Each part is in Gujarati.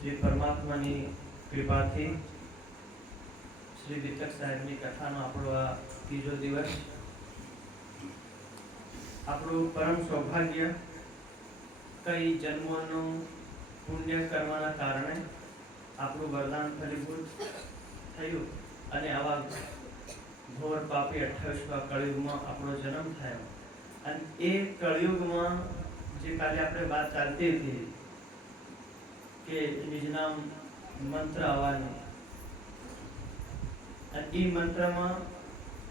શ્રી પરમાત્માની કૃપાથી શ્રી દીપક સાહેબની કથાનો આપણો આ ત્રીજો દિવસ, આપણું પરમ સૌભાગ્ય, કઈ જન્મોનું પુણ્ય કર્મના કારણે આપણું વરદાન ફલીભૂત થયું અને આવા ઘોર પાપી 28મા કળિયુગમાં આપણો જન્મ થયો. અને એ કળિયુગમાં જે કાલે આપણે વાત ચાલતી હતી કે નિજનામ મંત્ર આવવાનો, અને એ મંત્રમાં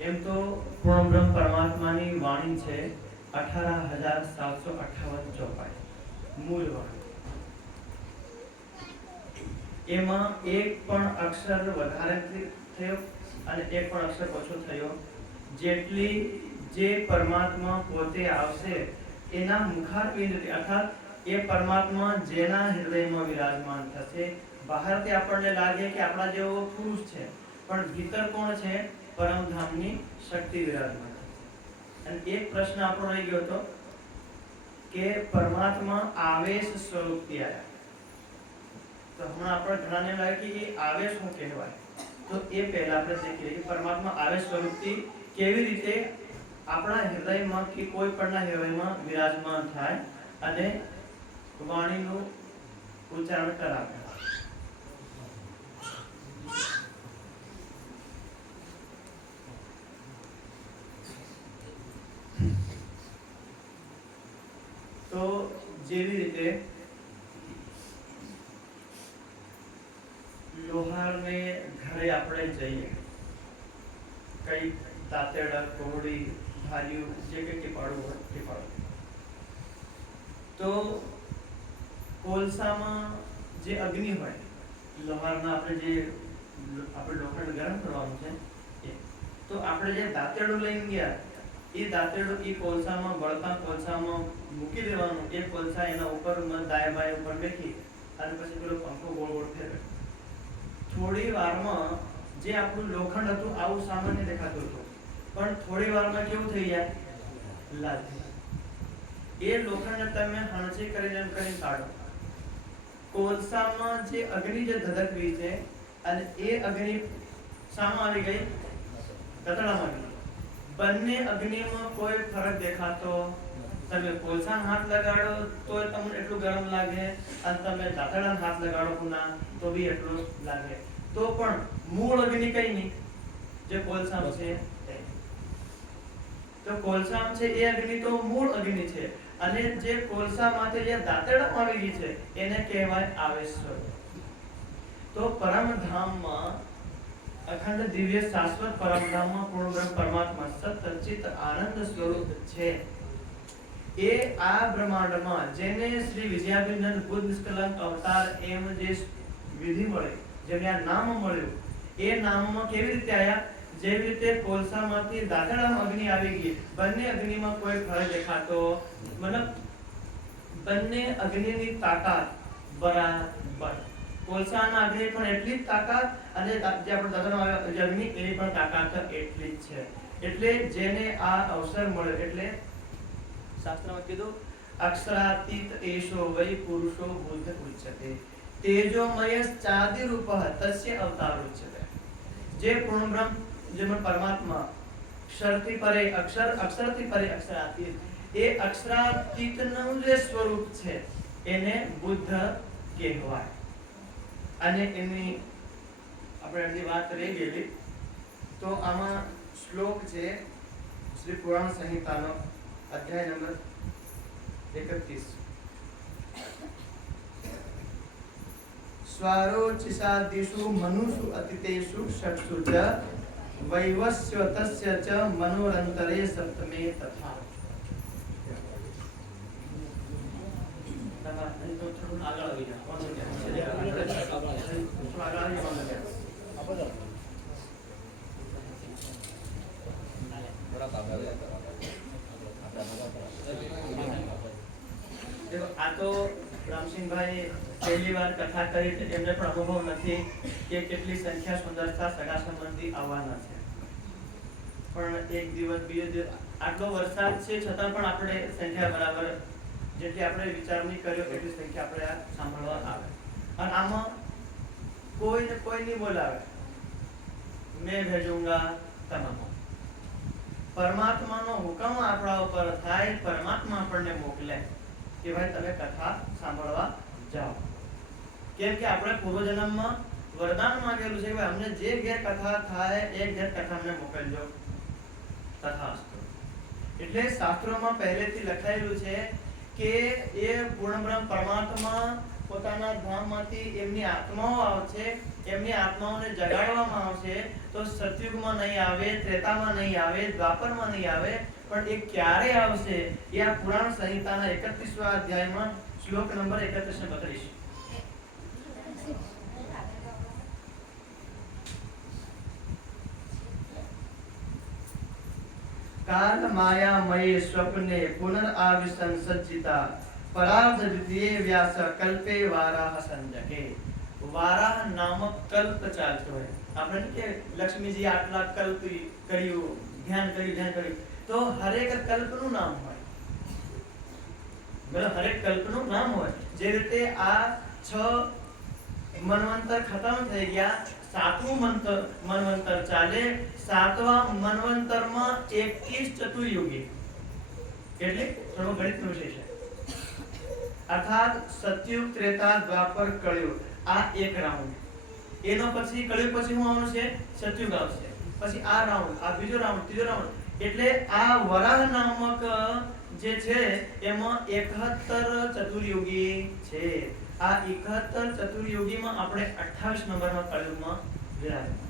એમ તો પૂર્ણ બ્રહ્મ પરમાત્માની વાણી છે 18,758 ચોપાઈ મૂળ વાણી. એમાં એક પણ અક્ષર વધારે થયો અને એક પણ અક્ષર ઓછો થયો. જેટલી જે પરમાત્મા પોતે આવશે એના મુખારબિંદુથી, અર્થાત એ પરમાત્મા જેના હૃદયમાં વિરાજમાન થશે. બહારથી આપણને લાગે કે આપણા જેવો પુરુષ છે, પણ ભીતર કોણ છે? પરમધામની શક્તિ વિરાજમાન. અને એક પ્રશ્ન આપણો રહી ગયો હતો કે પરમાત્મા આવેશ સ્વરૂપથી આવ્યા. તો હમણાં આપણે ઘણાને લાગે કે એ આવેશ શું કહેવાય, તો એ પહેલા આપણે શીખી લઈએ કે પરમાત્મા આવેશ સ્વરૂપથી કેવી રીતે આપણા હૃદયમાં કે કોઈ પણના હૃદયમાં વિરાજમાન થાય અને વાણીનું ઉચ્ચારણ કરાવે. તો જેવી રીતે લોહારને ઘરે આપણે જઈએ, કઈ દાંતેડા, કોહડી, ધાર્યું, જે કઈ ટીપાડું હોય ટીપાડું, તો કોલસામાં જે અગ્નિ હોય, લોહારના આપણે લોખંડ ગરમ કરવાનું છે, તો આપણે જે દાંતેડું લઈને ગયા, એ દાંતેડું એ કોલસામાં, બળતા કોલસામાં મૂકી દેવાનું. એ કોલસા એના ઉપર દાય બાય ઉપર બેઠી અને પછી પેલો પંખો ગોળ ગોળ ફેરવે. થોડી વારમાં જે આપણું લોખંડ હતું આવું સામાન્ય દેખાતું હતું, પણ થોડી વારમાં કેવું થઈ જાય? લાલ થઈ જાય. એ લોખંડને તમે હણસી કરીને કાઢો. કોલસામાં જે અગ્નિ જે ધધકવી છે, અને એ અગ્નિ શામાં આવી ગઈ? તતડામાં આવી ગઈ. બંને અગ્નિમાં કોઈ ફરક દેખાતો? તમે કોલસામાં હાથ લગાડો તો તમને એટલું ગરમ લાગે, અને તમે દાંતડામાં હાથ લગાડો પુના તો બી એટલું લાગે. તો પણ મૂળ અગ્નિ કઈ નહીં, જે કોલસામાં છે. તો કોલસામાં છે એ અગ્નિ તો મૂળ અગ્નિ છે, અને જે કોલસામાંથી જે દાંતડામાં આવી ગઈ છે એને કહેવાય આવેશ સ્વરૂપ. તો પરમધામમાં, અખંડ દિવ્ય શાશ્વત પરમધામમાં પૂર્ણ બ્રહ્મ પરમાત્મા સત આનંદ સ્વરૂપ છે. એ આ બ્રહ્માંડમાં જેને શ્રી વિજયાભિનંદન બુદ્ધ નિષ્કલંક અવતાર એમ જે વિધિ મળી, જેને આ નામ મળ્યું, એ નામમાં કેવી રીતે આવ્યા? જેવી રીતે કોલસામાંથી દાંતડામાં અગ્નિ આવી ગઈ, બંને અગ્નિમાં કોઈ ફરક દેખાતો? મતલબ બંને અગ્નિની તાકાત બરાબર. કોલસાના અગ્નિ પણ એટલી જ તાકાત, અને જે આપણે દાંતડામાં અગ્નિ એની પણ તાકાત એટલી જ છે. એટલે જેને આ અવસર મળ્યો, એટલે શાસ્ત્રમાં કીધું અક્ષરાતીત એશો વૈ પુરુષો બુદ્ધ ઉચ્યતે તેજોમય ચાદિ રૂપઃ તસ્ય અવતાર ઉચ્યતે. જે પૂર્ણ બ્રહ્મ, જે પરમાત્મા અક્ષરથી પરે અક્ષર, અક્ષરથી પરે અક્ષરાતીત, એ અક્ષરાતીતનું જે સ્વરૂપ છે એને બુદ્ધ કહેવાય. અને એની આપણે અડધી વાત રહી ગયેલી, તો આમાં શ્લોક છે શ્રી પુરાણ સંહિતાનો અધ્યાય નંબર 31. સ્વારોચિષાદિષુ મનુષુ અતિતેષુ ષટ્સુ ચ વૈવસ્વતસ્ય ચ મનોરંતરે સપ્તમે તથા. થોડું આગળ આવી આ તો રામસિંહભાઈ પહેલી વાર કથા કરી, એમને પણ અનુભવ નથી કે કેટલી સંખ્યા સુંદરતા સગા સંબંધી આવવાના છે. પણ એક દિવસ, બીજો દિવસ, આટલો વરસાદ છે છતાં પણ આપણે સંખ્યા બરાબર જેટલી આપણે વિચાર નહીં કર્યો એટલી સંખ્યા આપણે સાંભળવા આવે. અને આમાં કોઈને કોઈ નહીં બોલાવે, मैं भेजूंगा તમામ। પરમાત્માનો હુકમ આપણા ઉપર થાય, પરમાત્મા આપણને મોકલે કે ભાઈ તમે કથા સાંભળવા જાઓ। કેમ કે આપણે પૂર્વજન્મમાં વરદાન માંગેલું છે કે અમને જે ઘેર કથા થાય એ ઘેર કથા અમને મોકલજો, તથાસ્તુ। એટલે શાસ્ત્રોમાં પહેલેથી લખાયેલું છે કે એ પૂર્ણ બ્રહ્મ પરમાત્મા પોતાના ધામમાંથી એમની આત્માઓ આવશે, એમની આત્માઓને જગાડવામાં આવશે। તો સતયુગમાં નહીં આવે, ત્રેતામાં નહીં આવે, દ્વાપરમાં નહીં આવે, પણ એ ક્યારે આવશે એ આ પુરાણ સંહિતાના 31વા અધ્યાયમાં શ્લોક નંબર 31 ને 32 काल मायामये स्वप्ने पुनराविशन सज्जिता परार्ध द्वितीय व्यास कल्पे वाराह संजके। वाराह नामक कल्प चालतो है। આપણે કે લક્ષ્મીજી આટલા કલ્પ કર્યું, ધ્યાન કર્યું, તો હરેક કલ્પનું નામ હોય, બરાબર? હરેક કલ્પનું નામ હોય। જે રીતે આ 6 મન્વંતર ખતમ થઈ ગયા, 7મું મન્વંતર ચાલે, 7મા મન્વંતરમાં 21 ચતુર્યુગી, એટલે થોડો ગણિતનો વિષય છે। અર્થાત સતયુગ, ત્રેતા, દ્વાપર, કળયુગ, આ એક રાઉન્ડ। એનો પછી કળયુગ પછી શું આવવાનું છે? સતયુગ આવશે, પછી આ રાઉન્ડ, આ બીજો રાઉન્ડ, ત્રીજો રાઉન્ડ। એટલે આ વરાહ નામક જે છે એમાં 71 ચતુર્યુગી છે। આ 71 ચતુર્યુગીમાં આપણે 28 નંબરમાં કળયુગમાં વિરાજમાન।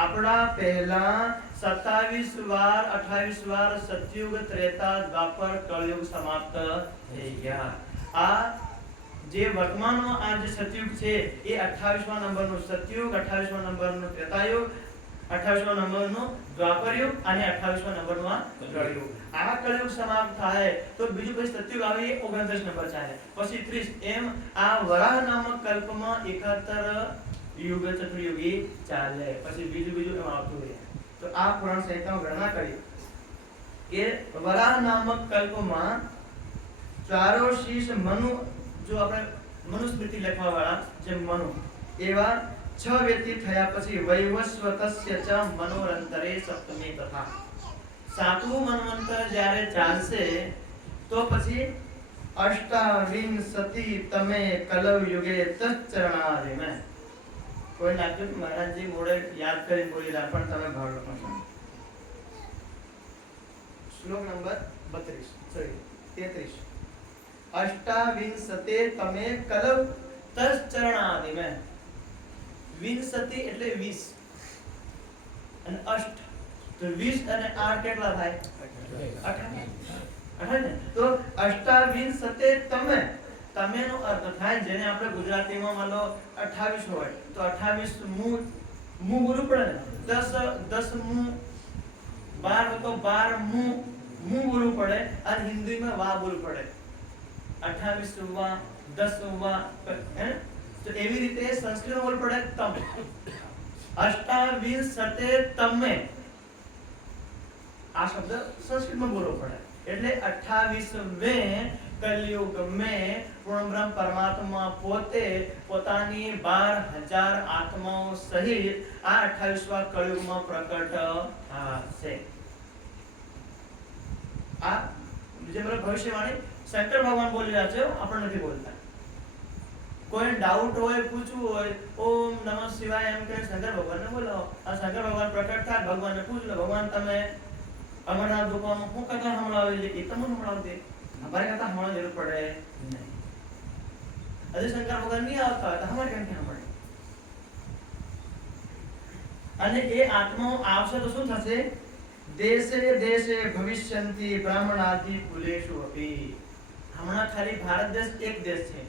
આપણા પહેલા 27 વાર 28 વાર સતયુગ, ત્રેતા, દ્વાપર, કળયુગ સમાપ્ત થઈ ગયા। આ જે વર્તમાનમાં આ જે સતયુગ છે એ 28મા નંબરનો સતયુગ, 28મા નંબરનો ત્રેતાયુગ, 28મા નંબરનો દ્વાપરયુગ અને 28મા નંબરનો આ કળયુગ। આ કળયુગ સમાપ્ત થાય તો બીજું પછી સતયુગ આવે, એ 29 નંબર ચાલે, પછી 30, એમ આ વરાહ નામક કલ્પમાં 71 યુગ ચતુર્યુગી ચાલે, પછી બીજું એમ આવતું રહે। તો આ પુરાણ સંહિતામાં ગણના કરી કે વરાહ નામક કલ્પમાં ચારો શીશ મનુ, જો આપણે મનુસ્મૃતિ લખવા વાળા જે મનુ, એવા 6 વ્યક્તિ થયા પછી વૈવસ્વતસ્ય ચ મનોરંતરે સપ્તમી તથા 7મું મન્વંતર જ્યારે ચાલશે તો પછી અષ્ટાવિંશતિ તમે કલવ યુગે તચ્ચરણારિમે। કોઈ લાગ્યું કે મહારાજજી મોડે યાદ કરીને બોલી રહ્યા, પણ તમે ભાવ લખો છો। શ્લોક નંબર 33 અષ્ટાવિંશતે તમે કલવ તચ્ચરણારિમે। વિંશતિ એટલે 20 અને અષ્ટ તો 20 અને 8 કેટલા થાય? 18 ને? તો અષ્ટાવિંશતે તમે, તમેનો અર્થ થાય જેને આપણે ગુજરાતીમાં માનો 28 હોય તો 28 મુ બોલવું પડે ને, 10 મુ, 12 તો 12 મુ બોલવું પડે, અને હિન્દીમાં વા બોલવું પડે, 28 વા, 10 વા, હે? તો એવી રીતે સંસ્કૃતમાં બોલવું પડે તમે। અષ્ટાવિંશતે તમે, આ શબ્દ સંસ્કૃતમાં બોલવો પડે, એટલે 28મે કલયુગ में પૂર્ણ બ્રહ્મ પરમાત્મા પોતે પોતાની 12,000 આત્માઓ સહિત આ 28મા કળયુગમાં પ્રકટ થશે। આ જે ભવિષ્યવાણી શંકર ભગવાન બોલી રહ્યા છે, આપણે નથી બોલતા। કોઈ ડાઉટ હોય, પૂછવું હોય, ઓમ નમઃ શિવાય એમ કે શંકર ભગવાનને બોલાવો। આ શંકર ભગવાન પ્રકટ થાય, ભગવાનને પૂછ લો, ભગવાન તમે અમારા દુકાનમાં હું કથા સંભળાવેલી એ તમને સંભળાવતી, અમારે કથા સંભળાવવાની જરૂર પડે નહીં। હજી શંકર ભગવાન નહીં આવતા હોય તો અમારે કેમ સાંભળે? અને એ આત્માઓ આવશે તો શું થશે? દેશે દેશે ભવિષ્યંતિ બ્રાહ્મણાદિ કુલેષુ અપી। હમણાં ખાલી ભારત દેશ એક દેશ છે,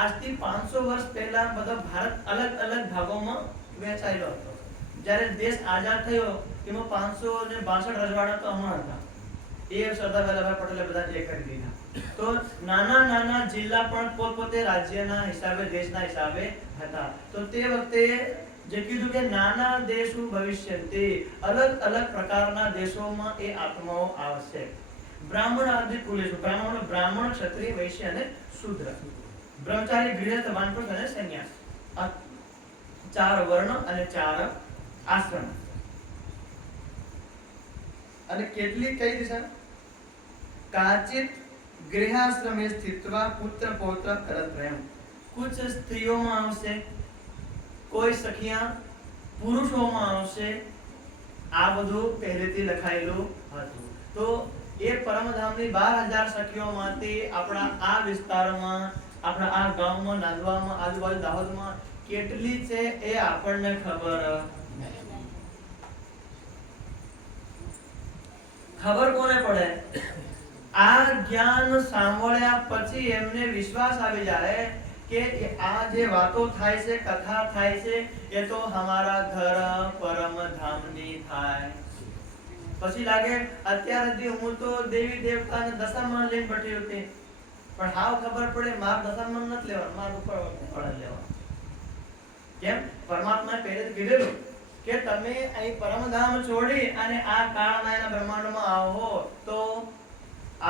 આજથી 500 વર્ષ પહેલા બધો ભારત અલગ અલગ ભાગોમાં વહેંચાયેલો હતો। જ્યારે દેશ આઝાદ થયો એમાં 562 રજવાડા તો હમણાં હતા, એ સરદાર વલ્લભભાઈ પટેલે બધા એ કરી દીધા। તો નાના નાના જિલ્લા પણ પોતપોતે રાજ્યના હિસાબે, દેશના હિસાબે હતા। તો તે વખતે જે કીધું કે નાના દેશો ભવિષ્યંતિ, અલગ અલગ પ્રકારના દેશોમાં એ આત્માઓ આવશે। બ્રાહ્મણ આદિ કુલેશુ, બ્રાહ્મણ, ક્ષત્રિય, વૈશ્ય અને શૂદ્ર, બ્રહ્મચારી, ગૃહસ્થ, વાનપ્રસ્થ અને સંન્યાસ, આ 4 વર્ણ અને 4 આશ્રમ. અને કેટલી કઈ દિશા? કાચિત ગૃહાશ્રમે સ્થિત્વા પુત્ર પૌત્ર કરત્રયમ. કુછ સ્ત્રીઓમાં આવશે, કોઈ સખિયા પુરુષોમાં આવશે. આ બધું પહેલેથી લખાયેલું હતું. તો એ પરમધામની 12,000 સખીઓમાંથી આપણા આ વિસ્તારમાં, આપણા આ ગામમાં, નાંદવામાં, આજુબાજુ દાહોદમાં કેટલી છે એ આપણને ખબર કોને પડે? આ જ્ઞાન સાંભળ્યા પછી એમને વિશ્વાસ આવી જાય કે આ જે વાતો થાય છે, કથા થાય છે, એ તો હમારા ઘર પરમધામની થાય. પછી લાગે અત્યાર સુધી હું તો દેવી દેવતાને દશામાન લઈને બેઠી હતી, પણ હાવ ખબર પડે માર દશામાન નથી લેવાનું, માર ઉપર લેવાનું. કેમ? પરમાત્માએ પહેલેથી કીધેલું કે તમે અહીં પરમધામ છોડી અને આ કાળમાયના બ્રહ્માંડમાં આવો તો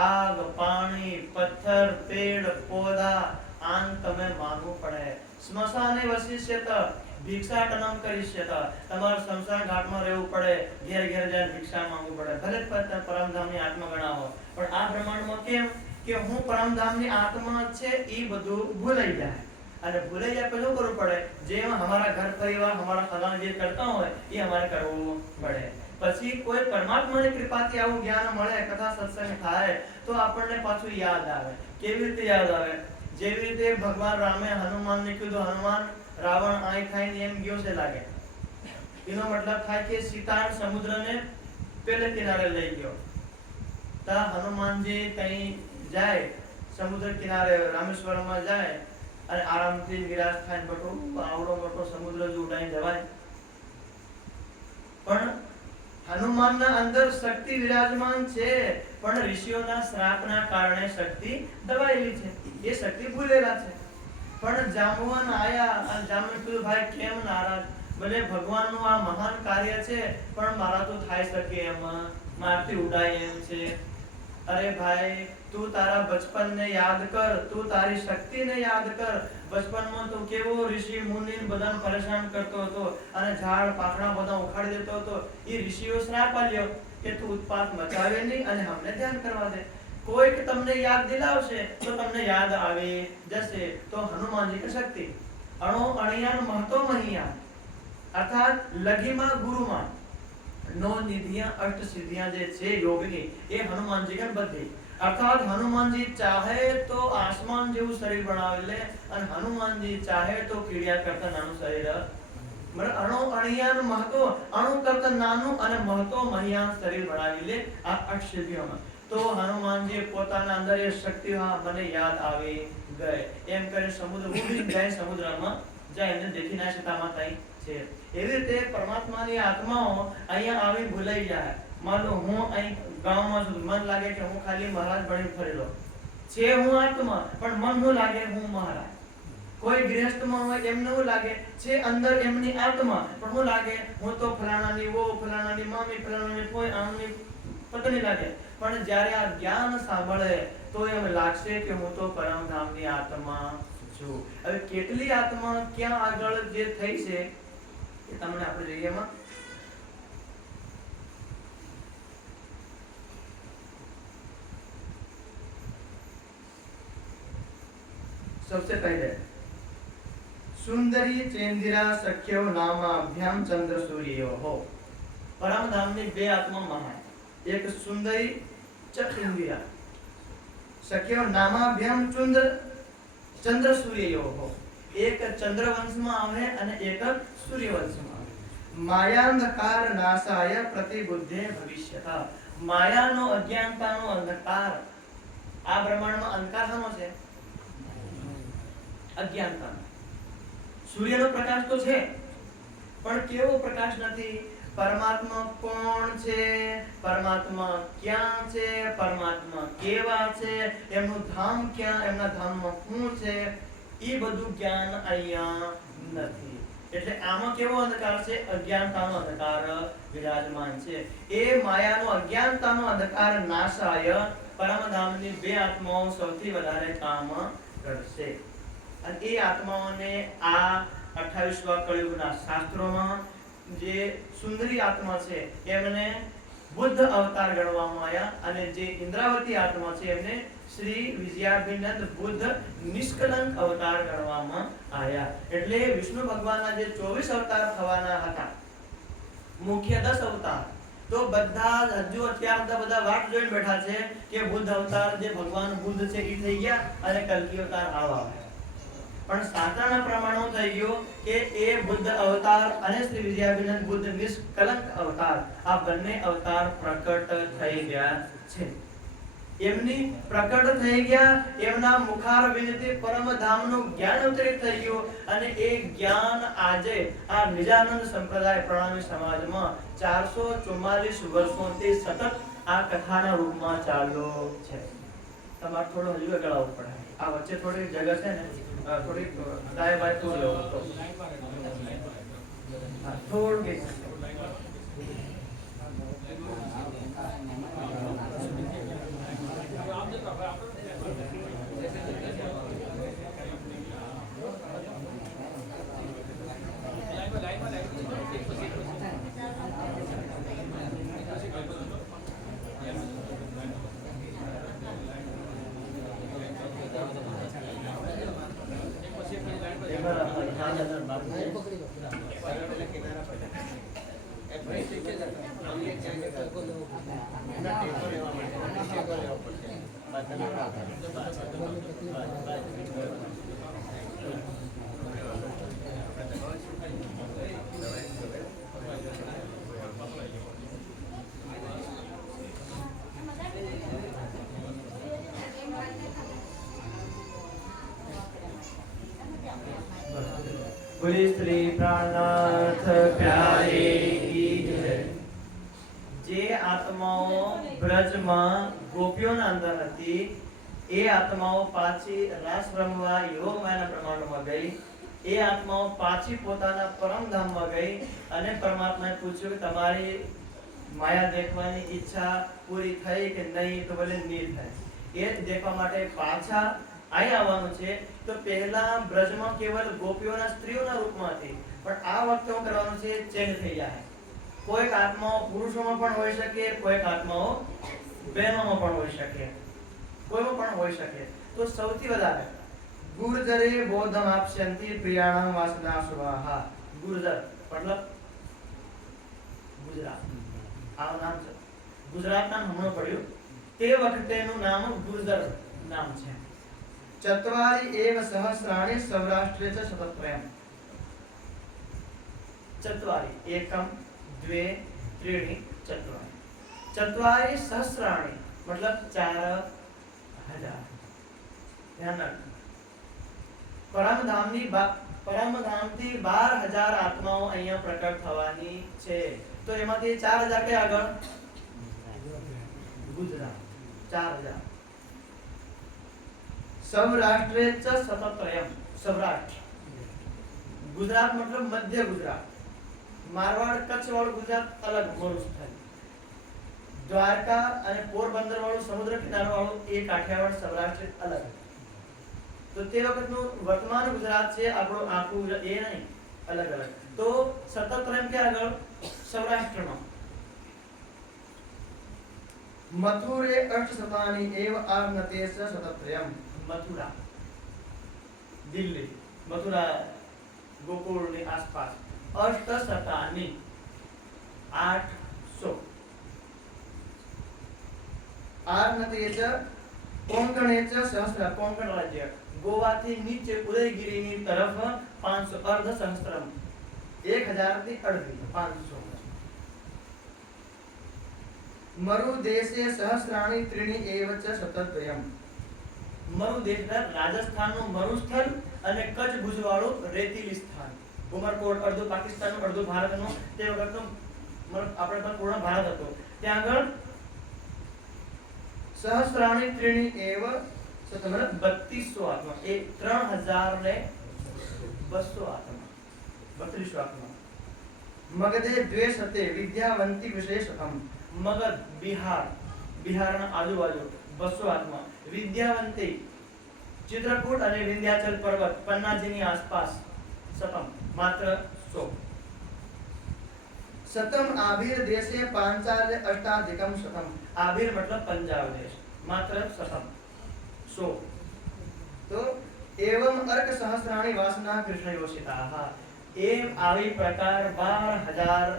આગ, પાણી, પથ્થર, પેડ, પૌધા આન તમે માનવું પડે. સ્મશાને વસિષ્યત ભિક્ષાટનમ કરીષ્યત. તમારે સ્મશાન ઘાટમાં રહેવું પડે, ઘેર ઘેર જઈને ભિક્ષા માંગવું પડે. ભલે પરમધામની આત્મા ગણાવો, પણ આ બ્રહ્માંડમાં કેમ કે હું પરમધામની આત્મા છે એ બધું ભૂલાઈ જાય. અને ભૂલાઈ જાય પછી શું કરવું પડે? જેમ અમારા ઘર પરિવાર, અમારા સગાં જે કરતા હોય એ અમારે કરવું પડે. પછી કોઈ પરમાત્માની કૃપાથી આવું જ્ઞાન મળે, કથા સત્સંગ થાય તો આપણને પાછું યાદ આવે. કેવી રીતે યાદ આવે? જેવી રીતે ભગવાન રામે હનુમાનને કીધું, હનુમાન રાવણ આઈ ખાઈને એમ ગયો છે લાગે. એનો મતલબ થાય કે સીતા સમુદ્રને પેલે કિનારે લઈ ગયો. તા હનુમાનજી કઈ જાય સમુદ્ર કિનારે, રામેશ્વરમાં જાય અને આરામથી વિરાજ થાય બટો આવડો મોટો સમુદ્ર જો ઉડાઈને જવાય. પણ હનુમાનના અંદર શક્તિ વિરાજમાન છે, પણ ઋષિઓના શ્રાપના કારણે શક્તિ દબાયેલી છે. એ શક્તિ ભૂલેલા છે. પણ જામવન આયા અને જામવન કીધું ભાઈ કેમ નારાજ? ભલે ભગવાનનું આ મહાન કાર્ય છે પણ મારા તો થાય શકે એમ, મારથી ઉડાય એમ છે. અરે ભાઈ તું તારા બચપનને યાદ કર, તું તારી શક્તિને યાદ કર. બચપનમાં તું કેવો ઋષિ મુનિ બધાને પરેશાન કરતો હતો અને ઝાડ પાકડા બધા ઉખાડી દેતો હતો. એ ઋષિઓ શ્રાપ આલ્યો કે તું ઉત્પાત મચાવે નહીં અને અમને ધ્યાન કરવા દે. કોઈક તમને યાદ દિલાવશે તો તમને યાદ આવી જશે. તો હનુમાનજી की શક્તિ અણો અણિયાન મહતો મહિયા, અર્થાત લઘીમાં ગુરુમાં નો નિધિયા અષ્ટ સિદ્ધિયા જે છે યોગની એ હનુમાનજી કે બધી. અર્થાત હનુમાનજી ચાહે તો આસમાન જેવું શરીર બનાવી લે અને હનુમાનજી ચાહે તો કીડિયા કરતા નાનું શરીર, અણો અણિયાન મહતો, અણુ કરતા નાનું અને મહતો મહિયાન શરીર બનાવી લે આ અષ્ટ સિદ્ધિઓમાં. તો હનુમાનજી પોતાના અંદર એ શક્તિ મને યાદ આવી ગઈ એમ કરી સમુદ્ર ઉડી જાય, સમુદ્રમાં જાય અને દેખી ના સીતા માતા છે. એવી રીતે પરમાત્માની આત્માઓ અહીંયા આવી ભૂલાઈ જાય. માનો હું અહીં ગામમાં છું, મન લાગે કે હું ખાલી મહારાજ બની ફરેલો છે, હું આત્મા, પણ મન શું લાગે હું મહારાજ. કોઈ ગૃહસ્થમાં હોય એમને શું લાગે છે અંદર એમની આત્મા, પણ શું લાગે હું તો ફલાણાની વો, ફલાણાની મામી, ફલાણાની કોઈ આમની પત્ની લાગે. પણ જ્યારે આ જ્ઞાન સાંભળે તો એમ લાગશે કે હું તો પરમધામની આત્મા છું. હવે કેટલી આત્મા ક્યાં આગળ જે થઈ છે એ તમને આપણે જોઈએ એમાં. सबसे पहले सुंदरी चेंदिरा सख्यो नामाभ्याम चंद्र सूर्यो हो. परमधामની બે આત્મા મહાન, એક સુંદરી ચ ઇન્દિરા. સખ્યો નામાભ્યામ ચંદ્ર સૂર્યો હો. એક ચંદ્રવંશમાં આવે અને એક સૂર્યવંશમાં આવે. માયાંધકાર નાશાય પ્રતિબુદ્ધે ભવિષ્યત. માયાનો અજ્ઞાનતાનો અંધકાર, આ બ્રહ્માંડમાં અંધકાર શાનો છે? અજ્ઞાનતા. સૂર્યનો પ્રકાશ તો છે પણ કેવો પ્રકાશ નથી. પરમાત્મા કોણ છે, પરમાત્મા ક્યાં છે, પરમાત્મા કેવા છે, એમનું ધામ ક્યાં, એમના ધામમાં શું છે, એ બધું જ્ઞાન અહીંયા નથી. એટલે આમાં કેવો અંધકાર છે? અજ્ઞાનતાનો અંધકાર વિરાજમાન છે. એ માયાનો અજ્ઞાનતાનો અંધકાર નાશાય પરમધામની બે આત્માઓ સૌથી વધારે કામ કરશે. અને એ આત્માઓને આ 28વા કળિયુગના શાસ્ત્રોમાં જે સુંદરી આત્મા છે એમને બુદ્ધ અવતાર ગણવામાં આવ્યા અને જે ઇન્દ્રાવતી આત્મા છે એમને શ્રી વિજયાભિનંદ બુદ્ધ નિષ્કલંક અવતાર ગણવામાં આવ્યા. એટલે વિષ્ણુ ભગવાનના જે 24 અવતાર થવાના હતા, મુખ્ય 10 અવતાર, તો બધા હજુ અત્યારે બધા વાટ જોઈને બેઠા છે કે બુદ્ધ અવતાર જે ભગવાન બુદ્ધ છે એ થઈ ગયા અને કલ્કી અવતાર આવા. પણ શાસ્ત્રના પ્રમાણો થઈ ગયો કે એ બુદ્ધ અવતાર અને શ્રી વિજયાભિનંદ બુદ્ધ નિષ્કલંક અવતાર આ બંને અવતાર પ્રકટ થઈ ગયા છે. એમની પ્રકટ થઈ ગયા, એમના મુખારવિંદથી પરમધામનું જ્ઞાન અવતરિત થઈ ગયું અને એ જ્ઞાન આજે આ નિજાનંદ સંપ્રદાય પ્રણામી સમાજમાં 444 વર્ષોથી સતત આ કથાના રૂપમાં ચાલુ છે. તમારે થોડો હજુ આગળ આવવું પડે. આ વચ્ચે થોડી જગ્યા છે ને, થોડી દાય બાય તો લેવું તો થોડી બોલે શ્રી પ્રાણનાથ પ્યારે કી જય. જે આત્માઓ બ્રજમાં ગોપીઓના અંદર હતી એ આત્માઓ પાછી રાસ રમવા યોગમાયાના પ્રમાણમાં ગઈ. એ આત્માઓ પાછી પોતાના પરમધામમાં ગઈ અને પરમાત્માએ પૂછ્યું કે તમારી માયા દેખવાની ઈચ્છા પૂરી થઈ કે નહીં? તો બોલે નહીં થાય. એ દેખવા માટે પાછા અહીં આવવાનું છે. તો પહેલા બ્રજમાં કેવલ ગોપીઓના સ્ત્રીઓના રૂપમાં હતી, પણ આ વખતે શું કરવાનું છે? ચેન્જ થઈ જાય. કોઈક આત્માઓ પુરુષોમાં પણ હોઈ શકે, કોઈક આત્માઓ બહેનોમાં પણ હોઈ શકે, કોઈમાં પણ હોઈ શકે. તો સૌથી વધારે ગુર્જરે બોધમ આપશંતિ પ્રિયાણમ વાસના સ્વાહા. ગુર્જર મતલબ ગુજરાત, આ નામ છે ગુજરાતના હમણાં પડ્યું તે વખતેનું નામ ગુર્જર નામ છે. ચત્વારી એવ સહસ્રાણી સૌરાષ્ટ્રે ચ શતત્રયમ. ચત્વારી એકમ द्वे त्रीणि चत्वारि. चत्वारि सहस्राणि मतलब 4000. ध्यान रखना. પરમધામથી 12000 આત્માઓ અહીંયા પ્રકટ થવાની છે. તો એમાંથી 4000 કે આગળ ગુજરાત 4000. સૌરાષ્ટ્રે ચ શતત્રયમ. સૌરાષ્ટ્ર ગુજરાત મતલબ મધ્ય ગુજરાત. મારવાડ કચ્છ વાળું ગુજરાત અલગ મોરું થાય. દ્વારકા અને પોરબંદર વાળું સમુદ્ર કિનારો વાળું એ કાઠિયાવાડ સૌરાષ્ટ્ર અલગ. તો તે વખતનું વર્તમાન ગુજરાત છે આપણું આખું એ નહીં, અલગ અલગ. તો શતત્રયમ કે આગળ સૌરાષ્ટ્રમાં. મથુરે અષ્ટશતાની એવ આર્નતે શતત્રયમ. મથુરા દિલ્હી, મથુરા ગોકુળની આસપાસ. અષ્ટશતાની 800. આર્નતે ચ કોંકણે ચ સહસ્ર. કોંકણ રાજ્ય ગોવાથી નીચે ઉદયગીરીની તરફ 500. અર્ધ સહસ્ત્રમ 1000 થી અડધી 500. મરુ દેશે સહસ્રાણી ત્રીણી એવ ચ શતદ્વયમ. મરુ દેશ રાજસ્થાનનું મરુસ્થળ અને કચ્છ ભુજવાળું રેતીલી સ્થાન. ઉમરકોટ અડધું પાકિસ્તાનનું અડધું ભારતનું. તે વખતનો આપણે પણ પૂર્ણ ભારત હતો. ત્યાં આગળ સહસ્રાણી ત્રીણી એવ શતમર 3200 આત્મા. એ 3200 આત્મા. 3200 આત્મા. મગધે દ્વે સતે વિદ્યાવંતી વિશેષતમ. મગધ બિહાર, બિહારના આજુબાજુ 200 આત્મા. વિદ્યાવંતી चित्रकूट અને વિંધ્યાચલ પર્વત પન્નાજીની આસપાસ સતમ માત્ર 100 સતમ આભીર દેશે પાંચાલ્ય અષ્ટાધિકમ સતમ આભીર મતલબ પંજાબ દેશ માત્ર સતમ 100 તો एवं अर्क सहस्राणी वासना कृष्ण योषिताः एम આવી પ્રકાર 12000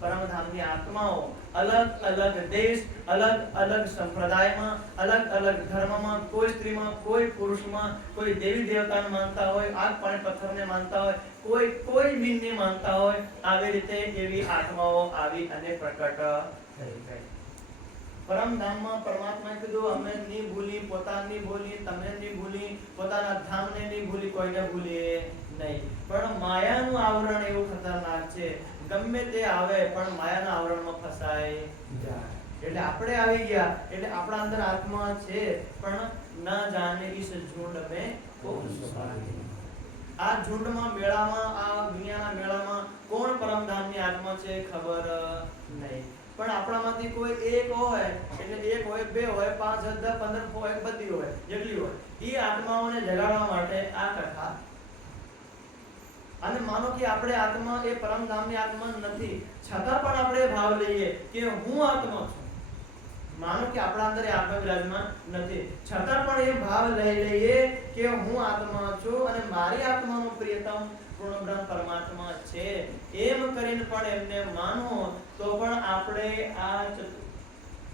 પરમધામની આત્માઓ अलग अलग देश अलग अलग संप्रदायમાં अलग अलग ધર્મમાં કોઈ સ્ત્રીમાં કોઈ પુરુષમાં કોઈ દેવી દેવતાને માનતા હોય આગ પાણી પથ્થરને માનતા હોય કોઈ મીનને માનતા હોય આવી રીતે એવી આત્માઓ આવી અને પ્રકટ થઈ ગઈ પરમધામમાં પરમાત્માએ કીધું અમે ની ભૂલી પોતાની ભૂલી તમે ની ભૂલી પોતાના ધામને ની ભૂલી કોઈને ભૂલીએ નહીં પણ માયાનું આવરણ એવું ખતરનાક છે ગમે તે આવે પણ માયાના આવરણમાં ફસાઈ જાય એટલે આપણે આવી ગયા એટલે આપણા અંદર આત્મા છે પણ ના જાણે इस झुंड में कौन सुभागी આ ઝુંડમાં મેળામાં આ દુનિયાના મેળામાં કોણ પરમધામની આત્મા છે ખબર નહીં પણ આપણામાંથી કોઈ એક હોય એટલે એક હોય બે હોય 5 10 15 હોય બધી હોય જેટલી હોય ઈ આત્માઓને જગાડવા માટે આ કથા અને માનો કે આપણે આત્મા એ પરમધામની આત્મા નથી છતાં પણ આપણે ભાવ લઈએ કે હું આત્મા છું માનો કે આપણા અંદર એ આત્મા વિરાજમાન નથી છતાં પણ એ ભાવ લઈ લઈએ કે હું આત્મા છું અને મારી આત્માનો પ્રિયતમ પૂર્ણ બ્રહ્મ પરમાત્મા છે એમ કરીને પણ એમને માનો તો પણ આપણે આ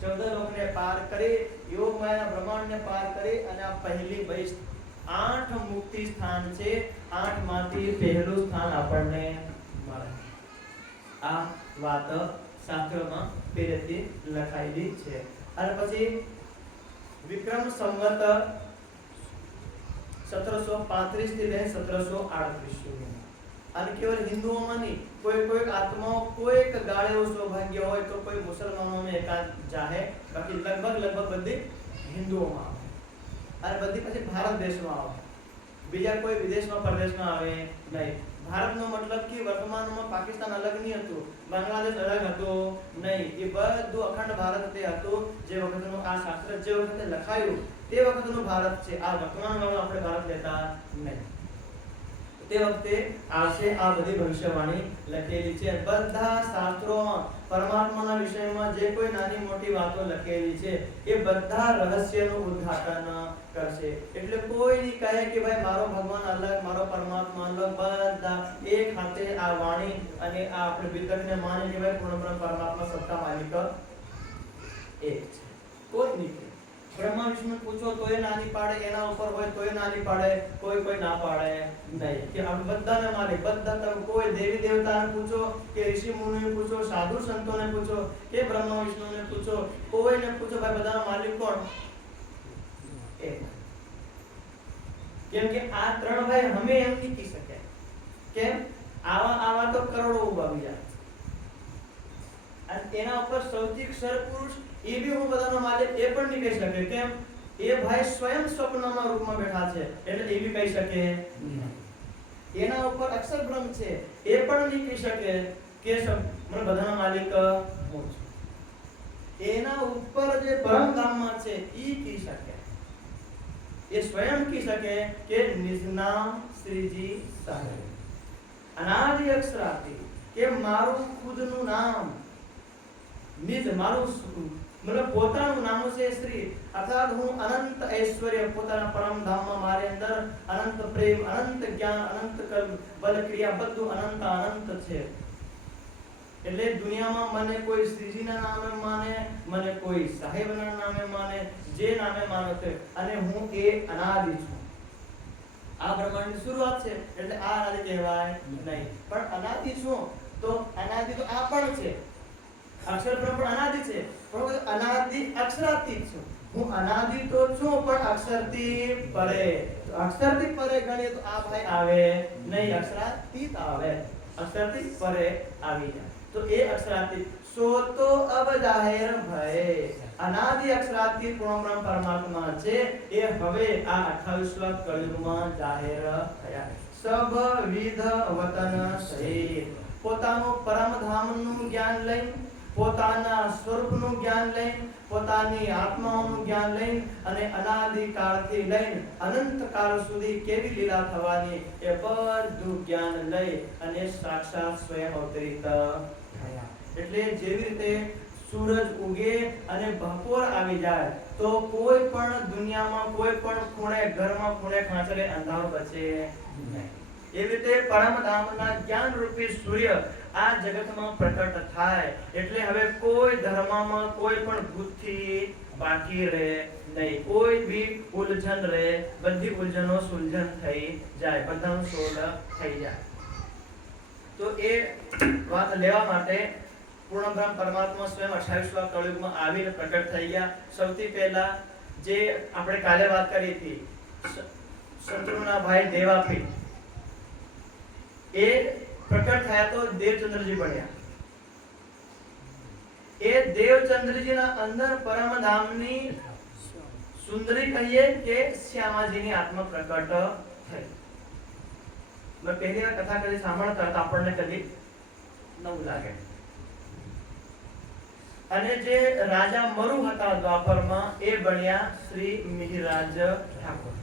14 લોકને પાર કરી યોગ માયાના બ્રહ્માંડને પાર કરી અને આ પહેલી 8 મુક્તિ સ્થાન છે 8 માંથી પહેલું સ્થાન આપણને મળે આ વાત શાસ્ત્રોમાં પહેલેથી લખાયેલી છે અને પછી વિક્રમ સંવત 1735 થી લઈને 1738 સુધી અને કેવળ હિન્દુઓમાં નહીં કોઈ આત્માઓ કોઈક ગાળે એવું સૌભાગ્ય હોય તો કોઈ મુસલમાનોમાં એકાદ જાહે બાકી લગભગ બધી હિન્દુઓમાં અને બધી પછી ભારત દેશમાં આવે બીજા કોઈ વિદેશમાં પરદેશમાં આવે નહીં ભારતનો મતલબ કે વર્તમાનમાં પાકિસ્તાન અલગ નહીં હતું બાંગ્લાદેશ અલગ હતો નહીં એ બધું અખંડ ભારત તે હતું જે વખતનું આ શાસ્ત્ર જે વખતે લખાયું તે વખતનું ભારત છે આ વર્તમાનવાળું આપણે ભારત લેતા નહીં તે વખતે આશે આ બધી ભવિષ્યવાણી લખેલી છે બધા શાસ્ત્રોમાં પરમાત્માના વિષયમાં જે કોઈ નાની મોટી વાતો લખેલી છે એ બધા રહસ્યનું ઉદ્ઘાટન કરશે એટલે કોઈ નહીં કહે કે ભાઈ મારો ભગવાન અલગ મારો પરમાત્મા અલગ બધા એક હાથે આ વાણી અને આ આપણે વિતરકને માને કે ભાઈ પૂર્ણ બ્રહ્મ પરમાત્મા સત્તા માલિક એક છે કોઈ નહીં બ્રહ્મા વિષ્ણુ પૂછો તોય નાની પાડે એના ઉપર હોય તોય નાની પાડે કોઈ ના પાડે નહીં કે આ બધાને માલિક બધા તમે કોઈ દેવી દેવતાને પૂછો કે ઋષિ મુનિને પૂછો સાધુ સંતોને પૂછો કે બ્રહ્મા વિષ્ણુને પૂછો કોઈને પૂછો ભાઈ બધાનો માલિક કોણ એક કેમ કે આ ત્રણ ભાઈ હમે એમ નહીં કહી શકે કેમ આવા તો કરોડો ઉભા બીજા અને એના ઉપર સૌથી ક્ષર પુરુષ એ भी હું બધાનો માલિક એ પણ નહીં કહી શકે કેમ એ ભાઈ સ્વયં સ્વપ્નના રૂપમાં બેઠા છે એટલે એ भी કહી શકે એના ઉપર અક્ષર બ્રહ્મ છે એ પણ નહીં કહી શકે કે મને બધાનો માલિક હું છું એના ઉપર જે પરમધામમાં છે ઈ કહી શકે એ સ્વયં કહી શકે કે નિજનામ શ્રીજી સાહેબ અનાદિ અક્ષરાથી કે મારું ખુદનું નામ નિજ મારું मतलब પોતાનું નામ છે શ્રી અર્થાત હું અનંત ઐશ્વર્ય પોતાના પરમ ધામમાં મારે અંદર અનંત પ્રેમ અનંત જ્ઞાન અનંત બલ ક્રિયા બધું અનંત છે એટલે દુનિયામાં મને કોઈ શ્રીજીના નામે માને મને કોઈ સાહેબના નામે માને જે નામે માનો છે અને હું એ અનાદિ છું આ બ્રહ્માંડની શરૂઆત છે એટલે આ અનાદિ કહેવાય નહીં પણ અનાદિ છું તો અનાદિ તો આ પણ છે અક્ષર બ્રહ્મ પણ અનાદિ છે પણ અનાદિ અક્ષરાતીત છું હું અનાદિ તો છું પણ અક્ષરથી પરે તો અક્ષરથી પરે ગણીએ તો આ ભાઈ આવે નહીં અક્ષરાતીત આવે અક્ષરથી પરે આવી જાય તો એ અક્ષરાતીત સો તો અબ જાહેર ભય અનાદિ અક્ષરાતીત પૂર્ણ બ્રહ્મ પરમાત્મા છે એ હવે આ 28વા કળયુગમાં જાહેર થયા સબ વિધ વતન સહિત પોતાનું પરમ ધામનું જ્ઞાન લઈ પોતાના સ્વરૂપનું જ્ઞાન લઈને, પોતાની આત્માનું જ્ઞાન લઈને અને અનાદિકાળથી લઈને અનંત કાળ સુધી કેવી લીલા થવાની એ બધું જ્ઞાન લઈ અને સાક્ષાત સ્વયં અવતરિત થયા. એટલે જેવી રીતે સૂરજ ઉગે અને બપોર આવી જાય તો કોઈ પણ દુનિયામાં કોઈ પણ ખૂણે ઘરમાં ખૂણે ખાંચરે અંધારો બચે નહીં. એવી રીતે પરમધામના જ્ઞાન રૂપી સૂર્ય આ જગતમાં પ્રકટ થાય એટલે હવે કોઈ ધર્મમાં કોઈ પણ બુદ્ધિ બાકી રહે નહીં, કોઈ બી ઉલઝન રહે, બધી ઉલઝનો સુલઝન થઈ જાય, બધાનું સોલ્વ થઈ જાય. તો એ વાત લેવા માટે પૂર્ણ બ્રહ્મ પરમાત્મા સ્વયં 28મા કળયુગમાં આવીને પ્રકટ થઈ ગયા. સૌથી પહેલા જે આપણે કાલે વાત કરી હતી શત્રુના ભાઈ દેવાપી એ પ્રકટ થયા તો દેવચંદ્રજી બન્યા. એ દેવચંદ્રજીના અંદર પરમધામની સુંદરી કહીએ કે શ્યામાજીની આત્મા પ્રકટ થઈ. મેં પહેલી વાર કથા કદી સાંભળતા તો આપણને કદી નવું લાગે. અને જે રાજા મરુ હતા દ્વાપરમાં એ બન્યા શ્રી મિહિરાજ ઠાકોર.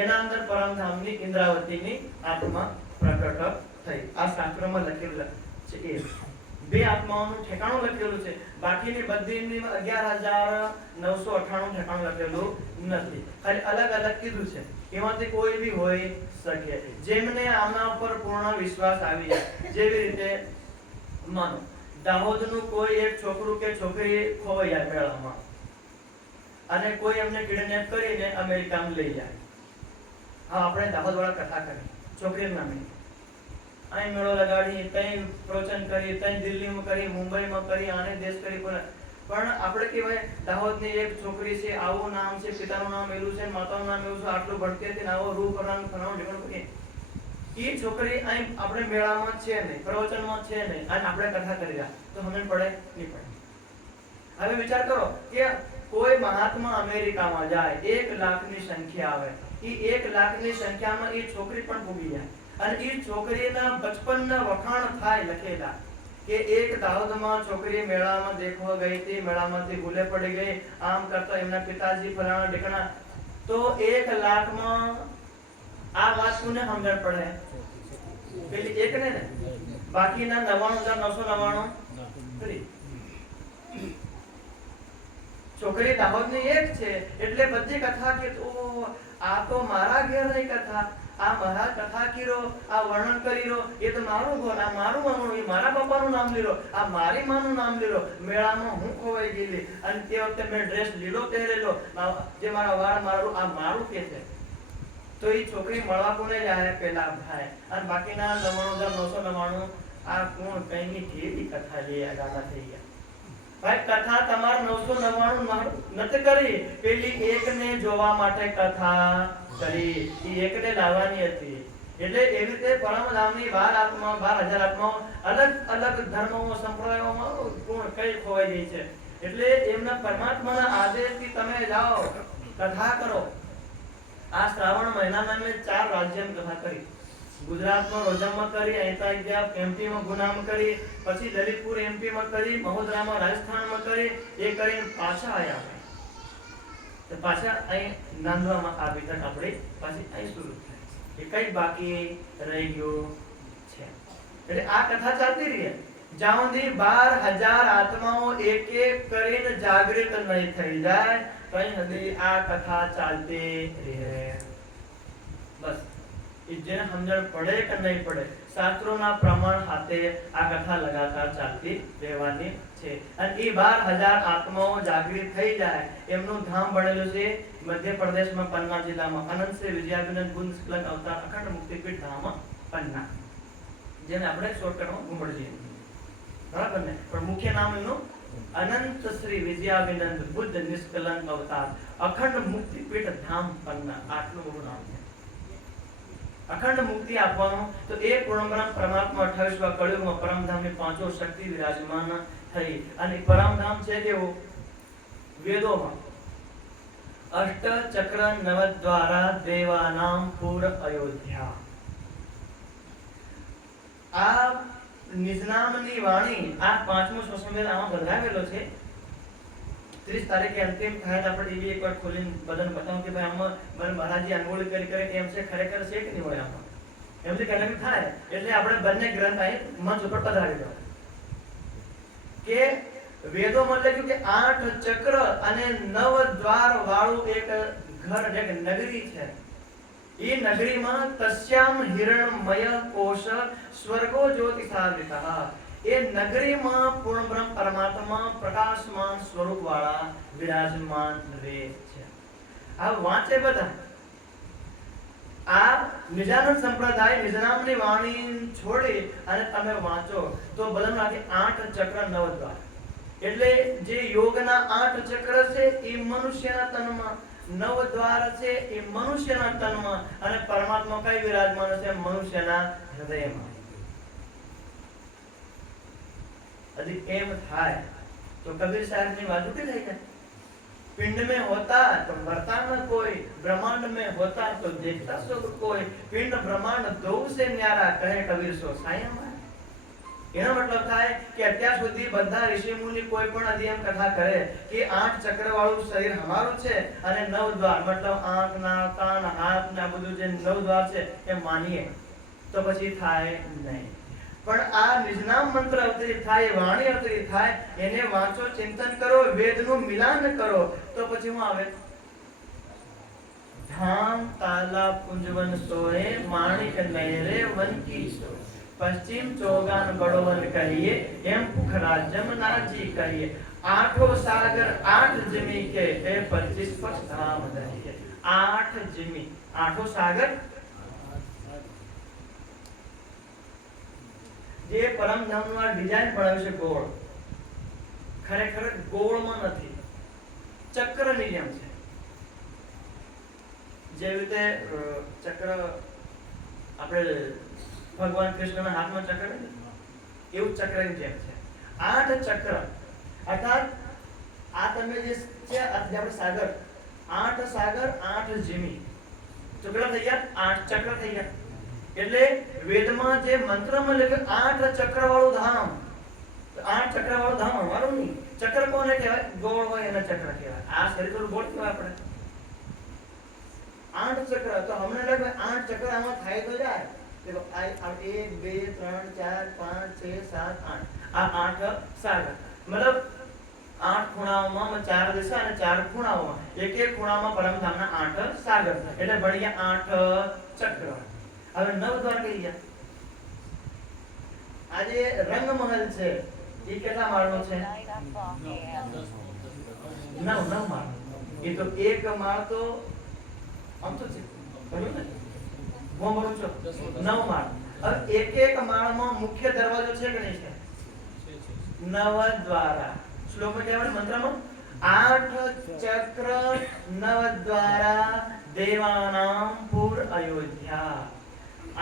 એના અંદર પરમધામની ઇન્દ્રાવતીની આત્મા પ્રકટ થઈ. આ શાસ્ત્રમાં લખેલું છે. એ બે આત્માઓનું ઠેકાણું લખેલું છે, બાકીની બધીની 11,998 ઠેકાણું લખેલું નથી, ખાલી અલગ અલગ કીધું છે. એમાંથી કોઈ બી હોઈ શકે જેમને આના પર પૂર્ણ વિશ્વાસ આવી જાય. જેવી રીતે માનો દાહોદનું કોઈ એક છોકરું કે છોકરી ખોવાઈ જાય મેળામાં અને કોઈ એમને કિડનેપ કરીને અમેરિકામાં લઈ જાય. હા, આપણે દાહોદ વાળા કથા કરી છોકરીના નામે અહીં મેળો લગાડી, ત્યાં પ્રવચન કરી, ત્યાં દિલ્હીમાં કરી, મુંબઈમાં કરી, આને દેશ કરી, પણ આપણે કહેવાય દાહોદની એક છોકરી છે, આવું નામ છે, પિતાનું નામ એવું છે, માતાનું નામ એવું છે, આટલું ભણતી હતી, આવો રૂપ કરવાનું ફરવાનું ઢીકણું કરીએ. એ છોકરી અહીં આપણે મેળામાં છે નહીં, પ્રવચનમાં છે નહીં, અને આપણે કથા કરી રહ્યા તો સમજ પડે નહીં પડે. હવે વિચાર કરો કે કોઈ મહાત્મા અમેરિકામાં જાય, 1 લાખની સંખ્યા આવે, એ 1 લાખની સંખ્યામાં એ છોકરી પણ પૂગી જાય અને એ છોકરીના બચપનના વખાણ થાય લખેલા કે એક દાહોદમાં છોકરી મેળામાં દેખવા ગઈ હતી, મેળામાંથી ભૂલે પડી ગઈ, આમ કરતા એમના પિતાજી ફલાણા ઢીકણા. તો 1 લાખમાં આ વાત કોને સમજણ પડે? પેલી એક ને બાકીના 99,999 છોકરી દાહોદની એક છે એટલે બધી કથા કે આ તો મારા ઘેરની કથા, આ મારા કથા કીરો, આ વર્ણન કરીરો, એ તો મારું ઘર, આ મારું માનું, એ મારા પપ્પાનું નામ લીરો, આ મારી માનું નામ લીરો, મેળામાં હું ખોવાઈ ગયેલી અને તે વખતે મેં ડ્રેસ લીલો પહેરેલો, જે મારા વાળ મારું, આ મારું કે છે. તો એ છોકરી મળવા કોને જાય? પેલા ભાઈ. અને બાકીના 99,999 આ કોણ કઈની કેવી કથા લે આગાડા થઈ ગયા. ભાઈ કથા તમારે 999 નથી કરી, પેલી એકને જોવા માટે કથા કરી, એ એકને લાવવાની હતી. એટલે એવી રીતે પરમધામની 12 આત્મા, 12,000 આત્માઓ અલગ અલગ ધર્મો સંપ્રદાયોમાં કોણ કઈ ખોવાઈ ગઈ છે. એટલે એમના પરમાત્માના આદેશથી તમે જાઓ, કથા કરો. આ શ્રાવણ મહિનામાં મેં 4 રાજ્યમાં કથા કરી. ગુજરાતમાં રોજામાં કરી, અહીંયા એમપીમાં ગુનામાં કરી, પછી લલિતપુર એમપીમાં કરી, મહોદરામાં રાજસ્થાનમાં કરી, એ કરીને પાછા આવ્યા. તો પાછા અહીં નાંદવામાં આ વિતરણ આપણે પાછી અહીં શરૂ થાય. એ કઈ બાકી રહી ગયું છે. એટલે આ કથા ચાલતી રહી જ્યાં સુધી 12,000 આત્માઓ એક એક કરીને જાગૃત નહીં થઈ જાય કઈ સુધી આ કથા ચાલતી રહે. બસ જેને સમજણ પડે કે નહીં પડે, શાસ્ત્રોના પ્રમાણ સાથે આ કથા લગાતાર ચાલતી રહેવાની છે. અને એ 12,000 આત્માઓ જાગૃત થઈ જાય એમનું ધામ બનેલું છે મધ્યપ્રદેશમાં પન્ના જિલ્લામાં અનંત શ્રી વિજયાનંદ બુદ્ધ નિષ્કલંક અવતાર અખંડ મુક્તિપીઠ ધામ પન્ના, જેને આપણે શોર્ટકટમાં ઘુમડજી, બરાબર ને? પણ મુખ્ય નામ એનું અનંત શ્રી વિજયાનંદ બુદ્ધ નિષ્કલંક અવતાર અખંડ મુક્તિપીઠ ધામ પન્ના, આટલું મોટું નામ છે. અખંડ મુક્તિ આપવાનો તો એ પૂર્ણબ્રહ્મ પરમાત્મા 28મા કળયુગમાં પરમધામની પાંચો શક્તિ વિરાજમાન થઈ. અને પરમધામ છે કેવું? વેદોમાં અષ્ટ ચક્ર નવ દ્વારા દેવાનામ પુર અયોધ્યા. આ નિજનામની વાણી આ પાંચમો સ્વસંવેદ આમાં બંધાવેલો છે. 30 તારીખે અંતિમ થાય આપણે એવી એકવાર ખોલીને બધાને બતાવું કે ભાઈ આમાં મને મહારાજજી અનુભવ કરી એમ છે, ખરેખર છે કે નહીં હોય આમાં એમથી કલમ થાય એટલે આપણે બંને ગ્રંથ અહીં મંચ ઉપર પધરાવી દો કે વેદોમાં લખ્યું કે 8 ચક્ર અને 9 દ્વાર વાળું એક ઘર એક નગરી છે. એ નગરીમાં તસ્યામ હિરણમય કોશ સ્વર્ગો જ્યોતિષાવૃતઃ. એ નગરીમાં પૂર્ણ બ્રહ્મ પરમાત્મા પ્રકાશમાન સ્વરૂપ વાળા વિરાજમાન રહે છે. આ વાંચે બધા આ નિજાનંદ સંપ્રદાય નિજનામની વાણી છોડી અને તમે વાંચો તો બધાને લાગે 8 ચક્ર 9 દ્વાર. એટલે જે યોગના 8 ચક્ર છે એ મનુષ્યના તનમાં, 9 દ્વાર છે એ મનુષ્યના તનમાં, અને પરમાત્મા કઈ વિરાજમાન છે? મનુષ્યના હૃદયમાં. यदि एम થાય तो कबीर साहब ने बात उठी नहीं है। पिंड में होता तो मरता न कोई, ब्रह्मांड में होता तो देखता सब कोई, पिंड ब्रह्मांड दो से न्यारा कहे कबीर सो सायं। એનો મતલબ થાય કે અત્યાર સુધી બધા ઋષિ મુનિ કોઈ પણ અધ્યયન કથા કરે કે 8 ચક્ર વાળું શરીર અમારું છે અને 9 દ્વાર મતલબ આંખ નાક કાન હાથ ના બધું જે 9 દ્વાર છે એ માનીએ તો પછી થાય નહીં. પણ આ નિજનામ મંત્ર અવતરિત થાય, વાણી અવતરિત થાય, એને વાંચો, ચિંતન કરો, વેદનું મિલાન કરો તો પછી હું આવે ધામ તાલા પુંજવન સોએ માણિક નયરે વન की सो, पश्चिम चौगान बड़ोवन कहिए एम पुखराज जमनाजी कहिए, आठों सागर 8 जिमी के 25 पक्ष धाम धरिए. 8 जिमी, आठों सागर જે પરમ ધામમાં ડિઝાઇન બનાવ્યું છે ગોળ, ખરેખર ગોળમાં નથી, ચક્રની જેમ છે. જે રીતે ચક્ર આપણે ભગવાન કૃષ્ણના હાથમાં ચક્ર એવું ચક્રની જેમ છે. 8 ચક્ર અર્થાત આ તમે જે છે આપણે સાગર, 8 સાગર 8 જીમી ચક્ર થઈ ગયા, 8 ચક્ર થઈ ગયા. એટલે વેદમાં જે મંત્રમાં લખ્યું 8 ચક્ર વાળું ધામ, તો 8 ચક્ર વાળું ધામ અમારું નહીં. ચક્ર કોને કહેવાય? ગોળ હોય એને ચક્ર કહેવાય. આ શરીર થોડું ગોળ કહેવાય આપણે. 8 ચક્ર તો અમને લાગે 8 ચક્ર આમાં થાય તો જાય. देखो 1 2 3 4 5 6 7 8 આ 8 સાગર मतलब 8 ખૂણાઓમાં 4 દિશા અને 4 ખૂણાઓમાં એક એક ખૂણામાં પરમધામના 8 સાગર એટલે બની ગયા 8 ચક્ર. હવે 9 દ્વાર કહી ગયા. આજે રંગમહલ છે એ કેટલા માળનો છે? 9 માળ. એ તો એક માળ તો આમ તો છે બરાબર ને? હું બોલું છું 9 માળ. હવે એક એક માળમાં મુખ્ય દરવાજો છે કે નહીં છે? 9 દ્વારા. શ્લોકમાં કહેવાય મંત્રમાં 8 ચક્ર 9 દ્વારા દેવાનામ પુર અયોધ્યા.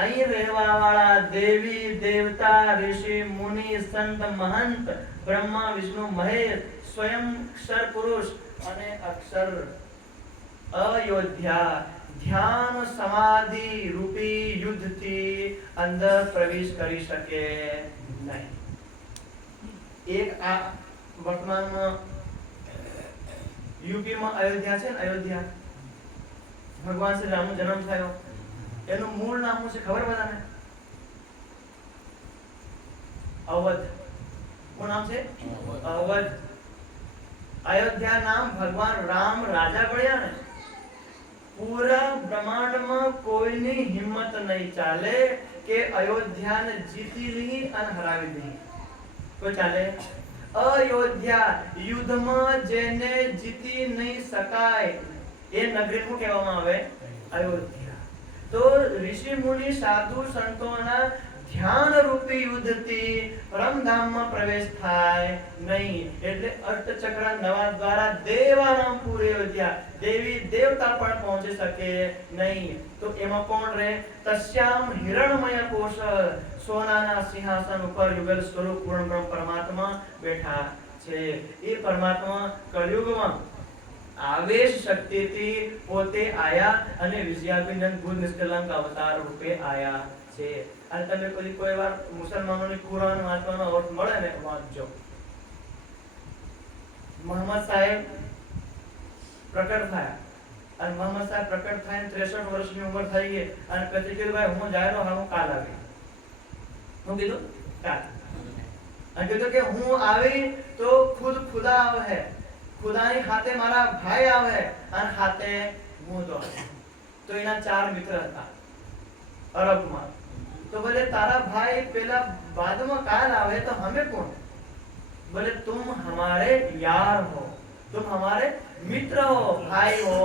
અહીં રહેવા વાળા દેવી દેવતા ઋષિ મુનિ સંત મહંત બ્રહ્મા વિષ્ણુ મહેશ સ્વયં અક્ષર પુરુષ અને અક્ષર અયોધ્યા ધ્યાન સમાધિ રૂપી યુદ્ધથી અંદર પ્રવેશ કરી શકે નહીં. એક આ વર્તમાનમાં યુપીમાં અયોધ્યા છે ને, અયોધ્યા ભગવાન શ્રી રામનો જન્મ થયો. એનું મૂળ નામ શું છે ખબર બધાને? અવધ. શું નામ છે? અવધ. અયોધ્યા નામ ભગવાન રામ રાજા બન્યા ને, પૂરા બ્રહ્માંડમાં કોઈની હિંમત નહીં ચાલે કે અયોધ્યાને જીતી લી અને હરાવી દે. કોઈ ચાલે? અયોધ્યા યુદ્ધમાં જેને જીતી નહીં શકાય એ નગરી શું કહેવામાં આવે? અયોધ્યા. તો ઋષિ મુનિ સાધુ સંતોના ધ્યાન રૂપી યુદ્ધથી પરમધામમાં પ્રવેશ થાય નહીં. એટલે અષ્ટચક્ર 9 દ્વારા દેવાનામ પુર અયોધ્યા દેવી દેવતા પણ પહોંચી શકે નહીં. તો એમાં કોણ રહે? તસ્યામ હિરણમય કોશ સોનાના સિંહાસન ઉપર યુગલ સ્વરૂપ પૂર્ણ બ્રહ્મ પરમાત્મા બેઠા છે. એ પરમાત્મા કળિયુગમાં આવેશ શક્તિથી પોતે આયા અને વિજયાભિનંદન ભૂત નિષ્કલંક અવતાર રૂપે આયા આવશે. અને તમે કોઈ વાર મુસલમાનોની કુરાન વાંચવાનો અર્થ મળે ને વાંચજો. મોહમ્મદ સાહેબ પ્રકટ થયા અને મોહમ્મદ સાહેબ પ્રકટ થઈને 63 વર્ષની ઉંમર થઈ ગઈ અને પછી કીધું ભાઈ હું જાયરો હા હું કાલ આવી. હું કીધું કાલ. અને કીધું કે હું આવી તો ખુદ ખુદા આવે, ખુદાની હાથે મારા ભાઈ આવે અને હાથે હું તો. તો એના 4 મિત્ર હતા અરબમાં. તો બોલે તારા ભાઈ પેલા બાદમાં કાલ આવે તો હમે કોણ? बोले तुम हमारे यार हो, तुम हमारे मित्र हो, भाई हो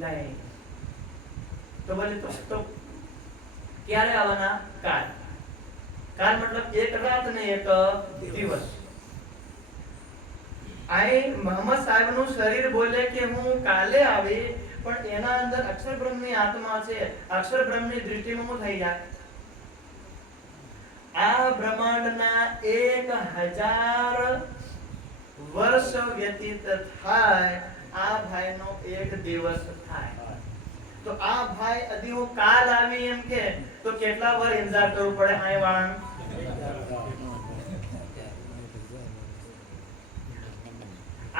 नहीं. तो बोले तो ક્યારે આવવાના? કાલ. કાલ મતલબ એક રાત ને એક દિવસ. આઈ મોહમ્મદ સાહેબ નું શરીર બોલે કે હું કાલે આવી, પણ એના અંદર અક્ષર બ્રહ્મની આત્મા છે. અક્ષર બ્રહ્મની દૃષ્ટિમાં હું થઈ જાય આ બ્રહ્માંડના 1000 વર્ષ વ્યતીત થાય, આ ભાઈનો એક દિવસ થાય. તો આ ભાઈ અધી હું કાલ આવી એમ કે તો કેટલા વાર ઇંતજાર કરવું પડે આય વાળાને?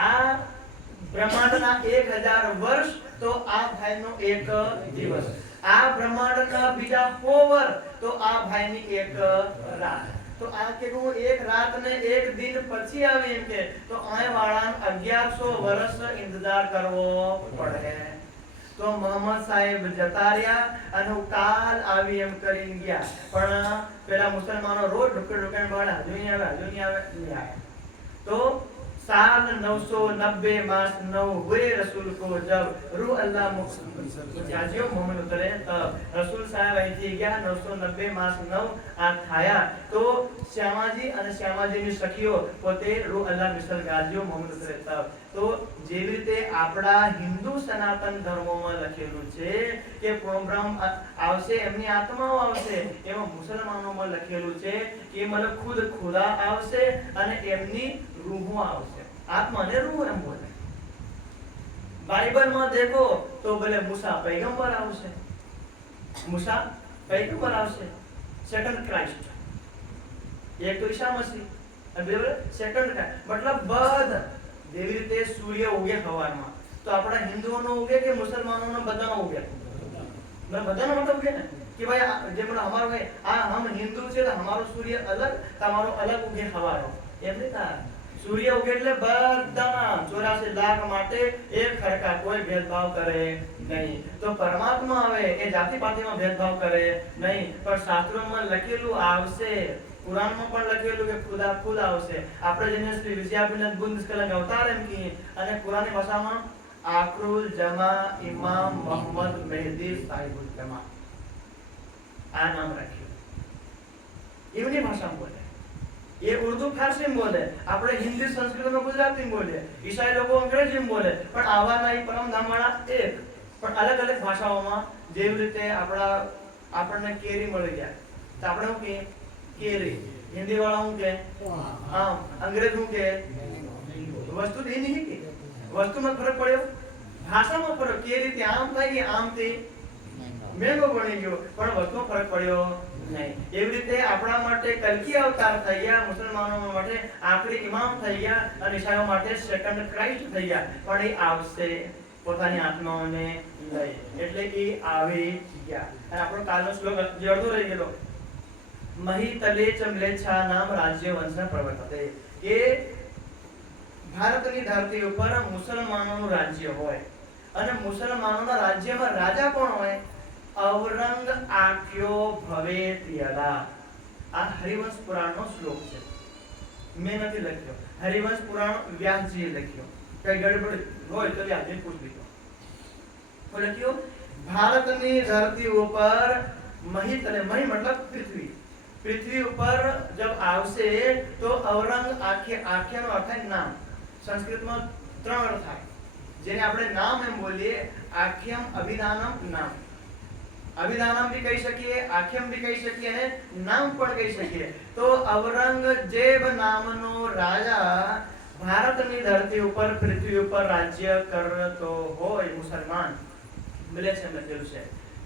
આ બ્રહ્માંડના 1000 વર્ષ તો આ ભાઈનો એક દિવસ. આ બ્રહ્માંડના બીજા 100 વર્ષ તો આ ભાઈની એક રાત. તો આ કે હું એક રાત ને એક દિન પછી આવી એમ કે તો આય વાળાને 1100 વર્ષ ઇંતજાર કરવો પડે. તો મોહમ્મદ સાહેબ જતા રહ્યા અને હું કાલ આવી એમ કરીને ગયા. પણ પેલા મુસલમાનો રોજ ઢુકડ વાળા હજુ નહીં આવે. તો साल 990 मास 9 हुए रसूल को जब रूह अल्लाह जाजियो मोहम्मद उतरे तब रसूल साहब અહીંથી ગયા 990 માસ 9 આ થયા. તો શ્યામાજી અને શ્યામાજીની સખીઓ પોતે રૂહ અલ્લાહ મિસલ ગાજીઓ મોહમ્મદ ઉતરે તબ. તો જેવી રીતે આપણા હિન્દુ સનાતન ધર્મોમાં લખેલું છે કે બ્રહ્મ આવશે, એમની આત્માઓ આવશે, એમાં મુસલમાનોમાં લખેલું છે કે મતલબ ખુદ ખુદા આવશે અને એમની રૂહો આવશે. आत्मा ने रूह एम बोले. बाइबल में देखो तो बोले मूसा पैगंबर आवશે, मूसा पैगंबर आवશે, सेकंड क्राइस्ट. एक तो ईसा मसीह અને બે સેકન્ડ ક્રાઇસ્ટ. મતલબ બધા જેવી રીતે સૂર્ય ઉગે સવારમાં તો આપણા હિન્દુઓનો ઉગે કે મુસલમાનોનો? બધાનો ઉગે. બધાનો મતલબ ઉગે ને કે ભાઈ જે મને અમારો ભાઈ આ હમ હિન્દુ છે તો અમારો સૂર્ય અલગ, તમારો અલગ ઉગે સવારો. એમ નહીં થાય. સૂર્ય ઉગે એટલે બધાના 84 લાખ માટે એક સરખા, કોઈ ભેદભાવ કરે નહીં. તો પરમાત્મા આવે એ જાતિ પાતિમાં ભેદભાવ કરે નહીં. પણ શાસ્ત્રોમાં લખેલું આવશે, કુરાનમાં પણ લખેલું કે ખુદા ખુદ આવશે. આપણે જેને શ્રી વિજયાબિનંદ બુદ્ધ નિષ્કલંક અવતાર એમ કહીએ અને કુરાની ભાષામાં આખરુલ જમા ઇમામ મોહમ્મદ મહેદી સાહિબુલ જમા આ નામ રાખ્યું. એમની ભાષામાં બોલે. ये उर्दू फारसी में बोले, આપણે હિન્દી સંસ્કૃત में गुजराती में बोले, ईसाई લોકો અંગ્રેજી में बोले. પણ આવાના ઈ પરમધામ વાળા એક પણ અલગ અલગ ભાષાઓમાં જેવી રીતે આપણને કેરી મળી જાય તો આપણે શું કહીએ? કેરી. હિન્દી વાળા શું કહે? આમ. અંગ્રેજ શું કહે? વસ્તુ એ નહીં કે વસ્તુમાં ફરક પડ્યો, ભાષામાં ફરક. કેરી થી આમ થાય કે આમ થી મેંગો બની ગયો, પણ વસ્તુમાં ફરક પડ્યો નહીં. એવી રીતે આપણા માટે કલ્કી અવતાર થઈ ગયા, મુસલમાનો માટે આખરી ઇમામ થઈ ગયા અને ઈસાઈઓ માટે સેકન્ડ ક્રાઇસ્ટ થઈ ગયા. પણ એ આવશે પોતાની આત્માઓને લઈ, એટલે એ આવી ગયા. અને આપણો કાલનો શ્લોક જે અડધો રહી ગયેલો, મહી તલે ચમલેચ્છા નામ રાજ્ય વંશના પ્રવર્તતે, કે ભારતની ધરતી ઉપર મુસલમાનોનું રાજ્ય હોય અને મુસલમાનોના રાજ્યમાં રાજા કોણ હોય? અવરંગ આખ્યો ભવેત યદા. આ હરિવંશ પુરાણનો શ્લોક છે, મેં નથી લખ્યો. હરિવંશ પુરાણ વ્યાસજીએ લખ્યો. કઈ ગડબડ હોય તો વ્યાસજી પૂછી લીધો. તો લખ્યો ભારતની ધરતી ઉપર મહી તલે, મહી મતલબ પૃથ્વી, પૃથ્વી ઉપર જબ આવશે તો અવરંગ આખ્ય, આખ્યાનો અર્થ થાય નામ. સંસ્કૃતમાં 3 અર્થ થાય જેને આપણે નામ એમ બોલીએ. આખ્યમ, અભિધાનમ, નામ. અભિધાનમ भी કહી શકીએ, આખ્યમ भी કહી શકીએ અને નામ પણ કહી શકીએ. તો ઔરંગઝેબ નામનો રાજા ભારતની ધરતી ઉપર, પૃથ્વી ઉપર રાજ્ય કરતો હોય, મુસલમાન. બોલે છે લખેલું છે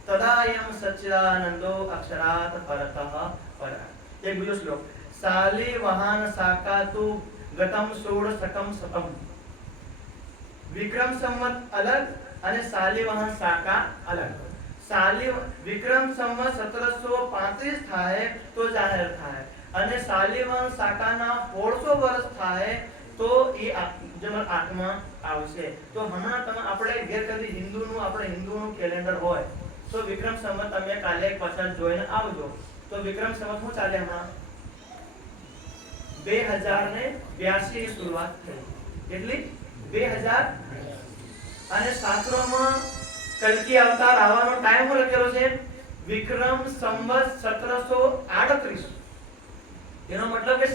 તદાયમ સચ્ચિદાનંદો અક્ષરાત પરતઃ પર. એક બીજો શ્લોક. સાલી વહાન સાકાતુ ગતમ ષોડશકમ શતમ. વિક્રમ સંવત અલગ અને સાલી વહાન સાકા અલગ. સાલી વિક્રમ સંવત 1735 થાય તો જાહેર થાય અને સાલી વહાન સાકાના 1600 વર્ષ થાય તો એ જમર આત્મા આવશે. તો હમણાં તમે આપણે ઘેર કદી હિન્દુનું કેલેન્ડર હોય તો વિક્રમ સંવત તમે કાલે પાછળ જોઈને આવજો. તો વિક્રમ સંવત શું ચાલે હમણાં 2082 ની શરૂઆત થઈ. કેટલી? 2000. અને શાસ્ત્રોમાં કલ્કી અવતાર આવવાનો ટાઈમ શું લખેલો છે? વિક્રમ સંવત 1738. એનો મતલબ કે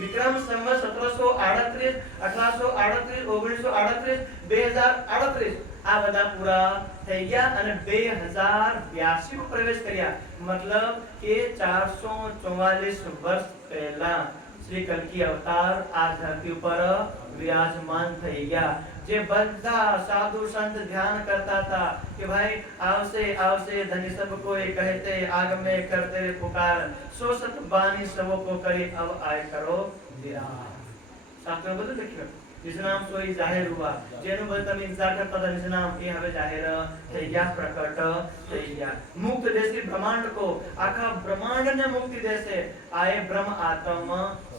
વિક્રમ સંવત 1738, 1838, 1938, 2038 આ બધા પૂરા થઈ ગયા અને 2082 માં પ્રવેશ કર્યા. મતલબ કે 444 વર્ષ પહેલા શ્રી કલ્કી અવતાર આ ધરતી ઉપર વિરાજમાન થઈ ગયા. જે બધા સાધુ સંત ધ્યાન કરતા હતા કે ભાઈ આવશે આવશે ધની સબ કોઈ કહેતે આગમે કરતે પુકાર સો સત બાની સવો કો કરી અબ આય કરો વિરામ. શાસ્ત્ર બધું લખ્યું. નિષ્ણામ સોઈ જાહેર હુઆ. જેનું બધું તમે ઇંતજાર કરતા હતા નિષ્ણામ એ હવે જાહેર થઈ ગયા, પ્રકટ થઈ ગયા. મુક્ત દેશી બ્રહ્માંડ કો આખા બ્રહ્માંડને મુક્તિ દેશે. આએ બ્રહ્મ આત્મ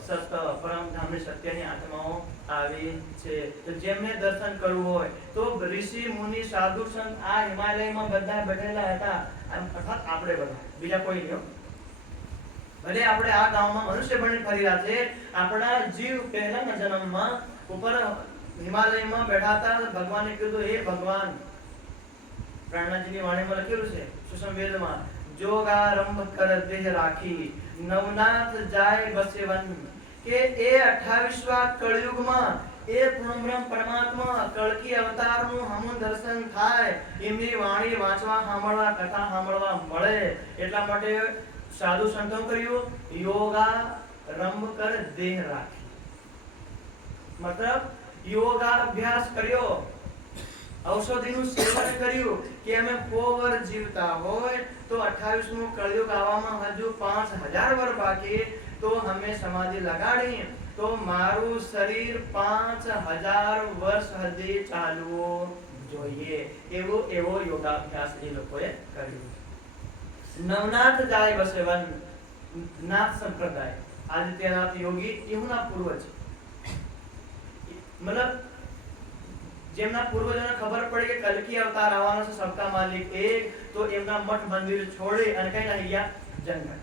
સત પરમ ધામની સત્યની આત્માઓ આવી છે. તો જેમને દર્શન કરવું હોય તો ઋષિ મુનિ સાધુ સંત આ હિમાલયમાં બધા બેઠેલા હતા. અર્થાત આપણે બધા, બીજા કોઈ નહીં. ભલે આપણે આ ગામમાં મનુષ્ય બની ફરી રહ્યા છે, આપણા જીવ પહેલાના જન્મમાં ઉપર હિમાલયમાં બેઠા હતા. ભગવાને કીધું હે ભગવાન, પ્રાણનાથજીની વાણીમાં લખેલું છે સુસંવેદમાં, જોગારંભ કર દેહ રાખી નવનાથ જાય બસે વન. કે એ 28વા કળયુગમાં એ પૂર્ણબ્રહ્મ પરમાત્મા કલ્કી અવતારનું હમું દર્શન થાય, એમની વાણી વાંચવા સાંભળવા કથા સાંભળવા મળે. એટલા માટે સાધુ સંતો કર્યું યોગા રંભ કર દેહ રાખી. મતલબ યોગા અભ્યાસ કર્યો, ઔષધિનું સેવન કર્યું કે અમે 100 વર્ષ જીવતા હોય તો 28મું કળયુગ આવવામાં હજુ 5000 વર્ષ બાકી, તો અમે સમાધિ લગાડી તો મારું શરીર 5000 વર્ષ સુધી ચાલવું જોઈએ. એવો યોગાભ્યાસ એ લોકોએ કર્યો. નવનાથ જાય બસે વન. નાથ સંપ્રદાય આદિત્યનાથ યોગી એમના પૂર્વજ, મતલબ જેમના પૂર્વજોને ખબર પડી કે કલ્કી અવતાર આવવાનો છે સબકા માલિક એક, તો એમના મઠ મંદિર છોડી અને કઈ ના ગયા જંગલ.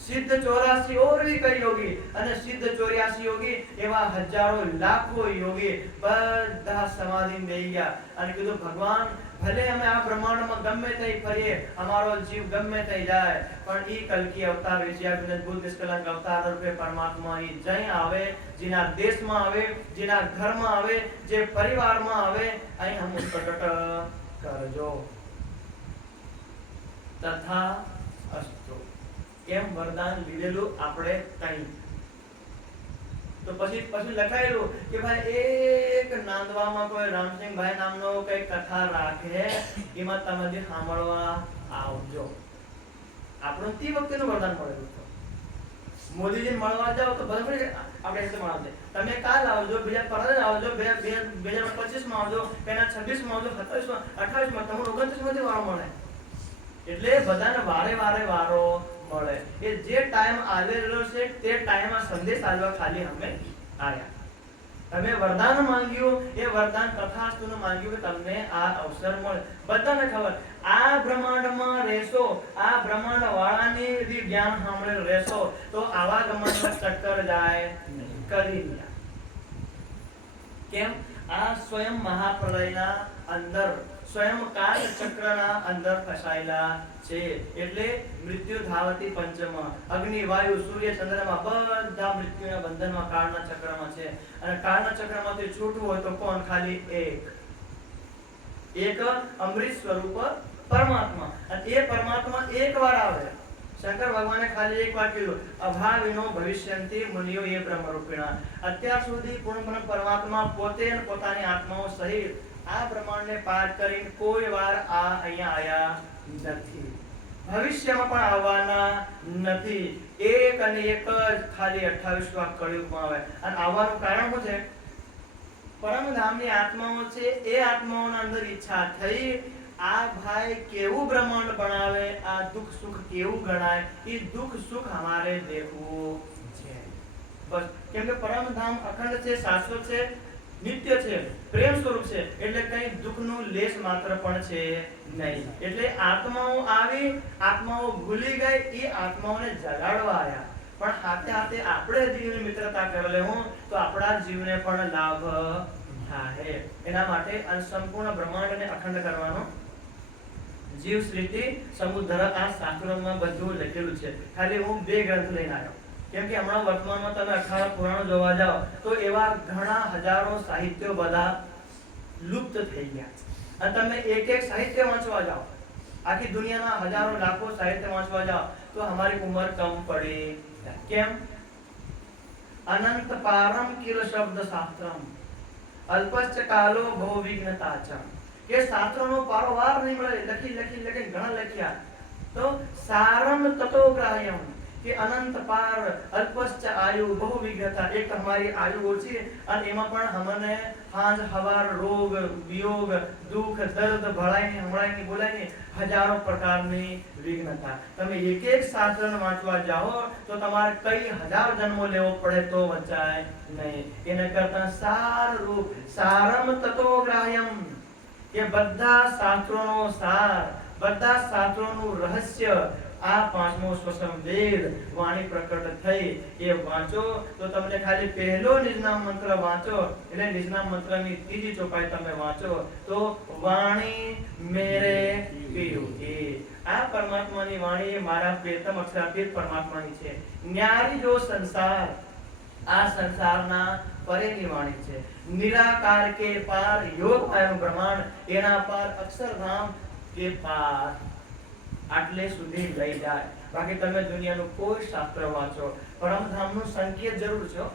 સિદ્ધ 84 और भी कई योगी અને સિદ્ધ 84 યોગી એવા હજારો લાખો યોગી બધા સમાધિ બેહી ગયા અને કીધું ભગવાન ભલે અમે આ બ્રહ્માંડમાં ગમે તે ફરીએ, અમારો જીવ ગમે તે જાય, પણ ઈ કલ્કી અવતાર વિજયાગ્રત બુદ્ધ નિષ્કલંક અવતાર રૂપે પરમાત્મા ઈ જઈ આવે, જેના દેશમાં આવે, જેના ઘરમાં આવે, જે પરિવારમાં આવે, અહીં હમ પ્રગટ કરજો. તથા અસ્તુ એમ વરદાન લીધેલું આપણે તઈ. તો પછી લખાયેલું કે ભાઈ એક નાંદવામાં કોઈ રામસિંહભાઈ નામનો કઈ કથા રાખે, એમાં તમે સાંભળવા આવજો. આપણું તે વખતેનું વરદાન મળેલું છે. મોદીજીને મળવા જાવ તો બરાબર આપણે એટલે મળાવજે, તમે કાલ આવજો, બીજા પરમ આવજો, 2025 માં આવજો, પેલા 26 માં આવજો, 27 માં, 28 માં, તમને 29 માંથી વારો મળે. એટલે બધાને વારે વારો મળે. એ જે ટાઈમ આવેલો છે તે ટાઈમમાં સંદેશ આવ્યો, ખાલી અમે આયા. તમે વરદાન માંગ્યું, એ વરદાન તથાસ્તુનું માંગ્યું કે તમને આ અવસર મળે. બધાને ખબર આ બ્રહ્માંડમાં રહેશો, આ બ્રહ્માંડ વાળાની જ્ઞાન સાંભળે રહેશો તો આવા ગમનમાં ચક્કર જાય કરી રહ્યા. કેમ? આ સ્વયં મહાપ્રલયના અંદર, સ્વયં કાલ ચક્રના અંદર ફસાયેલા છે. એટલે મૃત્યુ ધાવતી પંચમાં, અગ્નિ વાયુ સૂર્ય ચંદ્રમા બધા મૃત્યુના બંધનમાં કાળના ચક્રમાં છે. અને કાળના ચક્રમાંથી છૂટવું હોય તો કોણ? ખાલી એક અમૃત સ્વરૂપ પરમાત્મા. અને એ પરમાત્મા એકવાર આવે. શંકર ભગવાને ખાલી એક વાર કીધું અભાવિનો ભવિષ્યંતિ મુનિયો એ બ્રહ્મ રૂપિણા. અત્યાર સુધી પૂર્ણ પરમાત્મા પોતે પોતાની આત્માઓ સહિત આ બ્રહ્માંડને પાર કરીને કોઈ વાર આ અહીંયા આયા નથી, ભવિષ્યમાં પણ આવવાના નથી. એક અને એક જ ખાલી 28 કળિયુગમાં આવે. અને આવવાનું કારણ શું છે? પરમધામની આત્માઓ છે, એ આત્માઓના અંદર ઈચ્છા થઈ આ ભાઈ કેવું બ્રહ્માંડ બનાવે, આ દુઃખ સુખ કેવું ગણાય, એ દુઃખ સુખ हमारे देखવું છે બસ. કેમ કે પરમધામ અખંડ છે, શાશ્વત છે, નિત્ય છે, પ્રેમ સ્વરૂપ છે, એટલે કઈ દુઃખનું લેશ માત્ર પણ છે નહીં. એટલે આત્માઓ આવી, આત્માઓ ભૂલી ગઈ, એ આત્માઓને જગાડવા આવ્યા. પણ હાથે હાથે આપણે જીવની મિત્રતા કરી લેવું તો આપણા જીવને પણ લાભ થાય. એના માટે સંપૂર્ણ બ્રહ્માંડને અખંડ કરવાનો જીવ સૃષ્ટિ સમુદ્ર આ શાસ્ત્રોમાં બધું લખેલું છે. ખાલી હું 2 ગ્રંથ લઈને આવ્યો. કેમ કે હમણાં વર્તમાનમાં તમે 18 પુરાણો જોવા જાઓ તો એવા ઘણા હજારો સાહિત્યો બધા લુપ્ત થઈ ગયા. અને તમે એક એક સાહિત્ય વાંચવા જાઓ, આખી દુનિયાના હજારો લાખો સાહિત્ય વાંચવા જાઓ તો हमारी उम्र कम पड़े. કેમ? અનંત પારમ કિલ શબ્દ શાસ્ત્રમ અલ્પશ્ચ કાલો ભવ વિઘ્નતાચમ. કે શાસ્ત્રોનો પારોવાર નહીં મળે, લખી ઘણા લખ્યા તો સારમ તતો ગ્રાહ્યમ કે અનંત પાર અલ્પશ્ચ આયુ બહુ વિઘ્નતા. એક અમારી આયુ ઓછી અને એમાં પણ અમને હાંજ હવાર રોગ વિયોગ દુઃખ દર્દ ભળાઈની હમણાઈની બોલાઈની હજારો પ્રકારની વિઘ્નતા. તમે એક એક શાસ્ત્ર વાંચવા જાઓ તો તમારે કઈ હજાર જન્મો લેવો પડે તો વચાય નહીં. એના કરતા સાર રૂપ સારમ તતો ગ્રાહ્યમ કે બધા શાસ્ત્રોનો સાર, બધા શાસ્ત્રોનું રહસ્ય આ પાંચમો સ્વસમ વેદ વાણી પ્રકટ થઈ એ વાંચો તો તમને ખાલી પહેલો નિજનામ મંત્ર વાંચો એટલે નિજનામ મંત્રની 3જી ચોપાઈ તમે વાંચો તો વાણી મેરે પીરુ એ આ પરમાત્માની વાણી એ મારા પ્રિયતમ અક્ષરાતીત પરમાત્માની છે. ન્યારી જો સંસાર આ સંસારના પરેની વાણી છે. નિરાકાર કે પાર યોગ આયમ બ્રહ્માંડ એના પાર અક્ષરધામ કે પાર આટલે સુધી લઈ જાય. બાકી તમે દુનિયાનું કોઈ શાસ્ત્ર વાંચો, પરમધામનું સંકેત જરૂર છે.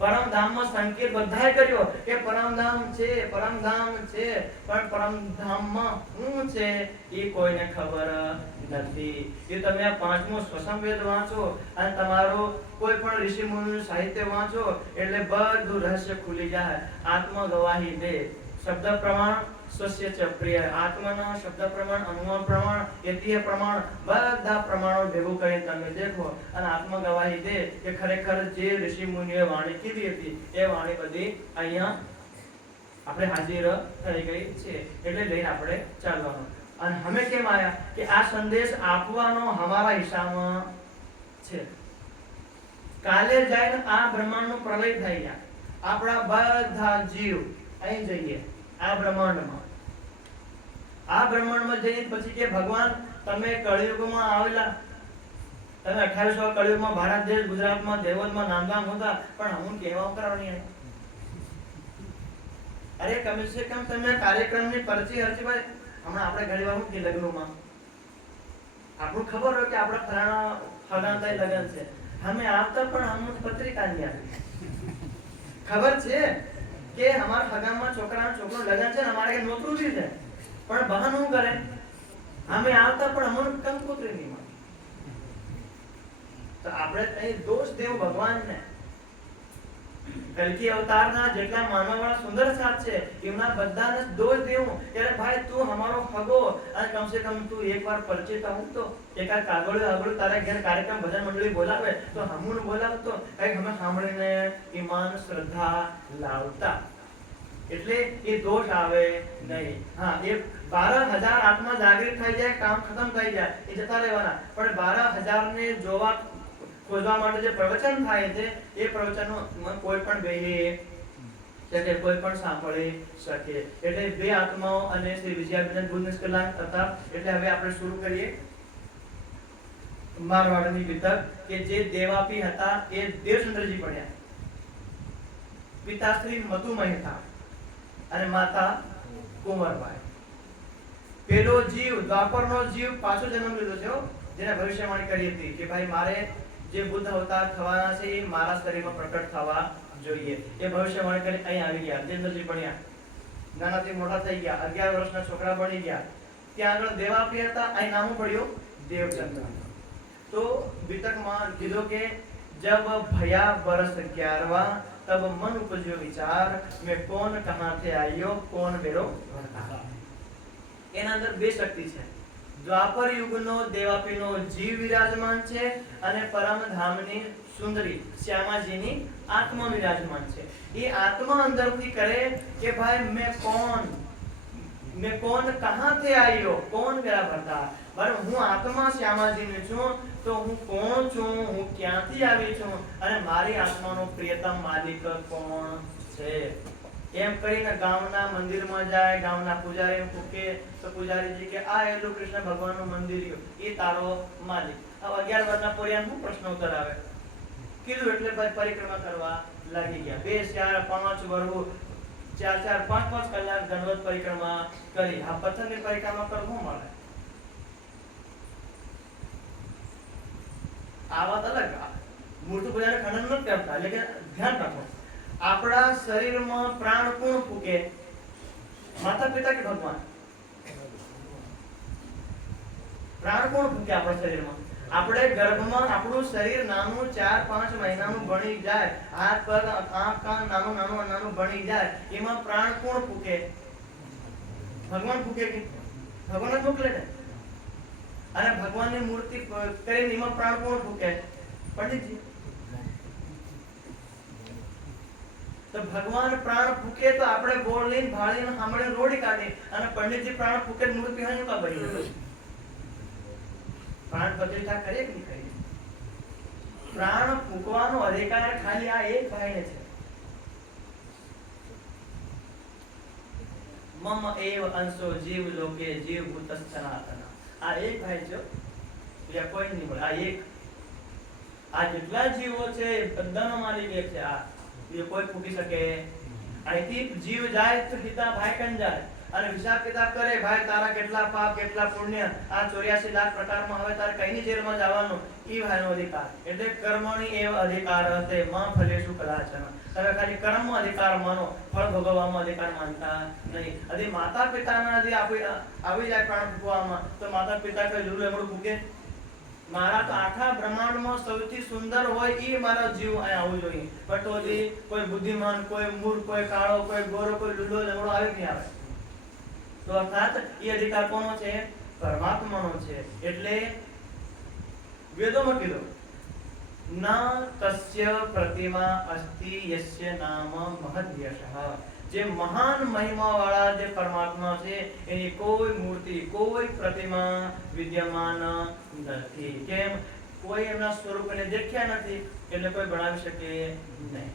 પરમધામમાં સંકેત બધાએ કર્યો કે પરમધામ છે, પરમધામ છે, પણ પરમધામમાં શું છે એ કોઈને ખબર નથી. એ તમે આ પાંચમો સ્વસંવેદ વાંચો અને તમારો કોઈ પણ ઋષિ મુનિનું સાહિત્ય વાંચો એટલે બધું રહસ્ય ખુલી જાય. આત્મા ગવાહી દે, શબ્દ પ્રમાણ સ્વસ્ય ચ પ્રિય, આત્માના શબ્દ પ્રમાણ, અનુમાન પ્રમાણ, યતીય પ્રમાણ, બધા પ્રમાણો ભેગું કરીને તમે દેખો અને આત્મા ગવાહી દે કે ખરેખર જે ઋષિ મુનિએ વાણી કીધી હતી એ વાણી બધી અહીંયા આપણે હાજર થઈ ગઈ છે. એટલે લઈને આપણે ચાલવાનું. અને અમે કેમ આયા કે આ સંદેશ આપવાનો અમારા હિસાબમાં છે. કાલે જઈને આ બ્રહ્માંડનો પ્રલય થઈ ગયા, આપણા બધા જીવ અહીં જઈએ આ બ્રહ્માંડમાં. આ બ્રહ્માંડમાં જઈને પછી કે ભગવાન તમે કળિયુગમાં આવેલા, તમે 1800 કળિયુગમાં ભારત દેશ ગુજરાતમાં દેવલમાં નામધામ હતા, પણ હું કેવા કરવાની અરે કમ સે કમ તમે કાર્યક્રમની પરચી હરજીભાઈ હમણાં આપણે ઘણી વાર કે લગ્નમાં આપણું ખબર હોય કે આપણા ફલાણા ફલાણા લગ્ન છે, અમે આવતા પણ અમને પત્રિકા નહીં આવી. ખબર છે કે અમારા હગામમાં છોકરાનો છોકરો લગ્ન છે ને અમારે કે નોતરું બી છે, પણ બહાનું શું કરે અમે આવતા પણ અમને કંકોત્રી નહીં મળે. તો આપણે અહીં દોષ દેવું ભગવાનને. કલ્કી અવતારના જેટલા માનવવાળા સુંદર સાથ છે એમના બધાને દોષ દેવું કે ભાઈ તું અમારો હગો અને કમસે કમ તું એકવાર પરિચિત આવું તો એકાદ કાગળ તારા ઘેર કાર્યક્રમ ભજન મંડળી બોલાવે તો હમુન બોલાવતો કઈ અમે સાંભળીને ઈમાન શ્રદ્ધા લાવતા. એટલે એ દોષ આવે નહીં. હા, એ 12,000 આત્મા જાગૃત થઈ જાય, કામ ખતમ થઈ જાય, એ જતા રહેવાના. પણ 12,000 ને જોવા ખોજવા માટે જે પ્રવચન થાય છે એ પ્રવચનો કોઈ પણ બેહી શકે, કોઈ પણ સાંભળી શકે. એટલે 2 આત્માઓ અને શ્રી વિજયાબેન ગુણ નિષ્કલાંક હતા. એટલે હવે આપણે શરૂ કરીએ મારવાડની વિતક કે જે દેવાપી હતા એ દેવચંદ્રજી પડ્યા. પિતાશ્રી મધુમહેતા અને માતા કુંવરબાઈ. પેલો જીવ દ્વાપરનો જીવ પાછો જન્મ લીધો છે જેને ભવિષ્યવાણી કરી હતી કે ભાઈ મારે જે બુદ્ધ અવતાર થવાના છે એ મારા શરીરમાં પ્રકટ થવા જોઈએ. એ ભવિષ્યવાણી કરી અહીં આવી ગયા. દેવચંદ્રજી બન્યા, નાનાથી મોટા થઈ ગયા, 11 વર્ષના છોકરા બની ગયા. ત્યાં આગળ દેવાપી હતા, અહીં નામું પડ્યું દેવચંદ્ર. તો વિતકમાં કીધું કે जब भया बरस 11वां तब मन उपजो विचार मैं कौन कहां से आयो कौन मेरो भरता. એના અંદર બે શક્તિ છે. દ્વાપર યુગનો દેવાપીનો જીવ વિરાજમાન છે અને પરમધામની સુંદરી શ્યામાજીની આત્મા વિરાજમાન છે. એ આત્મા અંદરથી કરે કે ભાઈ मैं कौन कहां से आयो कौन मेरा भरता. બરાબર, હું આત્મા શ્યામાજીની છું તો હું કોણ છું, હું ક્યાંથી આવી છું અને મારી આત્માનો પ્રિયતમ માલિક કોણ છે. એમ કરીને ગામના મંદિરમાં જાય, ગામના પૂજારીને પૂછે તો પૂજારીજી કે આ એલું કૃષ્ણ ભગવાનનું મંદિર એ તારો માલિક. હવે 11 વર્ષના પોરિયાને શું પ્રશ્ન ઉત્તર આવે? કીધું એટલે ભાઈ પરિક્રમા કરવા લાગી ગયા. 2 4 5 વર્ષ 4 4 5 5 કલાક દંડવત પરિક્રમા કરી. આ પથ્થરની પરિક્રમા કરવું મળે. આ વાત અલગ, મૂર્તિ પૂજાને ખંડન નથી કરતા, એટલે કે ધ્યાન રાખો આપણા શરીરમાં પ્રાણ કોણ ફૂકે? માતા પિતા કે ભગવાન? પ્રાણ કોણ ફૂકે આપણા શરીરમાં? આપણે ગર્ભમાં આપણું શરીર નાનું 4-5 મહિનાનું બની જાય, હાથ પગ આંખ કાન નાનું બની જાય, એમાં પ્રાણ કોણ ફૂકે? ભગવાન ફૂકે કે ભગવાન જ મોકલે ને? અને ભગવાનની મૂર્તિ કરીને એમાં પ્રાણ કોણ ફૂકે? પંડિતજી. તો ભગવાન પ્રાણ ફૂકે તો આપણે બોલ લઈને ભાળીને સાંભળીને રોડી કાઢી, અને પંડિતજી પ્રાણ ફૂકે મૂર્તિ હાનું કા બની? પ્રાણ પ્રતિષ્ઠા કરીએ કે નહીં કરીએ? પ્રાણ ફૂંકવાનો અધિકાર ખાલી આ એક ભાઈને છે. મમ એવ અંશો જીવ લોકે જીવ ભૂત સનાતન. આ એક ભાઈ છે, બીજા કોઈ નહીં મળે. આ એક, આ જેટલા જીવો છે બધાનો માલિક એક છે. આ એ કોઈ ફૂકી શકે. અહીંથી જીવ જાય તો પિતા ભાઈ કન જાય અને હિસાબ કિતાબ કરે, ભાઈ તારા કેટલા પાપ કેટલા પુણ્ય, આ 84 લાખ પ્રકારમાં હવે તારે કઈની જેલમાં જવાનું, ઈ ભાઈનો અધિકાર. એટલે કર્મણી એવ અધિકાર હતે માં ફલેષુ કદાચન. તમે ખાલી કર્મમાં અધિકાર માનો, ફળ ભોગવવામાં અધિકાર માનતા નહીં. હજી માતા પિતાના હજી આવી જાય પ્રાણ ફૂંકવામાં તો માતા પિતા કઈ જરૂર એમનું ફૂકે? મારા તો આખા બ્રહ્માંડમાં સૌથી સુંદર હોય ઈ મારો જીવ અહીં આવવું જોઈએ, પણ તો હજી કોઈ બુદ્ધિમાન, કોઈ મૂર્ખ, કોઈ કાળો, કોઈ ગોરો, કોઈ લૂલો લંગડો આવી નહીં આવે. તો અર્થાત એ અધિકાર કોનો છે? પરમાત્માનો છે. એટલે વેદોમાં કીધું ન તસ્ય પ્રતિમા અસ્તિ યસ્ય નામ મહદ્યશઃ. જે મહાન મહિમા વાળા જે પરમાત્મા છે એની કોઈ મૂર્તિ, કોઈ પ્રતિમા વિદ્યમાન નથી. કેમ? કોઈ એમના સ્વરૂપને દેખ્યા નથી એટલે કોઈ બનાવી શકે નહીં.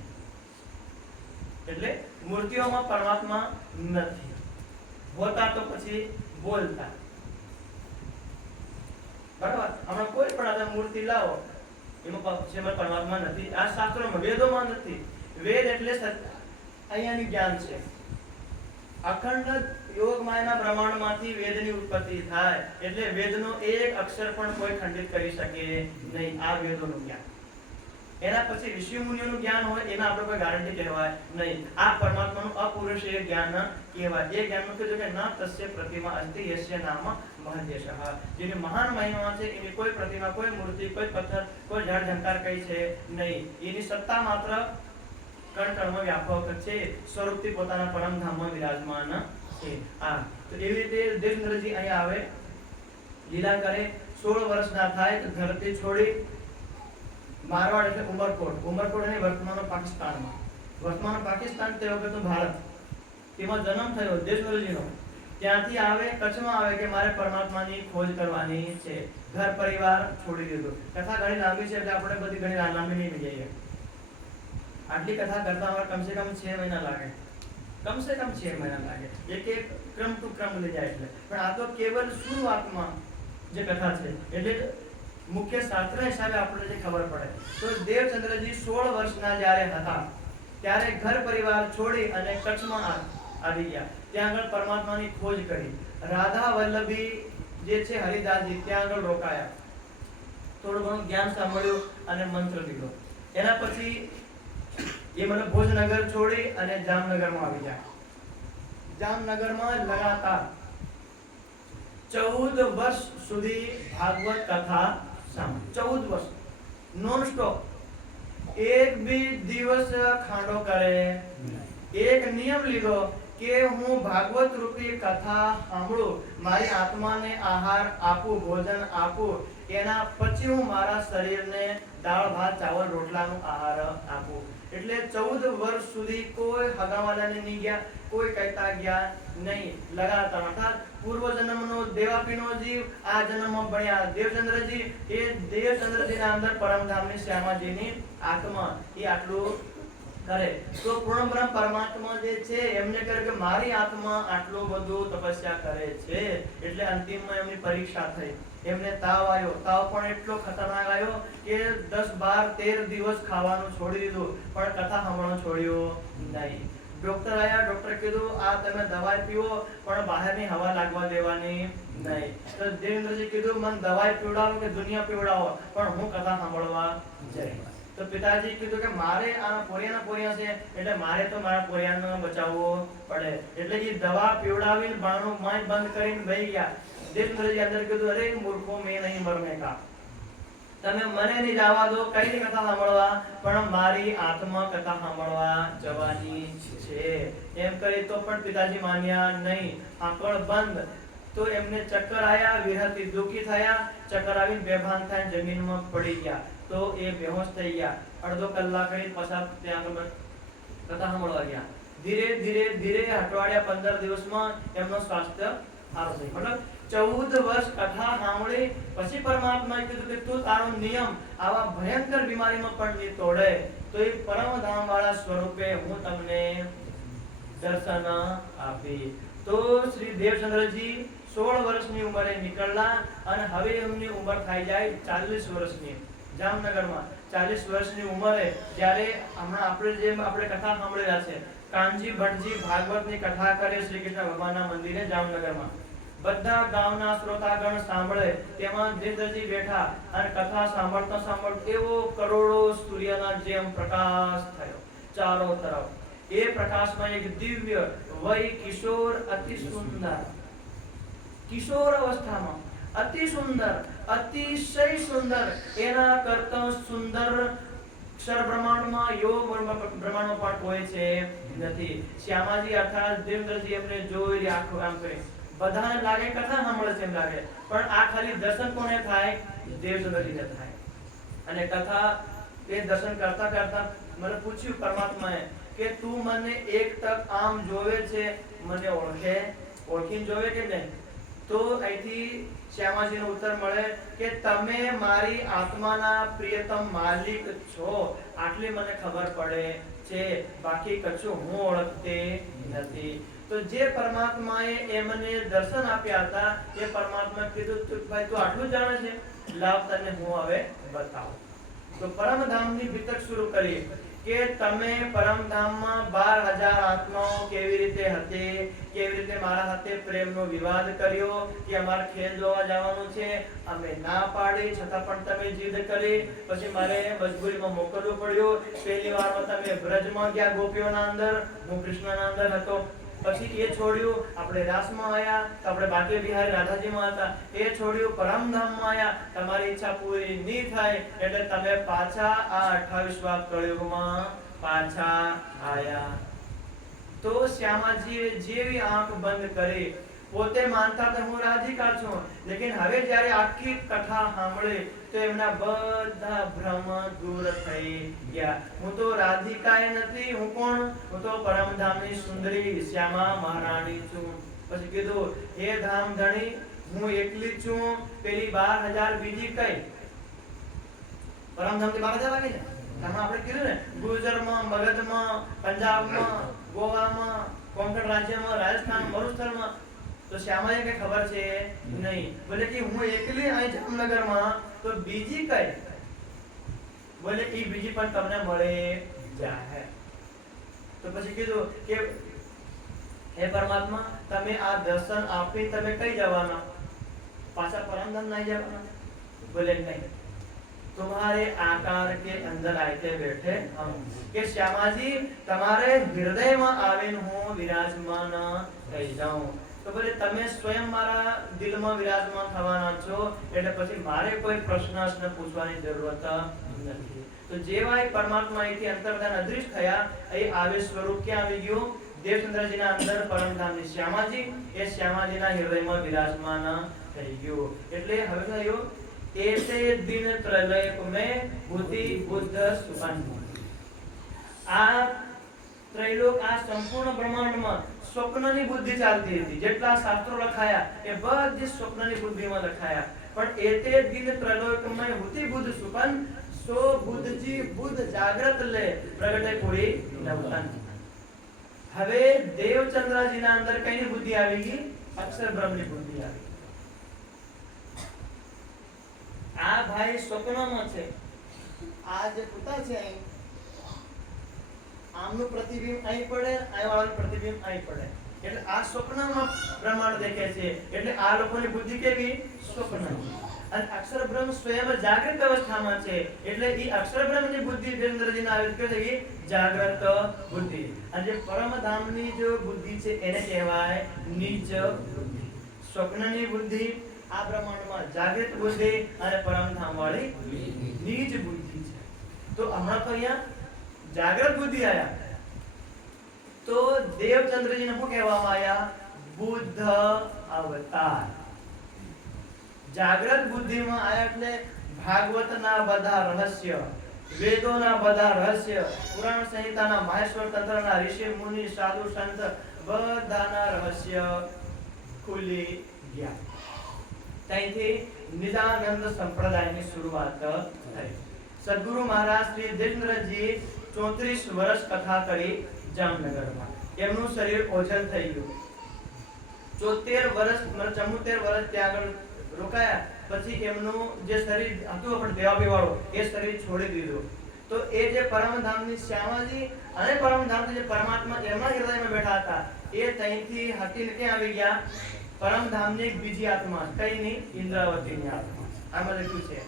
એટલે મૂર્તિઓમાં પરમાત્મા નથી. હોતા તો પછી બોલતા. બરાબર, હમણાં કોઈ પણ મૂર્તિ લાવો એમાં પરમાત્મા નથી. આ શાસ્ત્રોમાં વેદોમાં નથી. વેદ એટલે અહીંયાની જ્ઞાન છે. અખંડ યોગ માયાના બ્રહ્માંડમાંથી વેદની ઉત્પત્તિ થાય એટલે વેદનો એક અક્ષર પણ કોઈ ખંડિત કરી શકે નહીં. આ વેદોનું જ્ઞાન. એના પછી ઋષિ મુનિઓનું જ્ઞાન હોય એના આપણે કોઈ ગારંટી કહેવાય નહીં. આ પરમાત્માનું અપુરુષીય જ્ઞાન કહેવાય. એ જ્ઞાનનું કીધું કે ન તસ્ય પ્રતિમા અસ્તિ યસ્ય નામ મહદ્યશઃ. જેની મહાન મહિમા છે એની કોઈ પ્રતિમા, કોઈ મૂર્તિ, કોઈ પથ્થર, કોઈ ઝાડ ઝંકાર કઈ છે નહીં. એની સત્તા માત્ર કણ-કણમાં વ્યાપક છે. સ્વરૂપથી પોતાના પરમધામમાં વિરાજમાન છે. આ તો એવી રીતે દેવચંદ્રજી અહીંયા આવે, લીલા કરે. 16 વર્ષના થાય તો ધરતી છોડી મારવાડ એટલે ઉમરકોટ અને વર્તમાન પાકિસ્તાનમાં, વર્તમાન પાકિસ્તાન તે વખતનું ભારત, તેમાં જન્મ થયો દેવચંદ્રજીનો. ત્યાંથી આવે, કચ્છમાં આવે કે મારે પરમાત્માની ખોજ કરવાની છે. ઘર પરિવાર છોડી દીધું. કથા ઘણી લાંબી છે એટલે આપણે બધી ઘણી લાંબી નહીં જઈએ. આટલી કથા કરતા અમારે કમસે કમ 6 મહિના લાગે. કમસે કમ 6 મહિના લાગે. એક ક્રમ ટુ ક્રમ લઈ જાય એટલે. પણ આ તો કેવલ શરૂઆતમાં જે કથા છે એટલે મુખ્ય શાસ્ત્ર હિસાબે આપણને જે ખબર પડે તો દેવચંદ્રજી 16 વર્ષના જ્યારે હતા ત્યારે ઘર પરિવાર છોડી અને કચ્છમાં આવી ગયા. ત્યાં આગળ પરમાત્માની ખોજ કરી. રાધા વલ્લભી જે છે હરિદાસજી ત્યાં આગળ રોકાયા. થોડું ઘણું જ્ઞાન સાંભળ્યું અને મંત્ર લીધો. એના પછી એ મને ભોજનગર છોડી અને જામનગરમાં આવી ગયા. જામનગરમાં લગાતાર 14 વર્ષ સુધી ભાગવત કથા સાંભળી, 14 વર્ષ નોન સ્ટોપ, એક બી દિવસ ખાંડો કરે, એક નિયમ લીધો કે હું ભાગવત રૂપી કથા સાંભળું, મારી આત્માને આહાર આપું, ભોજન આપું, એના પછી હું મારા શરીરને દાળ ભાત ચાવલ રોટલાનો આહાર આપું. એટલે 14 વર્ષ સુધી કોઈ હગાવાલાને નહીં ગયા, કોઈ કહેતા ગયા નહીં, લગાતાર. અર્થાત પૂર્વ જન્મનો દેવાપીનો જીવ આ જન્મમાં ભણ્યા દેવચંદ્રજી, એ દેવચંદ્રજીના અંદર પરમધામની શ્યામાજીની આત્મા એ આટલું કરે. તો પૂર્ણ બ્રહ્મ પરમાત્મા જે છે એમને કહે કે મારી આત્મા આટલું બધું તપસ્યા કરે છે, એટલે અંતિમમાં એમની પરીક્ષા થઈ. એમને તાવ આવ્યો, તાવ પણ એટલો ખતરનાક આવ્યો કે 10, 12, 13 દિવસ ખાવાનું છોડી દીધું, પણ કથા સાંભળવાનું છોડ્યું નહીં. ડોક્ટર આયા, ડોક્ટરે કીધું આ તમે દવાઈ પીવો પણ બહારની હવા લાગવા દેવાની નહીં. તો દેવેન્દ્રજી કીધું મને દવાઈ પીવડાવો કે દુનિયા પીવડાવો, પણ હું કથા સાંભળવા જઈશ. તો પિતાજી કીધું કે મારે આ પોરિયા છે, એટલે મારે તો મારા પોરિયાનો બચાવવો પડે. એટલે એ દવા પીવડાવીને બાણું માય બંધ કરીને બેસી ગયા. દેવેન્દ્રજી અંદર કીધું અરે મૂર્ખો મેં નહીં મરને કા, તમે મને નહીં જવા દો કઈ કથા સાંભળવા, પણ મારી આત્મા કથા સાંભળવા જવાની છે. એમ કરી તો પણ પિતાજી માન્યા નહીં, આંકળ બંધ. તો એમને ચક્કર આયા, વિરહથી દુખી થયા, ચક્કર આવીને બેભાન થઈને જમીનમાં પડી ગયા. તો એ બેહોશ થઈ ગયા. અડધો કલાક પછી ત્યાં કથા સાંભળવા ગયા. ધીરે ધીરે ધીરે અઠવાડિયા 15 દિવસમાં એમનું સ્વાસ્થ્ય સારું થઈ. મતલબ 14 વર્ષ કથા સાંભળી પછી પરમાત્માએ કીધું કે તું તારો નિયમ આવા ભયંકર બીમારીમાં પણ નહીં તોડે, તો એ પરમધામ વાળા સ્વરૂપે હું તમને દર્શન આપી. તો શ્રી દેવચંદ્રજી 16 વર્ષની ઉંમરે નીકળ્યા અને હવે એમની ઉંમર થઈ જાય 40 વર્ષની. જામનગરમાં 40 વર્ષની ઉંમરે જ્યારે હમણાં આપણે કથા સાંભળી રહ્યા છે, કાનજી ભટ્ટજી ભાગવતની કથા કરે શ્રી કૃષ્ણ ભગવાનના મંદિરે જામનગરમાં. બધા ગામના શ્રોતાગણ સાંભળે, તેમાં દેવચંદ્રજી બેઠા અને કથા સાંભળતા સાંભળતા એવો કરોડો સૂર્યના જેમ પ્રકાશ થયો ચારો તરફ. એ પ્રકાશમાં એક દિવ્ય વય કિશોર, અતિ સુંદર કિશોર અવસ્થામાં, અતિ સુંદર, અતિશય સુંદર, એના કરતા સુંદર અક્ષર બ્રહ્માંડમાં યોગ બ્રહ્માંડમાં પણ કોઈ છે નથી. શ્યામાજી અર્થાત દેવેન્દ્રજી એમને જોઈ આંખો આમ કરી, બધાને લાગે કથા સાંભળે છે એમ લાગે, પણ આ ખાલી દર્શન કોને થાય? દેવચંદ્રજીને થાય. અને કથા એ દર્શન કરતા કરતા મને પૂછ્યું પરમાત્માએ કે તું મને એક તક આમ જોવે છે, મને ઓળખીને જોવે કે નહીં? તો અહીંથી શ્યામાજીનો ઉત્તર મળે કે તમે મારી આત્માના પ્રિયતમ માલિક છો, આટલી મને ખબર પડે છે, બાકી કશું હું ઓળખતી નથી. તો જે પરમાત્માએ એમને દર્શન આપ્યા હતા એ પરમાત્માએ કીધું ભાઈ તું આટલું જાણે છે, લાવ તને હું હવે બતાવું. તો પરમધામની વિતક શરૂ કરી કે તમે પરમધામમાં 12,000 આત્માઓ કેવી રીતે હતી, કેવી રીતે મારા સાથે પ્રેમનો વિવાદ કર્યો કે અમારે ખેલ જોવા જવાનું છે, અમે ના પાડી છતાં પણ તમે જીદ કરી, પછી મારે મજબૂરીમાં મોકલવું પડ્યું. પહેલી વારમાં તમે બ્રજમાં ગયા ગોપીઓના અંદર, હું કૃષ્ણના અંદર હતો. પછી એ છોડ્યું, આપણે રાસમાં આવ્યા તો આપણે બાકી બિહારી રાધાજીમાં હતા, એ છોડ્યું, પરમધામમાં આવ્યા, તમારી ઈચ્છા પૂરી નહીં થાય એટલે તમે પાછા આ 28 કળિયુગમાં પાછા આવ્યા. તો શ્યામાજીએ જેવી આંખ બંધ કરી, પોતે માનતા હતા હું રાધિકા છું, લેકિન હવે જ્યારે આખી કથા સાંભળી તો એમના બધા ભ્રમ દૂર થઈ ગયા. હું તો રાધિકાએ નથી, હું કોણ? હું તો પરમધામની સુંદરી શ્યામા મહારાણી છું. પછી કીધું હે ધામ ધણી, હું એકલી છું, પેલી 12,000 બીજી કઈ? પરમધામથી 12,000 લાગે છે. આપણે કીધું ને ગુજરમાં, મગધમાં, પંજાબમાં, ગોવામાં, કોંકણ રાજ્યમાં, રાજસ્થાન, મરુસ્થળમાં. તો શ્યામાને કઈ ખબર છે નહીં. બોલે કે હું એકલી અહીં જામનગરમાં, તો બીજી કઈ? બોલે એ બીજી પણ તમને મળે જાય. તો પછી કીધું કે હે પરમાત્મા, તમે આ દર્શન આપી તમે કઈ જવાના? પાછા પરમધામ નહીં જવાના? બોલે નહીં, तुम्हारे आकार के अंदर आते बैठे हम, કે શ્યામાજી તમારે હૃદયમાં આવીને હું વિરાજમાન થઈ જાઉં. તો બોલે તમે સ્વયં મારા દિલમાં વિરાજમાન થવાના છો, એટલે પછી મારે કોઈ પ્રશ્ન પૂછવાની જરૂરત નથી. તો જેવાય પરમાત્મા અહીંથી અંતર્ધાન અદૃશ્ય થયા, અહીં આવેશ સ્વરૂપ ક્યાં આવી ગયું? દેવચંદ્રજીના અંદર પરમધામની શ્યામાજી, એ શ્યામાજીના હૃદયમાં વિરાજમાન થઈ ગયું. એટલે હવે થયું એતે દિન ત્રૈલોક મેં બુદ્ધિ બુદ્ધ સુપન. આ ત્રૈલોક, આ સંપૂર્ણ બ્રહ્માંડમાં સ્વપ્નની બુદ્ધિ ચાલતી હતી. જેટલા શાસ્ત્રો લખાયા એ બધી સ્વપ્નની બુદ્ધિમાં લખાયા. પણ એતે દિન ત્રૈલોક મેં બુદ્ધિ બુદ્ધ સુપન, સો બુદ્ધજી બુદ્ધ જાગ્રત લે પ્રગટે પૂરી નવતન. હવે દેવચંદ્રજીના અંદર કઈની બુદ્ધિ આવી ગઈ? અક્ષર બ્રહ્મની બુદ્ધિ આવી. આ ભાઈ સ્વપ્નમાં છે, આ જે કુતા છે અહીં, આમનું પ્રતિબિંબ અહીં પડે, અહીં વાળાનું પ્રતિબિંબ અહીં પડે, એટલે આ સ્વપ્નમાં બ્રહ્માંડ દેખે છે. એટલે આ લોકોની બુદ્ધિ કેવી? સ્વપ્નની. અને અક્ષર બ્રહ્મ સ્વયં જાગૃત અવસ્થામાં છે, એટલે ઈ અક્ષર બ્રહ્મની બુદ્ધિ દેવેન્દ્રજીના આવી કે છે જાગૃત બુદ્ધિ. અને જે પરમધામની જો બુદ્ધિ છે એને કહેવાય નીચ બુદ્ધિ. સ્વપ્નની બુદ્ધિ આ બ્રહ્માંડમાં જાગૃત બુદ્ધિ, અને પરમધામ વાળી નીચ બુદ્ધિ છે. તો હમણાં તો અહીંયા જાગૃત બુદ્ધિ આયા, તો દેવચંદ્રજીને શું કહેવામાં આયા? બુદ્ધ અવતાર. જાગૃત બુદ્ધિમાં આયા એટલે ભાગવતના બધા રહસ્ય, વેદોના બધા રહસ્ય, પુરાણ સંહિતાના, માહેશ્વર તંત્રના, ઋષિ મુનિ સાધુ સંત બધાના રહસ્ય ખુલી ગયા. ત્યાંથી નિદાનંદ સંપ્રદાયની શરૂઆત થઈ. સદગુરુ મહારાજ શ્રી દેવેન્દ્રજી 34 વર્ષ કથા કરી જામનગરમાં. એમનું શરીર ઓજલ થઈ ગયું. 74 વર્ષ 74 વર્ષ ત્યાં આગળ રોકાયા. પછી એમનું જે શરીર હતું આપણે દેવાભી વાળું, એ શરીર છોડી દીધું. તો એ જે પરમધામની શ્યામાજી અને પરમધામથી જે પરમાત્મા એમના હૃદયમાં બેઠા હતા, એ ત્યાંથી હટીને ક્યાં આવી ગયા? પરમધામની એક બીજી આત્મા, કઈની? ઇન્દ્રાવતીની આત્મા. આમાં લખ્યું છે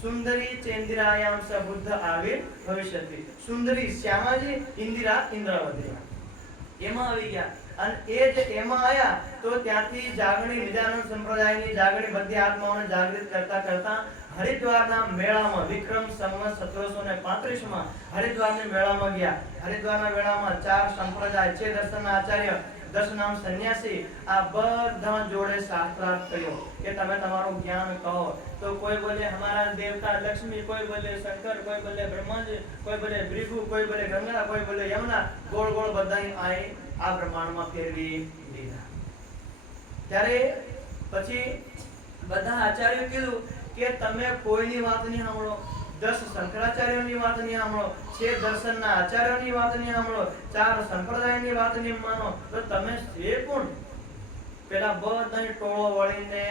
સુંદરી ચેન્દ્રાયામ સ બુદ્ધ આવિર ભવિષ્યતિ. સુંદરી શ્યામાજી, ઇન્દિરા ઇન્દ્રાવતી, એમાં આવી ગયા. અને એ જે એમાં આયા, તો ત્યાંથી જાગણી નિદાનંદ સંપ્રદાયની જાગણી બધી આત્માઓને જાગૃત કરતા કરતા હરિદ્વારના મેળામાં વિક્રમ સંવત 1735 માં હરિદ્વારના મેળામાં ગયા. હરિદ્વારના મેળામાં 4 સંપ્રદાય છે, દર્શનના આચાર્ય, 10 નામ સન્યાસી, આ બધા જોડે શાસ્ત્રાર્થ કર્યો કે તમે તમારું જ્ઞાન કહો. તો કોઈ બોલે હમારા દેવતા લક્ષ્મી, કોઈ બોલે શંકર, કોઈ બોલે બ્રહ્માજી, કોઈ બોલે ભૃગુ, કોઈ બોલે ગંગા, કોઈ બોલે યમુના, ગોળ ગોળ બધા આ બ્રહ્માંડમાં ફેરવી દીધા. ત્યારે પછી બધા આચાર્યો કીધું કે તમે કોઈની વાત નહીં સાંભળો, 10 શંકરાચાર્યોની વાત નહીં સાંભળો, 6 દર્શનના આચાર્યોની વાત નહીં સાંભળો, 4 સંપ્રદાયની વાત નહીં માનો, તો તમે છે કોણ? પેલા બધાની ટોળો વળીને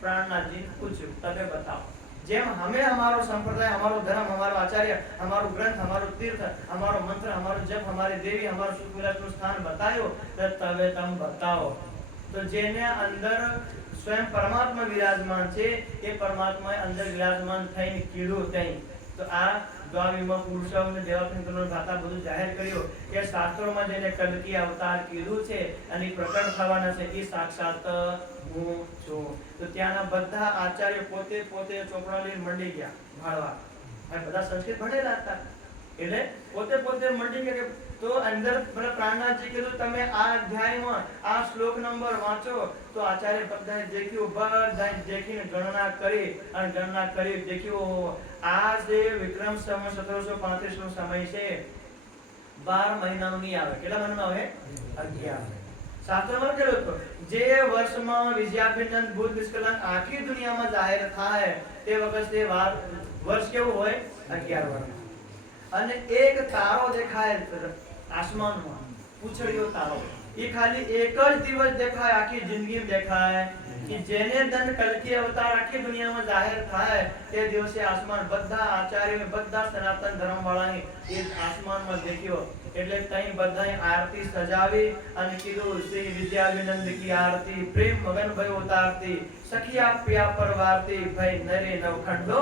પ્રાણનાથજી પૂછ્યું, તમે બતાવો. જેમ અમે અમારો સંપ્રદાય, અમારો ધર્મ, અમારો આચાર્ય, અમારું ગ્રંથ, અમારું તીર્થ, અમારો મંત્ર, અમારું જપ, અમારી દેવી, અમારું સુખ વિલાસનું સ્થાન બતાવ્યું, તો તમે બતાવો. તો જેને અંદર સ્વયં પરમાત્મા વિરાજમાન છે, એ પરમાત્માએ અંદર વિરાજમાન થઈને કીધું ત્યાં. તો આ દ્વાવિમાં પુરુષોને દેવાપંથનો ગાતા બધું જાહેર કર્યું કે શાસ્ત્રોમાં જેને કલ્કી અવતાર કીધું છે અને પ્રકટ થવાના છે, એ સાક્ષાત હું છું. તો ત્યાંના બધા આચાર્ય પોતે ચોપડા લઈને મંડી ગયા ભાળવા. આ બધા સંસ્કૃત ભણેલા હતા, એટલે પોતે મંડી ગયા. તો અંદર પ્રાણનાથજી કીધું તમે આ અધ્યાયમાં આ શ્લોક નંબર વાંચો. તો આચાર્ય બધાએ દેખ્યું, બધાએ દેખીને ગણના કરી અને ગણના કરી દેખ્યું આ જે વિક્રમ સંવત 1735 નો સમય છે, 12 મહિનાનો નહીં આવે. કેટલા મહિનાનો આવે? 11. શાસ્ત્રમાં કહેલું હતું જે વર્ષમાં વિજયાભિનંદ બુદ્ધ નિષ્કલંક આખી દુનિયામાં જાહેર થાય તે વખતે વર્ષ કેવું હોય? 11 વર્ષ. અને એક તારો દેખાય આસમાનમાં, પૂછડીયો તારો, એ ખાલી એક જ દિવસ દેખાય, આખી જિંદગી દેખાય. કે જેને દંડ કલ્કી અવતાર આખી દુનિયામાં જાહેર થાય તે દિવસે આસમાન બધા આચાર્યો, બધા સનાતન ધર્મ વાળાની એ આસમાનમાં દેખ્યો. એટલે તઈ બધાએ આરતી સજાવી અને કીધું શ્રી વિદ્યાવિનંદ કી આરતી, પ્રેમ મગન ભય ઉતારતી, સખિયા પિયા પરવારતી, ભય નરે નવખંડો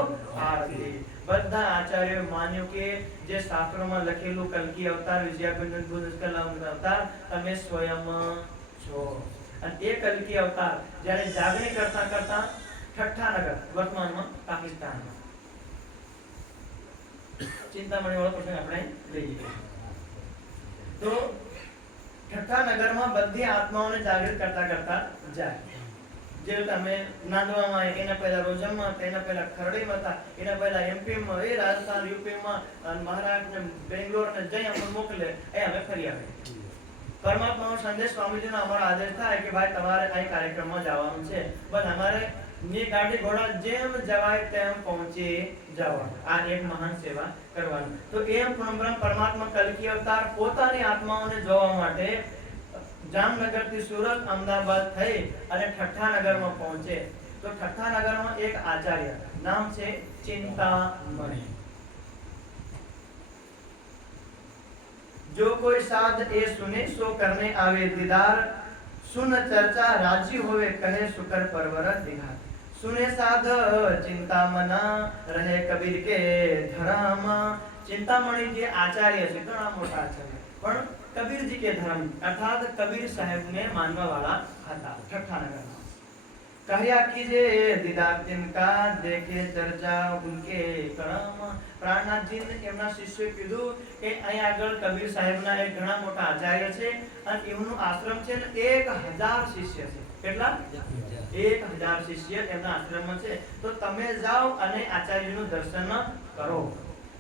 આરતી. બધા આચાર્યોએ માન્યું કે જે શાસ્ત્રોમાં લખેલું કલ્કી અવતાર, વિજયાભિનંદ બુદ્ધ અવતાર તમે સ્વયં છો. છો. અને એ કલ્કી અવતાર જ્યારે જાગણી કરતા કરતા ઠઠ્ઠાનગર વર્તમાનમાં પાકિસ્તાનમાં ચિંતામણી વાળો પ્રસંગ આપણે લઈએ તો ઠઠ્ઠાનગરમાં બધી આત્માઓને જાગૃત કરતા કરતા જાય. જે તમે નાંદવામાં એના પહેલા રોજમમાં હતા, એના પહેલા ખરડીમાં હતા, એના પહેલા એમપીમાં, એ રાજસ્થાન યુપીમાં, મહારાષ્ટ્ર બેંગ્લોર ને જઈ અમને મોકલે એ અમે ફરી આવે. પરમાત્માનો સંદેશ સ્વામીજીનો અમારો આદેશ થાય કે ભાઈ તમારે આ કાર્યક્રમમાં જવાનું છે, બસ અમારે ની ગાડી ઘોડા જેમ જવાય તેમ પહોંચી જવાનું. આ એક મહાન સેવા કરવાની. તો એમ પરમાત્મા કલ્કી અવતાર પોતાની આત્માઓને જોવા માટે જામનગર થી સુરત અમદાવાદ થઈ અને ઠઠ્ઠાનગરમાં પહોંચે. તો ઠઠ્ઠાનગરમાં એક આચાર્ય નામ છે ચિંતામણી. जो कोई साध ए सुने सो करने आवे दीदार, सुन चर्चा राजी होवे कहे सुकर परवर दिघार. सुने साध चिंतामना रहे कबीर के धर्म. चिंतामणी जे आचार्य છે ઘણા મોટા આચાર્ય પણ કબીરજી કે ધર્મ અર્થાત કબીર સાહેબ ને માનવા વાળા હતા. ઠઠ્ઠાનગરમાં કહ્યા कीजे दीदार जिनका देखे चर्चा उनके करम. પ્રાણનાથજી ને એમના શિષ્ય કીધું કે અહીં આગળ કબીર સાહેબના એક ઘણા મોટા આચાર્ય છે અને એમનું આશ્રમ છે ને 1000 શિષ્ય છે. કેટલા? 1000 શિષ્ય એમના આશ્રમમાં છે. તો તમે જાઓ અને આચાર્યનું દર્શન કરો.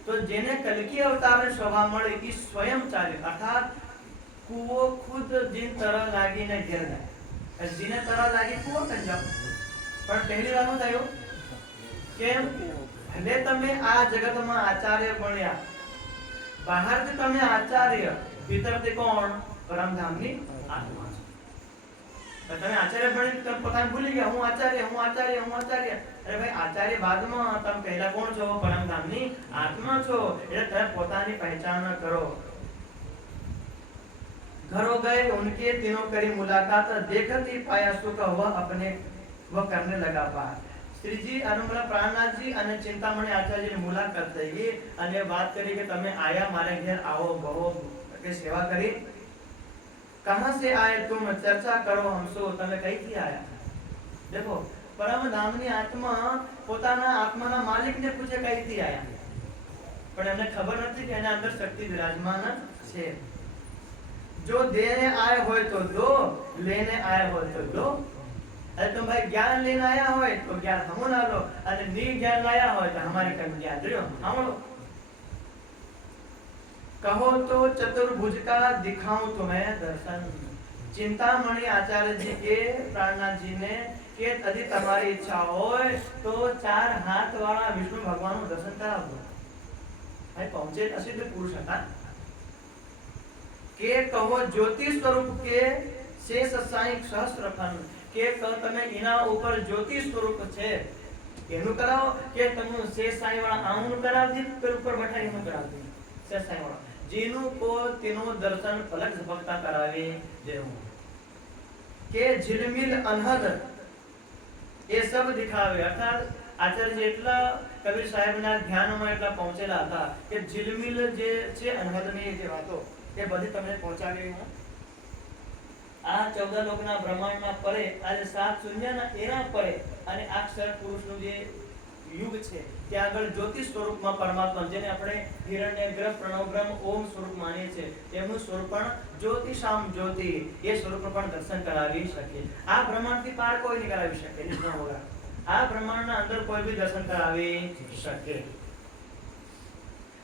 તો જેને કલ્કી અવતારની શોભા મળી એ સ્વયં ચાલ્યો અર્થાત કૂવો ખુદ જીન તરહ લાગીને ઘેર જાય. જીને તરહ લાગી કૂવો કરી જાઓ. પણ પહેલી વાર શું થયું? કેમ? ભલે તમે આ જગતમાં આચાર્ય બન્યા, બહારથી તમે આચાર્ય, ભીતરથી કોણ? પરમધામની આત્મા છે. તમે આચાર્ય બની તમે પોતાને ભૂલી ગયા હું આચાર્ય હું આચાર્ય હું આચાર્ય. અરે ભાઈ આચાર્ય બાદમાં તમે પહેલા કોણ છો? પરમધામની આત્મા છો. એટલે તમે પોતાની પહેચાન કરો. घरों गए उनके तीनों करी मुलाकात, देखती पाया सुख वह अपने वह करने लगा पार. श्रीजी अनुमला प्राणनाथजी અને ચિંતામણી આચાર્યની મુલાકાત થઈ ગઈ અને વાત કરી કે તમે આયા મારે ઘેર આવો બહો કે સેવા કરી. कहां से आए तुम चर्चा करो हमसे. તમે કઈથી આયા? देखो પરમધામની આત્મા પોતાના આત્માના માલિકને પૂછે કઈથી આયા, પણ એમને ખબર નથી કે એના અંદર શક્તિ વિરાજમાન છે. जो देने आए हो तो दो, लेने आए हो तो दो. अरे तुम भाई ज्ञान लेने आया हो तो ज्ञान हम ना लो, अरे नी ज्ञान लाया हो तो हमारे कम ज्ञान लो हम लो. कहो तो चतुर्भुज का दिखाऊं तुम्हें दर्शन. चिंतामणि आचार्य जी के प्राणनाथ जी ने કે यदि તમારી ઈચ્છા હોય તો 4 હાથ વાળા વિષ્ણુ ભગવાનનું દર્શન કરાવજો. ભાઈ પહોંચે અસિદ્ધ પુરુષ હતા કે કહો જ્યોતિ સ્વરૂપ કે શેષ સાઈ સહસ્ત્ર ખંડ કે તમે એના ઉપર જ્યોતિ સ્વરૂપ છે એનું કરાવો કે તમે શેષ સાઈ વાળા આનું કરાવજી પર ઉપર બેઠા એનું કરાવજી. શેષ સાઈ વાળા જેનું કો તેનું દર્શન પલક ઝપકતા કરાવે જેવું કે ઝિલમિલ અનહદ એ सब दिखावे. अर्थात आचार्य એટલા કબીર સાહેબના ધ્યાનમાં એટલા પહોંચેલા હતા કે ઝિલમિલ જે છે અનહદની જે વાતો એ બધી તમને પહોંચાડી હું. આ 14 લોકના બ્રહ્માંડના પરે આજે 7 શૂન્યના એના પરે અને આ અક્ષર પુરુષનું જે યુગ છે ત્યાં આગળ જ્યોતિ સ્વરૂપમાં પરમાત્મા જેને આપણે હિરણ્યગર્ભ પ્રણવબ્રહ્મ ઓમ સ્વરૂપ માનીએ છીએ તેમનું સ્વરૂપ પણ જ્યોતિષામ જ્યોતિ એ સ્વરૂપનું પણ દર્શન કરાવી શકે. આ બ્રહ્માંડથી પાર કોઈ નહીં કરાવી શકે. નિષ્ઠા હોગા આ બ્રહ્માંડના અંદર કોઈ भी દર્શન કરાવી શકે.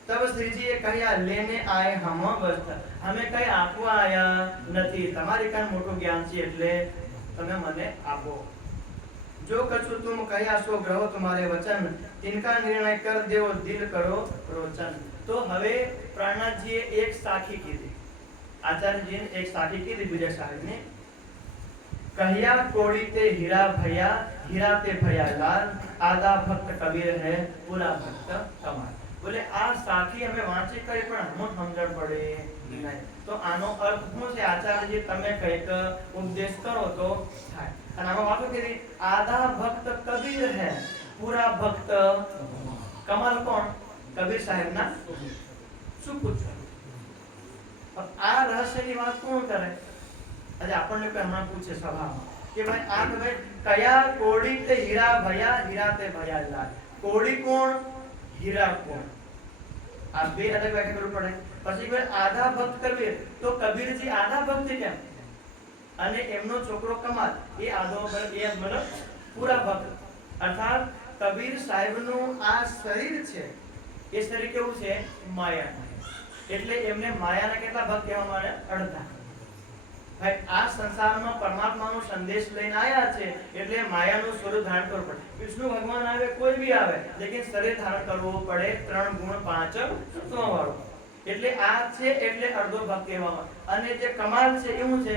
तब श्री जी ये कहिया लेने आए हम बस हमें कई आपवा आया નથી. તમારી કાન મોટું જ્ઞાન છે એટલે તમે મને આપો. जो कछु तुम कहिया सो ग्रहो तुम्हारे वचन, तिनका निर्णय कर देव दिल करो रोचन. तो હવે પ્રાણનાથજીએ એક સાખી કીધી. આચાર્યજીએ એક સાખી કીધી વિજય સાહેબને. कहिया कोड़ी ते हीरा भैया, हीरा ते भैया लाल, आधा भक्त कबीर है पूरा भक्त कमाल. बोले आ साखी हमें वांची કરી પણ હમ સમજણ પડે નહીં. તો આનો અર્થ શું છે? આચાર્યજી તમે કઈક ઉપદેશ કરો તો થાય. અને આમાં વાતો કરી આધા ભક્ત કબીર હે પૂરા ભક્ત કમાલ. કોણ? કબીર સાહેબના સુપુત્ર. આ રહસ્યની વાત કોણ કરે? આજે આપણને કોઈ હમણાં પૂછે સભામાં કે ભાઈ આ તમે કયા કોડી તે હીરા ભયા હીરા તે ભયા લાલ, કોડી કોણ, હીરા કોણ, આ બે અલગ વ્યાખ્યા કરવું પડે. પછી કોઈ આધા ભક્ત કબીર, તો કબીરજી આધા ભક્ત કેમ? અને એમનો છોકરો કમાલ એ આધો એ મતલબ પૂરા ભક્ત. અર્થાત કબીર સાહેબનું આ શરીર છે એ શરીર કેવું છે? માયા. એટલે એમને માયાના કેટલા ભક્ત કહેવામાં આવે? અડધા. ભાઈ આ સંસારમાં પરમાત્માનો સંદેશ લઈને આયા છે એટલે માયાનું સ્વરૂપ ધારણ કરવું પડે. વિષ્ણુ ભગવાન આવે, કોઈ બી આવે, લેકિન શરીર ધારણ કરવું પડે, 3 ગુણ 5 તત્વ વાળું. એટલે આ છે એટલે અડધો ભક્ત કહેવામાં. અને જે કમાલ છે એવું છે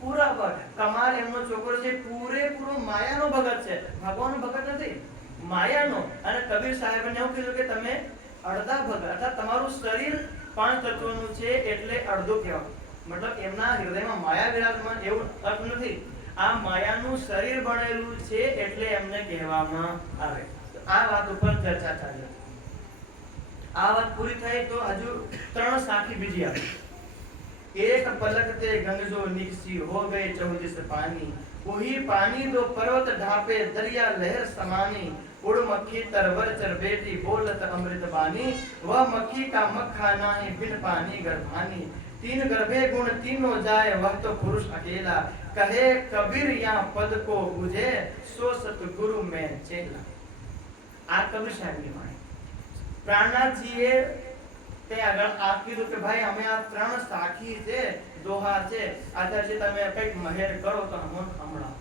પૂરા ભક્ત. કમાલ એમનો છોકરો છે પૂરેપૂરો માયાનો ભગત છે, ભગવાનનો ભગત નથી, માયાનો. અને કબીર સાહેબને એવું કીધું કે તમે અડધા ભગત, અર્થાત તમારું શરીર 5 તત્વનું છે એટલે અડધો કહેવાય. મતલબ એમના હૃદયમાં માયા વિરાજમાન એવું અર્થ નથી, આ માયાનું શરીર બનેલું છે એટલે એમને કહેવામાં આવે. આ વાત ઉપર ચર્ચા ચાલે. આ વાત પૂરી થઈ તો હજુ 3 સાખી બીજી આવે. एक पलक ते गंगजो निकसी हो गए 14 पानी, वही पानी दो पर्वत ढापे दरिया लहर समानी, उड़ मक्खी तरवर चर बेटी बोलत अमृत बानी, वह मक्खी का मक्खा नाही बिन पानी गर्भानी, 3 गर्भे गुण तीनों जाए वह तो पुरुष अकेला, कहे कबीर यहाँ पद को बुझे सो सतगुरु में चेला. આ કબીર સાહેબની વાણી. પ્રાણનાથજીએ તે આગળ આપ કીધું કે ભાઈ અમે આ 3 સાખી છે, દોહા છે, આચાર્ય તમે કઈક મહેર કરો તો અમને હમણાં.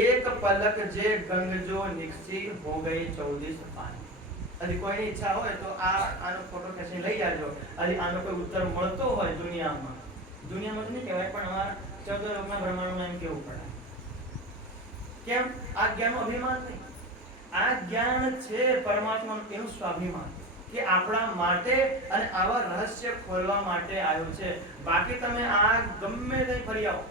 એક પલક જે ગંગજો નિકસી હો ગઈ 14 પાની. હજી કોઈની ઈચ્છા હોય તો આનો ફોટો ખેંચી લઈ આવજો. હજી આનો કોઈ ઉત્તર મળતો હોય દુનિયામાં તો નહીં કહેવાય, પણ અમારા 14 લોકના બ્રહ્માંડમાં એમ કેવું પડે. કેમ? આ જ્ઞાનનું અભિમાન નહીં, આ જ્ઞાન છે પરમાત્માનું, એનું સ્વાભિમાન કે આપણા માટે અને આવા રહસ્ય ખોલવા માટે આવ્યો છે. બાકી તમે આ ગમે તે ફરી આવો,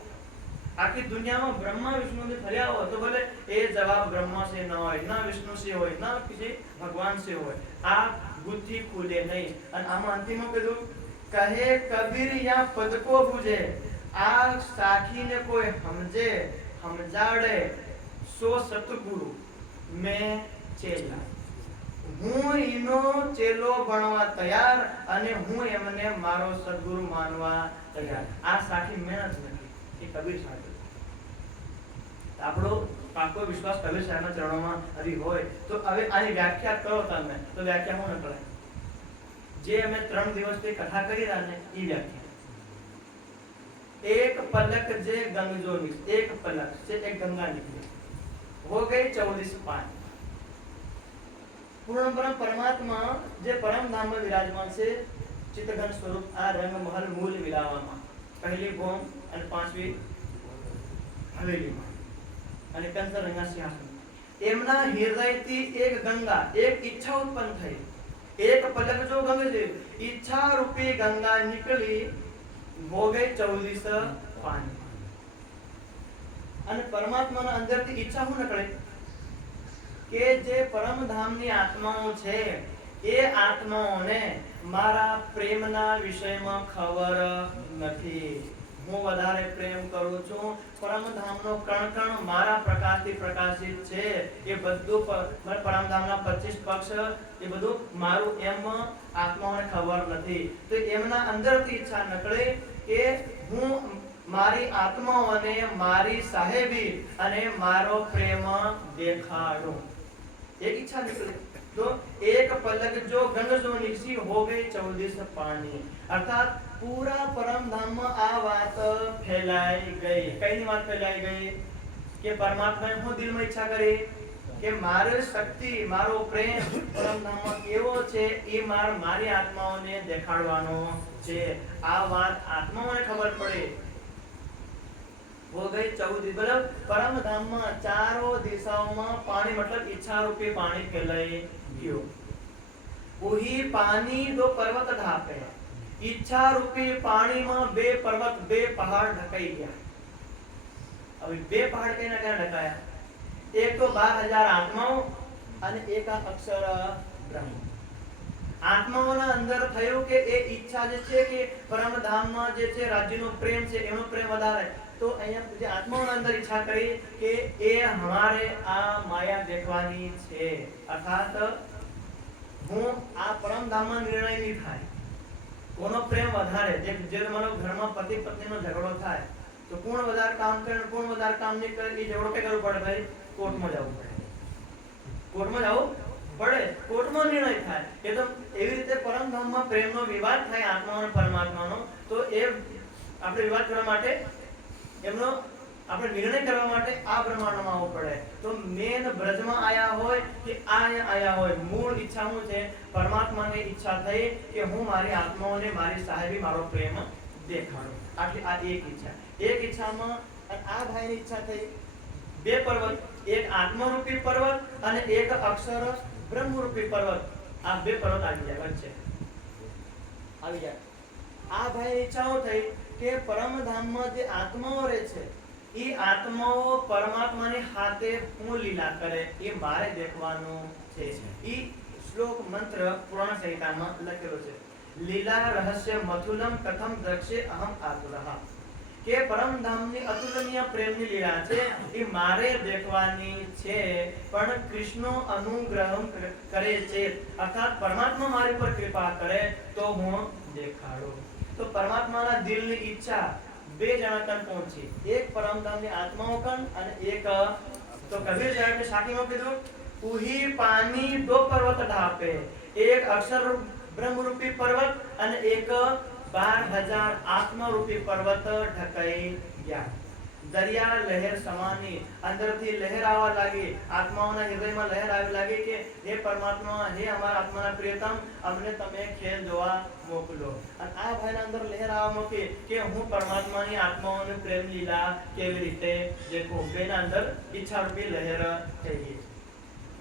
આખી દુનિયામાં બ્રહ્મા વિષ્ણુ થી ફરી આવો તો ભલે એ જવાબ બ્રહ્મા से ન હોય, ના વિષ્ણુ से હોય, ના કિસી ભગવાન से હોય, આ બુદ્ધિ ખુલે નહીં. અને આમાં અંતિમમાં કીધું કહે કબીર યા પદ કો બુજે, આ સાખીને કોઈ સમજે સમજાડે સો સતગુરુ મેં ચેલા. હું ઈનો ચેલો બનવા તૈયાર અને હું એમને મારો સદગુરુ માનવા તૈયાર. આ સાખી મહેનત નથી, એ કબીર સાહેબ. આપણો પાકો વિશ્વાસ કબીર સાહેબના ચરણોમાં હરી હોય તો હવે આની વ્યાખ્યા કરો તમે, તો વ્યાખ્યા હું નકળાય. જે અમે 3 દિવસથી કથા કરી રહ્યા ને એ વ્યાખ્યા. એક પલક જે ગંગજો નીકળી, એક પલક છે એક ગંગા નીકળી, હો ગઈ 14 પાની. પૂર્ણ બ્રહ્મ પરમાત્મા જે પરમ ધામમાં વિરાજમાન છે, ચિત્તઘન સ્વરૂપ આ રંગ મહલ મૂલ વિલાવામાં, પહેલી ભોમ અને 5મી હવેલીમાં અને કંચન રંગના સિંહાસન. એમના હૃદયથી એક ગંગા, એક ઈચ્છા ઉત્પન્ન થઈ. એક પલક જો ગંગા, ઈચ્છા રૂપી ગંગા નીકળી, હો ગઈ 14 પાની. અને પરમાત્માના અંદરથી ઈચ્છા શું નીકળે કે જે પરમધામની આત્માઓ છે એ આત્માઓને મારા પ્રેમના વિષયમાં ખબર નથી. હું વધારે પ્રેમ કરું છું, પરમધામનો કણ કણ મારા પ્રકાશથી પ્રકાશિત છે, એ બધું પરમધામના 25 પક્ષ એ બધું મારું એમ આત્માઓને ખબર નથી. તો એમના અંદરથી ઈચ્છા નીકળે કે હું મારી આત્માઓને મારી સાહેબી અને મારો પ્રેમ દેખાડું. एक इच्छा निकली. तो एक पलक जो गंगजो निकसी हो गई 14 पानी. अर्थात पूरा परम धाम में आ बात फैलाई गई. कई बात फैलाई गई कि परमात्मा ने दिल में इच्छा करी કે મારી શક્તિ, મારો પ્રેમ પરમ ધામમાં કેવો છે એ મારી આત્માઓને દેખાડવાનો છે. આ વાત આત્માઓને ખબર પડે. वो गई 14 मतलब परम धाम में चारों दिशाओं में पानी मतलब इच्छा रूपी पानी फैलाई गयो. वही पानी 2 पर्वत ढापे. इच्छा रूपी पानी में 2 पर्वत 2 पहाड़ ढकाई गया. अभी 2 पहाड़ के क्या ढकाया? एक तो 12,000 आत्माओं અને એક અક્ષર બ્રહ્મ. આત્માઓના અંદર થયું કે એ ઈચ્છા જે છે કે પરમધામમાં જે છે રાજ્યનો પ્રેમ છે એનો પ્રેમ વધારે, તો અહીંયા જે આત્માઓના અંદર ઈચ્છા કરી કે એ અમારે આ માયા દેખવાની છે, અર્થાત હું આ પરમધામમાં નિર્ણય નહીં થાય કોનો પ્રેમ વધારે, જે મારો ઘરમાં પતિ પત્નીનો ઝઘડો થાય તો કોણ વધારે કામ કરે કોણ વધારે કામ નહીં કરે, એ ઝઘડો કઈ કરવું પડે ભાઈ? કોર્ટમાં જવું પડે, કોર્ટમાં જવું પડે, કોર્ટમાં નિર્ણય થાય. એ તો એવી રીતે પરમધામમાં પ્રેમનો વિવાદ થાય આત્મા અને પરમાત્માનો, તો એ આપણે વિવાદ કરવા માટે એમનો આપણે નિર્ણય કરવા માટે આ બ્રહ્માંડમાં આવવું પડે. તો મેન બ્રજમાં આયા હોય કે આયા હોય, મૂળ ઈચ્છા શું છે? પરમાત્માની ઈચ્છા થઈ કે હું મારી આત્માઓને મારી સાહેબી મારો પ્રેમ દેખાડું. આટલી આ એક ઈચ્છા. એક ઈચ્છામાં આ ભાઈની ઈચ્છા થઈ બે પર્વત, એક આત્મરૂપી પર્વત અને એક અક્ષર બ્રહ્મરૂપી પર્વત. આ બે પર્વત આવી જાય વચ્ચે આવી જાય. આ ભાઈની ઈચ્છાઓ થઈ કે પરમધામમાં જે આત્માઓ રહે છે એ આત્માઓ પરમાત્માની હાથે હું લીલા કરે એ મારે દેખવાનું છે. એ શ્લોક મંત્ર પુરાણ સંહિતામાં લખેલો છે. લીલા રહસ્ય મથુલમ કથમ દ્રક્ષે અહમ આતુરઃ, કે પરમધામની અતુલનીય પ્રેમની લીલા છે એ મારે દેખવાની છે, પણ કૃષ્ણનો અનુગ્રહ કરે છે, અર્થાત પરમાત્મા મારી પર કૃપા કરે તો હું દેખાડું. તો પરમાત્માના દિલની ઈચ્છા બે જણા કણ પહોંચી, એક પરમધામની આત્માઓ કણ અને એક તો કબીર સાહેબે સાખીમાં કીધું ઉહી પાની દો પર્વત ઢાપે, એક અક્ષર બ્રહ્મરૂપી પર્વત અને એક 12,000 આત્મરૂપી પર્વત ઢકાઈ ગયા. દરિયા લહેર સમાની અંદરથી લહેર આવવા લાગી, આત્માઓના હૃદયમાં લહેર આવી લાગી કે હે પરમાત્મા, હે અમારા આત્માના પ્રિયતમ, અમને તમે ખેલ જોવા મોકલો. અને આ ભાઈના અંદર લહેર આવવા મૂકી કે હું પરમાત્માની આત્માઓની પ્રેમ લીલા કેવી રીતે દેખું. બેના અંદર ઈચ્છારૂપી લહેર થઈ ગઈ.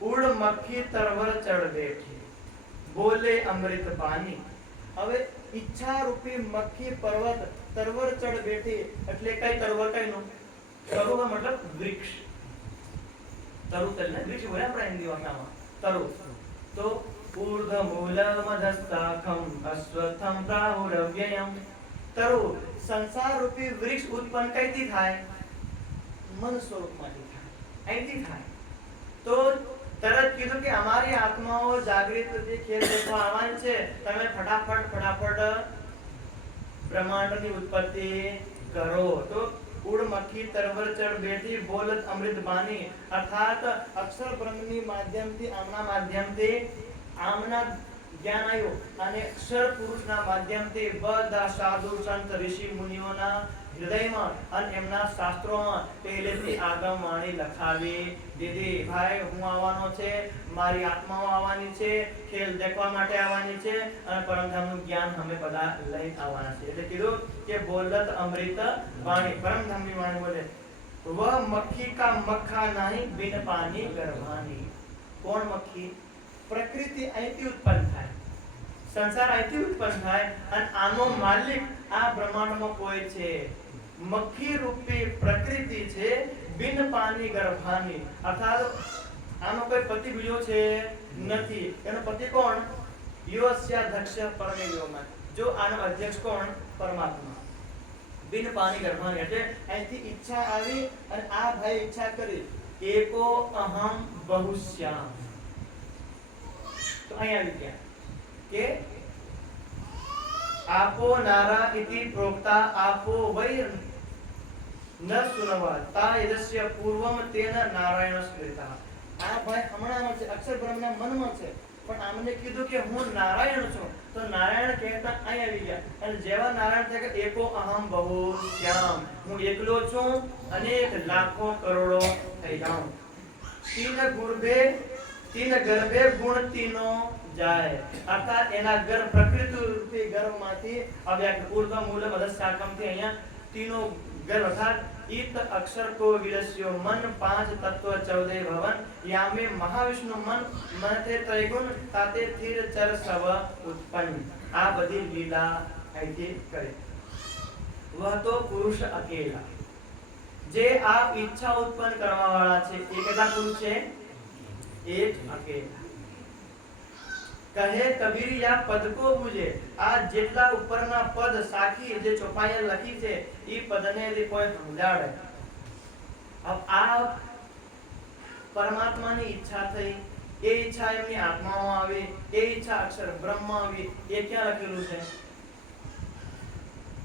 ઉડ મક્ખી તરવર ચડ બેઠી, બોલે અમૃત પાની. હવે ઈચ્છા રૂપી મક્ખી પર્વત તરવર ચડ બેઠી એટલે કઈ તરવર કઈનું તરુ મતલબ વૃક્ષ. તરુ તલને વૃક્ષ બોલે આપણે હિન્દી ભાષામાં તરુ. તો ઊર્ધ મૂલ મધસ્તાખમ અશ્વત્થમ પ્રાહુરવ્યયમ. તરુ સંસાર રૂપી વૃક્ષ ઉત્પન્ન કઈથી થાય? મન સ્વરૂપમાંથી થાય, અહીંથી થાય. તો તરત કીધું કે અમારી આત્માઓ જાગૃત ખેલ દેખવા આવવાની છે, તમે ફટાફટ બ્રહ્માંડની ઉત્પત્તિ કરો. તો ઉડ મક્ખી તરવર ચડ બેઠી બોલત અમૃત બાની, અર્થાત અક્ષર બ્રહ્મની માધ્યમથી આમના જ્ઞાન આવ્યું અને અક્ષર પુરુષના માધ્યમથી બધા સાધુ સંત ઋષિ મુનિઓના હૃદયમાં અને એમના શાસ્ત્રોમાં પહેલેથી આગમવાણી લખાવી દીધી. ભાઈ હું આવવાનો છે, મારી આત્માઓ આવવાની છે, ખેલ દેખવા માટે આવવાની છે અને પરમધામનું જ્ઞાન અમે બધા લઈ આવવાના છે. એટલે કીધું કે બોલત અમૃત વાણી, પરમધામની વાણી બોલે. વહ મક્ખી કા મક્ખા નહીં બિન પાની ગર્ભાની. કોણ મક્ખી? પ્રકૃતિ અહીંથી ઉત્પન્ન થાય, સંસાર અહીંથી ઉત્પન્ન થાય અને આનો માલિક આ બ્રહ્માંડમાં કોઈ છે. મક્ખી રૂપી પ્રકૃતિ છે, બિન પાની ગર્ભાની, અર્થાત આનો કોઈ પતિ બીજો છે નથી. એનો પતિ કોણ? યોસ્યાધ્યક્ષ પરમેયોમાં. જો આનો અધ્યક્ષ કોણ? પરમાત્મા. બિન પાની ગર્ભાની એટલે અહીંથી ઈચ્છા આવી અને આ ભાઈ ઈચ્છા કરી એકો અહમ બહુશ્યામ. તો અહીં આવી ગયા કે આપો નારા ઇતિ પ્રોક્તા આપો વૈ ન સુનવા તા યદસ્ય પૂર્વમ તેન નારાયણ સ્મૃતા. આ ભાઈ હમણાં છે, અક્ષર બ્રહ્મના મનમાં છે, પણ આમને કીધું કે હું નારાયણ છું. તો નારાયણ કહેતા અહીં આવી ગયા અને જેવા નારાયણ થાય કે એકો અહમ બહુ શ્યામ, હું એકલો છું અનેક લાખો કરોડો થઈ જાઉં. તીન ગર્ભે ગુણ તીનો જાય, અર્થાત એના ગર્ભ પ્રકૃતિ રૂપી ગર્ભમાંથી અવ્યક્ત ઉર્ધ્વ મૂલ મધ્યસ્થાકમ થી અહીંયા તીનો ગર્ભ અર્થાત ઈત અક્ષર કો વિરસ્યો મન 5 તત્વ 14 ભવન યામે મહાવિષ્ણુ મન મનતે ત્રિગુણ તાતે સ્થિર ચર સવ ઉત્પન્ન. આ બધી લીલા અહીંથી કરે. વહ તો પુરુષ અકેલા, જે આ ઈચ્છા ઉત્પન્ન કરવા વાળા છે એ કેટલા પુરુષ છે? એક અકેલા. કહે કબીર આ પદ કો બુજે, આ જેટલા ઉપરના પદ સાખી જે ચોપાઈએ લખી છે ઈ પદને કોઈ સમજાડે. આ પરમાત્માની ઈચ્છા થઈ, એ ઈચ્છા એમની આત્મામાં આવી, એ ઈચ્છા અક્ષર બ્રહ્મ આવી, એ ક્યાં લખેલું છે?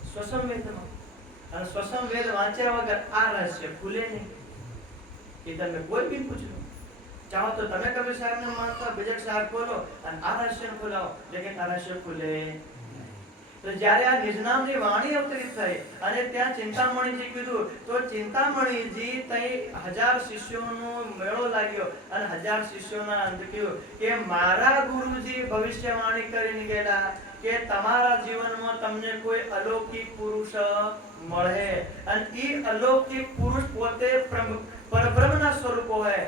શ્વસન વેદમાં. અને શ્વસન વેદ વાંચ્યા વગર આ રહસ્ય ખુલે નહીં. એ તમે કોઈ બી પૂછો, ચાહો તો તમે કબીર સાહેબને માનતા બીજક સાહેબ ખોલો અને આ રહસ્ય ખોલાવો, લેકિન આ રહસ્ય ખુલે. તો જ્યારે આ નિજનામની વાણી અવતરિત થઈ અને ત્યાં ચિંતામણીજી કીધું, તો ચિંતામણીજી તઈ 1000 શિષ્યોનો મેળો લાગ્યો અને 1000 શિષ્યોના અંત કહ્યું કે મારા ગુરુજી ભવિષ્યવાણી કરીને ગયેલા કે તમારા જીવનમાં તમને કોઈ અલૌકિક પુરુષ મળે અને ઈ અલૌકિક પુરુષ પોતે પરબ્રહ્મના સ્વરૂપ હોય,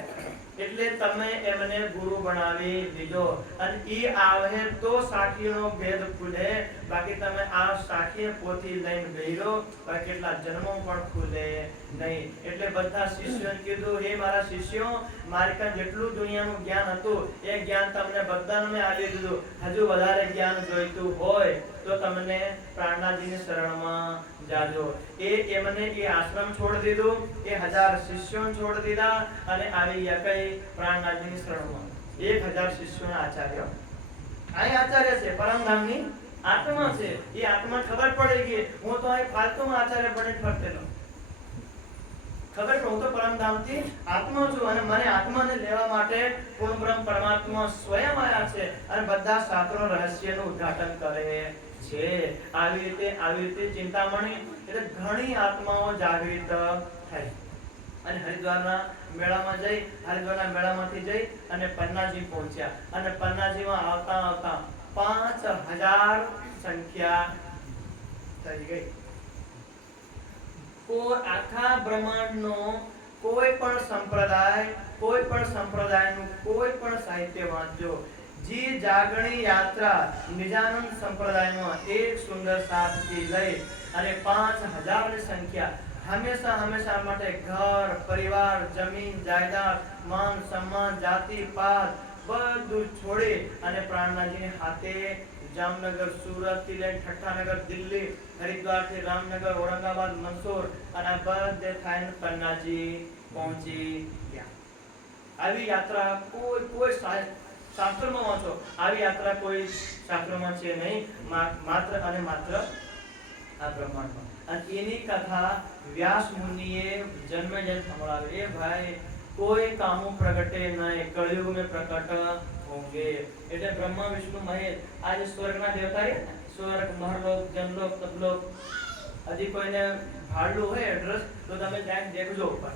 એટલે તમે એમને ગુરુ બનાવી દીધો અને ઈ આવે તો સાખીનો ભેદ ખુલે. બાકી તમે આ સાખી પોથી લઈને બેહરો પણ કેટલા જન્મો પણ ખુલે નહીં. એટલે બધા શિષ્યોને કીધું, હે મારા શિષ્યો, મારી પાસે જેટલું દુનિયાનું જ્ઞાન હતું એ જ્ઞાન તમને બધાને મેં આપી દીધું. હજુ વધારે જ્ઞાન જોઈતું હોય તો તમને પ્રાણનાથજીની શરણમાં જાજો. એમને એ આશ્રમ છોડી દીધું, એ 1000 શિષ્યોને છોડી દીધા અને આવી ગયા કઈ પ્રાણનાથજીની શરણમાં. 1000 શિષ્યોના આચાર્ય. આ આચાર્ય છે, પરમધામની આત્મા છે. એ આત્મા ખબર પડી ગઈ હું તો આ ફાલતુમાં આચાર્ય બની ફરતેલો. ખબર પડે હું તો પરમધામથી આત્મા છું અને મને આત્માને લેવા માટે પૂર્ણ બ્રહ્મ પરમાત્મા સ્વયં આવ્યા છે અને બધા શાસ્ત્રો રહસ્યનું ઉદ્ઘાટન કરે છે. આવી રીતે ચિંતામણી એટલે ઘણી આત્માઓ જાગૃત થઈ અને હરિદ્વારના મેળામાંથી જઈ અને પન્નાજી પહોંચ્યા અને પન્નાજીમાં આવતા આવતા 5000 સંખ્યા થઈ ગઈ. કોઈ આખા બ્રહ્માંડનો કોઈ પણ સંપ્રદાયનું કોઈ પણ સાહિત્ય વાંચજો. જી જાગણી યાત્રા નિજાનંદ સંપ્રદાયમાં એક સુંદર સાધથી લઈ અને 5000 ની સંખ્યા હંમેશા માટે ઘર પરિવાર જમીન જાયદાદ માન સન્માન જાતિ પાત બધું છોડી અને પ્રાણનાથજીને હાથે જામનગર સુરત થી લઈને ઠઠ્ઠાનગર દિલ્હી હરિદ્વાર થી રામનગર ઔરંગાબાદ મંદસોર અને બધે થઈને પન્નાજી પહોંચી ગયા. આવી યાત્રા કોઈ શાસ્ત્રમાં વાંચો, આવી યાત્રા કોઈ શાસ્ત્રમાં છે નહીં, માત્ર અને માત્ર આ બ્રહ્માંડમાં. અને એની કથા વ્યાસ મુનિએ જન્મે જન્મ સંભળાવી. એ ભાઈ કોઈ કામો પ્રગટે નહીં, કળિયુગ में प्रकट होंगे. એટલે બ્રહ્મા વિષ્ણુ મહેશ આજે સ્વર્ગના દેવતા રે, સ્વર્ગ મહરલોક જનલોક તપલોક, હજી કોઈને ભાડલું હોય એડ્રેસ તો તમે ત્યાં દેખજો ઉપર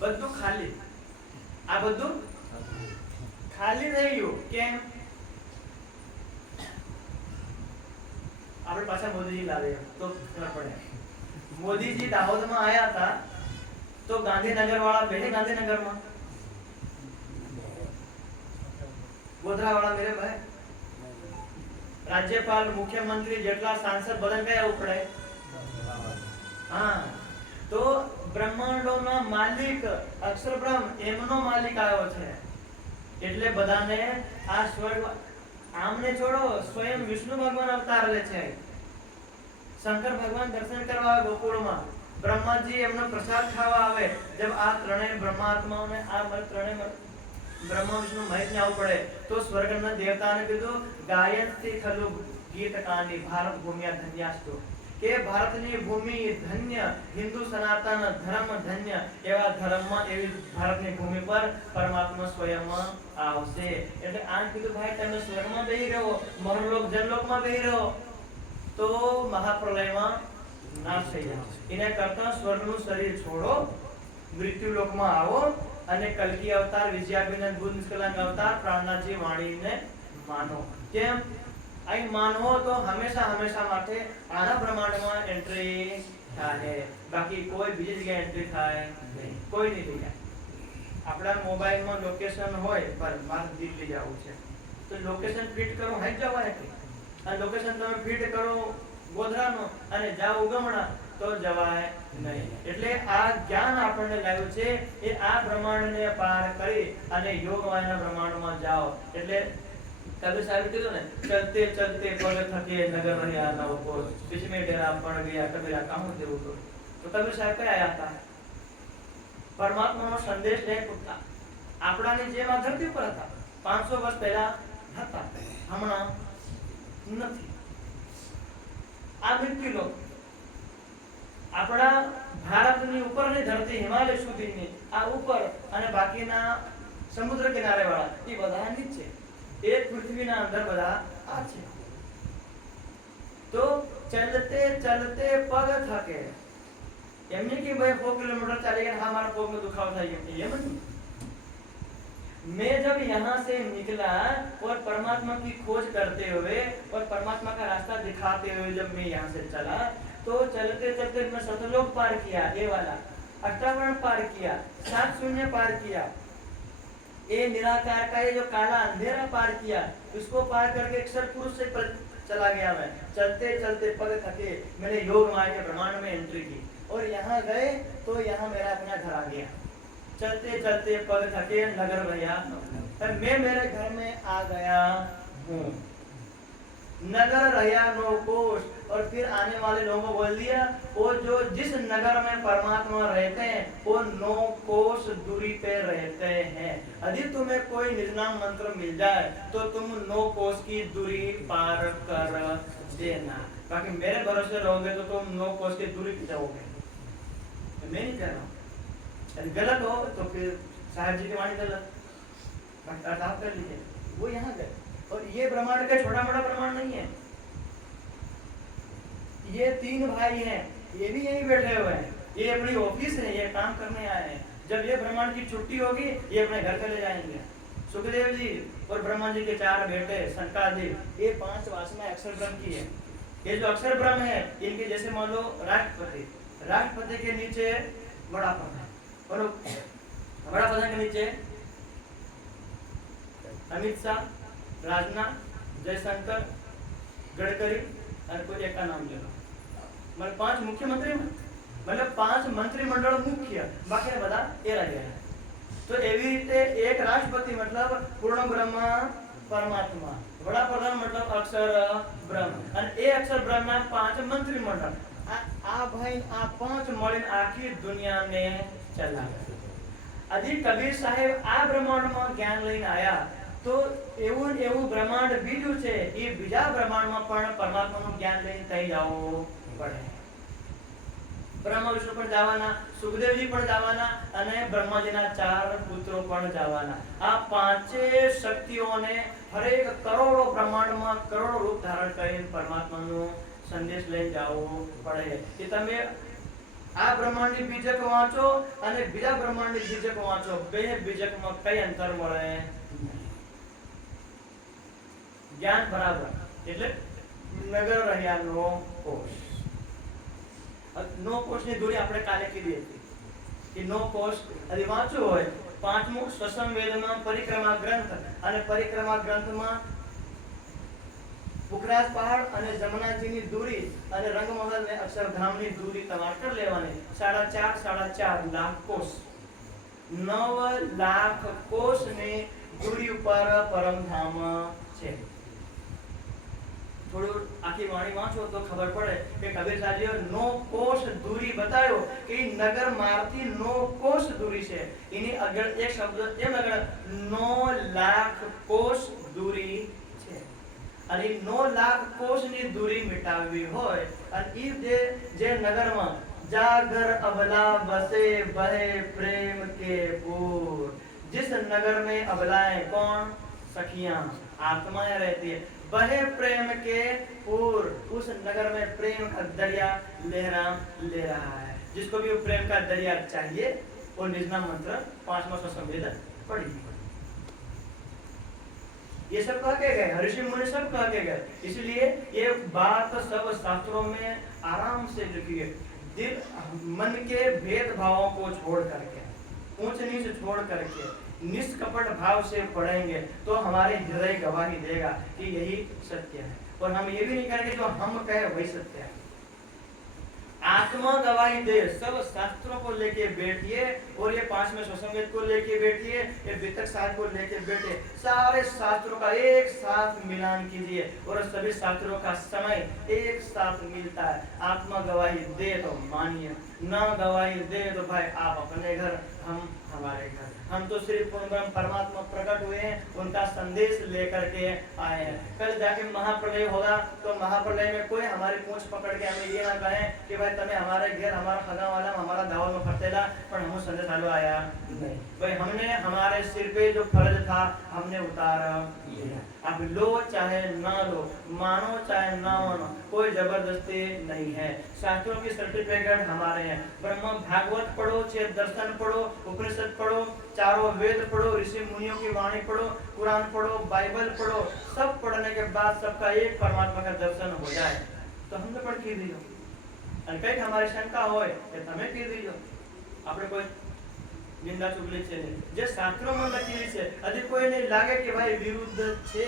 બધું ખાલી. આ બધું ખાલી થઈ ગયું. કેમ? આપણે પાછા મોદીજી લાવે તો ખબર પડે. મોદીજી દાહોદમાં આયા હતા તો ગાંધીનગર વાળા બેઠે ગાંધીનગરમાં, ગોધરા વાળા મેરે ભાઈ, રાજ્યપાલ મુખ્યમંત્રી જેટલા સાંસદ બધા કયા ઉપડે? હા, તો બ્રહ્માંડોનો માલિક અક્ષર બ્રહ્મ એમનો માલિક આવ્યો છે. એટલે બધાને આ સ્વર્ગ આમને છોડો, સ્વયં વિષ્ણુ ભગવાન અવતાર લે છે. શંકર ભગવાન દર્શન કરવા આવે ગોકુળમાં, બ્રહ્માજી એમનો પ્રસાદ ખાવા આવે. જબ આ ત્રણેય બ્રહ્માત્માઓને આ ત્રણેય બ્રહ્મા વિષ્ણુ મહેશને આવવું પડે તો સ્વર્ગના દેવતાને કીધું ગાયંતી ખલુ ગીતકાની ભારત ભૂમિયા ધન્યાસ્તુ, કે ભારતની ભૂમિ ધન્ય, હિન્દુ સનાતન ધર્મ ધન્ય. એવા ધર્મમાં એવી ભારતની ભૂમિ પર પરમાત્મા સ્વયં આવશે. એટલે આમ કીધું ભાઈ તમે સ્વર્ગમાં બેહી રહો, મહરલોક જનલોકમાં બેહી રહો તો મહાપ્રલયમાં નાશ થઈ જાય. એને કરતા સ્વર્ગનું શરીર છોડો, મૃત્યુલોકમાં આવો અને કલ્કી અવતાર વિજયાભિનંદ બુદ્ધ નિષ્કલંક અવતાર પ્રાણનાથજી વાણીને માનો. કેમ? અહીં માનવો તો હંમેશા માટે આના બ્રહ્માંડમાં એન્ટ્રી થાય, બાકી કોઈ બીજી જગ્યાએ એન્ટ્રી થાય નહીં, કોઈ નહીં થાય. આપણા મોબાઈલમાં લોકેશન હોય પર મારે દિલ્હી જવું છે તો લોકેશન ફિટ કરો, હાઈ જવાય કે આ લોકેશન તમે ફિટ કરો ગોધરાનો અને જાઓ ઉગમણા તો જવાય નહીં. એટલે આ જ્ઞાન આપણને લાવ્યું છે એ આ બ્રહ્માંડને પાર કરી અને યોગવાયના બ્રહ્માંડમાં જાઓ. એટલે कबीर साहब कीधु ने चलते चलते पग थके नगर રહ્યા નવો કોસ बीच में डेरा पड़ गया कबीरा कहूं देવું तो कबीर साहब क्या आया था પરમાત્માનો સંદેશ લઈ પૂછતા આપણાની જેમ આ ધરતી પર હતા 500 વર્ષ પહેલા હતા હમણાં નથી આ મૃત્યુ લોક આપણા ભારતની ઉપરની ધરતી હિમાલય સુધીની આ ઉપર અને બાકીના સમુદ્ર કિનારે વાળા એ બધા નીચે एक पृथ्वी ना अंदर बड़ा आछे तो चलते चलते पग थके एमने कि भाई 4 किलोमीटर चलेगा हमारा पग में दुखाव था ये मन मैं जब यहाँ से निकला और परमात्मा की खोज करते हुए और परमात्मा का रास्ता दिखाते हुए जब मैं यहाँ से चला तो चलते चलते मैं सतलोक पार किया ये वाला अष्टावरण पार किया 7 शून्य पार किया ये निराकार का ये जो काला अंधेरा पार किया उसको पार करके अक्षर पुरुष से चला गया मैं चलते चलते पग थके मैंने योग मार्ग के ब्रह्मांड में एंट्री की और यहाँ गए तो यहाँ मेरा अपना घर आ गया चलते चलते पग थके नगर भैया मैं मेरे घर में आ गया हूँ नगर रहा नो कोश और फिर आने वाले लोगों को बोल दिया वो जो जिस नगर में परमात्मा रहते हैं वो 9 कोश दूरी पे रहते हैं यदि तुम्हें कोई निर्नाम मंत्र मिल जाए तो तुम 9 कोश की दूरी पार कर देना बाकी मेरे भरोसे रहोगे तो तुम 9 कोश की दूरी पे जाओगे मैं नहीं कह रहा हूँ यदि गलत हो तो फिर साहब जी की वाणी गलत अर्थ आप कर लीजिए वो यहाँ गए और ये ब्रह्मांड का छोटा मोटा ब्रह्मांड नहीं है ये 3 भाई हैं ये भी यहीं बैठे हुए हैं ये अपनी ऑफिस है ये काम करने आए हैं जब ये ब्रह्मांड की छुट्टी होगी ये अपने घर चले जाएंगे सुखदेव जी और ब्रह्मा जी के 4 बेटे संकादिक ये 5 वासना अक्षर ब्रह्म की है ये जो अक्षर ब्रह्म है इनके जैसे मान लो राष्ट्रपति के नीचे बड़ा पद है और बड़ा पद के नीचे अमित शाह राजनाथ जयशंकर गडकरी और कोई एक का नाम ले लो मतलब 5 मुख्यमंत्री मतलब 5 मंत्रिमंडल मुख्य बाकी बता ये रह गया तो एवी रीते एक राष्ट्रपति मतलब पूर्ण ब्रह्म परमात्मा बड़ा प्रधान मतलब अक्षर ब्रह्म और ए अक्षर ब्रह्म में 5 मंत्रिमंडल आ भाई आ 5 मळीने आखी दुनिया ने चला अजी कबीर साहेब आ ब्रह्मांड में ज्ञान लઈને आया तो એવું બ્રહ્માંડ બીજું છે એ બીજા બ્રહ્માંડમાં પણ પરમાત્માનું જ્ઞાન લઈને તઈ જવું પડે બ્રહ્મા વિષ્ણુ પણ જવાના સુખદેવજી પણ જવાના અને બ્રહ્માજીના 4 પુત્રો પણ જવાના આ પાંચે શક્તિઓને હરેક કરોડો બ્રહ્માંડમાં કરોડો રૂપ ધારણ કરીને પરમાત્માનો સંદેશ લઈને જવું પડે કે તમે આ બ્રહ્માંડની બીજક વાંચો અને બીજા બ્રહ્માંડની બીજક વાંચો બે બીજકમાં કઈ અંતર મળે ज्ञान बराबर એટલે નગર રહ્યા નો કોશ નો કોશ ની દૂરી આપણે કાલે કીધી હતી કે નો કોશ અરે વાંચો હોય પાંચમો સ્વસંવેદમાં પરિક્રમા ગ્રંથ અને પરિક્રમા ગ્રંથમાં પુખરાજ પહાડ અને જમનાજીની દૂરી અને રંગમહલ ને અક્ષરધામની દૂરી તમારે કરી લેવાની 4.5 લાખ કોશ 9 લાખ કોશ ની દૂરી ઉપર પરમધામ છે थोड़ी आखी वाणी वाँचो तो खबर पड़े कि कबीर साहब 9 कोश दूरी बतायो कि नगर मारती 9 कोश दूरी से इनी अगर एक शब्द एम अगर 9 लाख कोश दूरी छे અને 9 લાખ કોષની દૂરી મિટાવવી હોય અને ઈ જે નગરમાં जागर अबला बसे बहे प्रेम के पूर जिस नगर में अबलाएं कौन सखियां आत्माएं रहती है बहे प्रेम के पूर उस नगर में प्रेम का दरिया लहरा ले रहा है जिसको भी वो प्रेम का दरिया चाहिए वो निजनाम मंत्र 5वां संवेदन पढ़ी ये सब कह के गए ऋषि मुनि सब कह के गए इसलिए ये बात सब शास्त्रों में आराम से लिखी है दिल मन के भेदभावों को छोड़ करके ऊंच नीच छोड़ करके निष्कपट भाव से पढ़ेंगे तो हमारे हृदय गवाही देगा कि यही सत्य है और हम ये भी नहीं करेंगे जो हम कहे वही सत्य है आत्मा गवाही दे, सब शास्त्रों को लेके बैठिए और ये 5वें स्वसंवेद को लेके बैठिए, ये वितक शास्त्र को लेके बैठे, सारे शास्त्रों का एक साथ मिलान कीजिए और सभी शास्त्रों का समय एक साथ मिलता है। आत्मा गवाही दे तो मानिए, ना गवाही दे तो भाई आप अपने घर, हम हमारे घर। हम तो सिर्फ पूर्ण परमात्मा प्रकट हुए हैं, उनका संदेश लेकर के आए हैं। कल जाके महाप्रलय होगा तो महाप्रलय में कोई हमारी पूंछ पकड़ के हमें ये ना कहे कि भाई तमे हमारे घर, हमारा खगा वाला, हमारा दावल में फरतेला पर हम संदेश आलो आया नहीं। भाई हमने हमारे सिर पे जो फर्ज था हमने उतारा। अब लो चाहे ना लो, मानो चाहे ना मानो, कोई जबरदस्ती नहीं है। शास्त्रों की सर्टिफिकेट हमारे हैं। ब्रह्म भागवत पढ़ो, चाहे दर्शन पढ़ो, उपनिषद पढ़ो, चारों वेद पढ़ो, ऋषि मुनियों की वाणी पढ़ो, कुरान पढ़ो, बाइबल पढ़ो, सब पढ़ने के बाद सबका एक परमात्मा का दर्शन हो जाए तो हमने पढ़ की दियो। અને કઈક हमारी शंका હોય કે તમે की दियो, આપણે કોઈ નિંદા ચુગલી છે જે શાસ્ત્રોમાં લખેલી છે, હજી કોઈને લાગે કે ભાઈ વિરુદ્ધ છે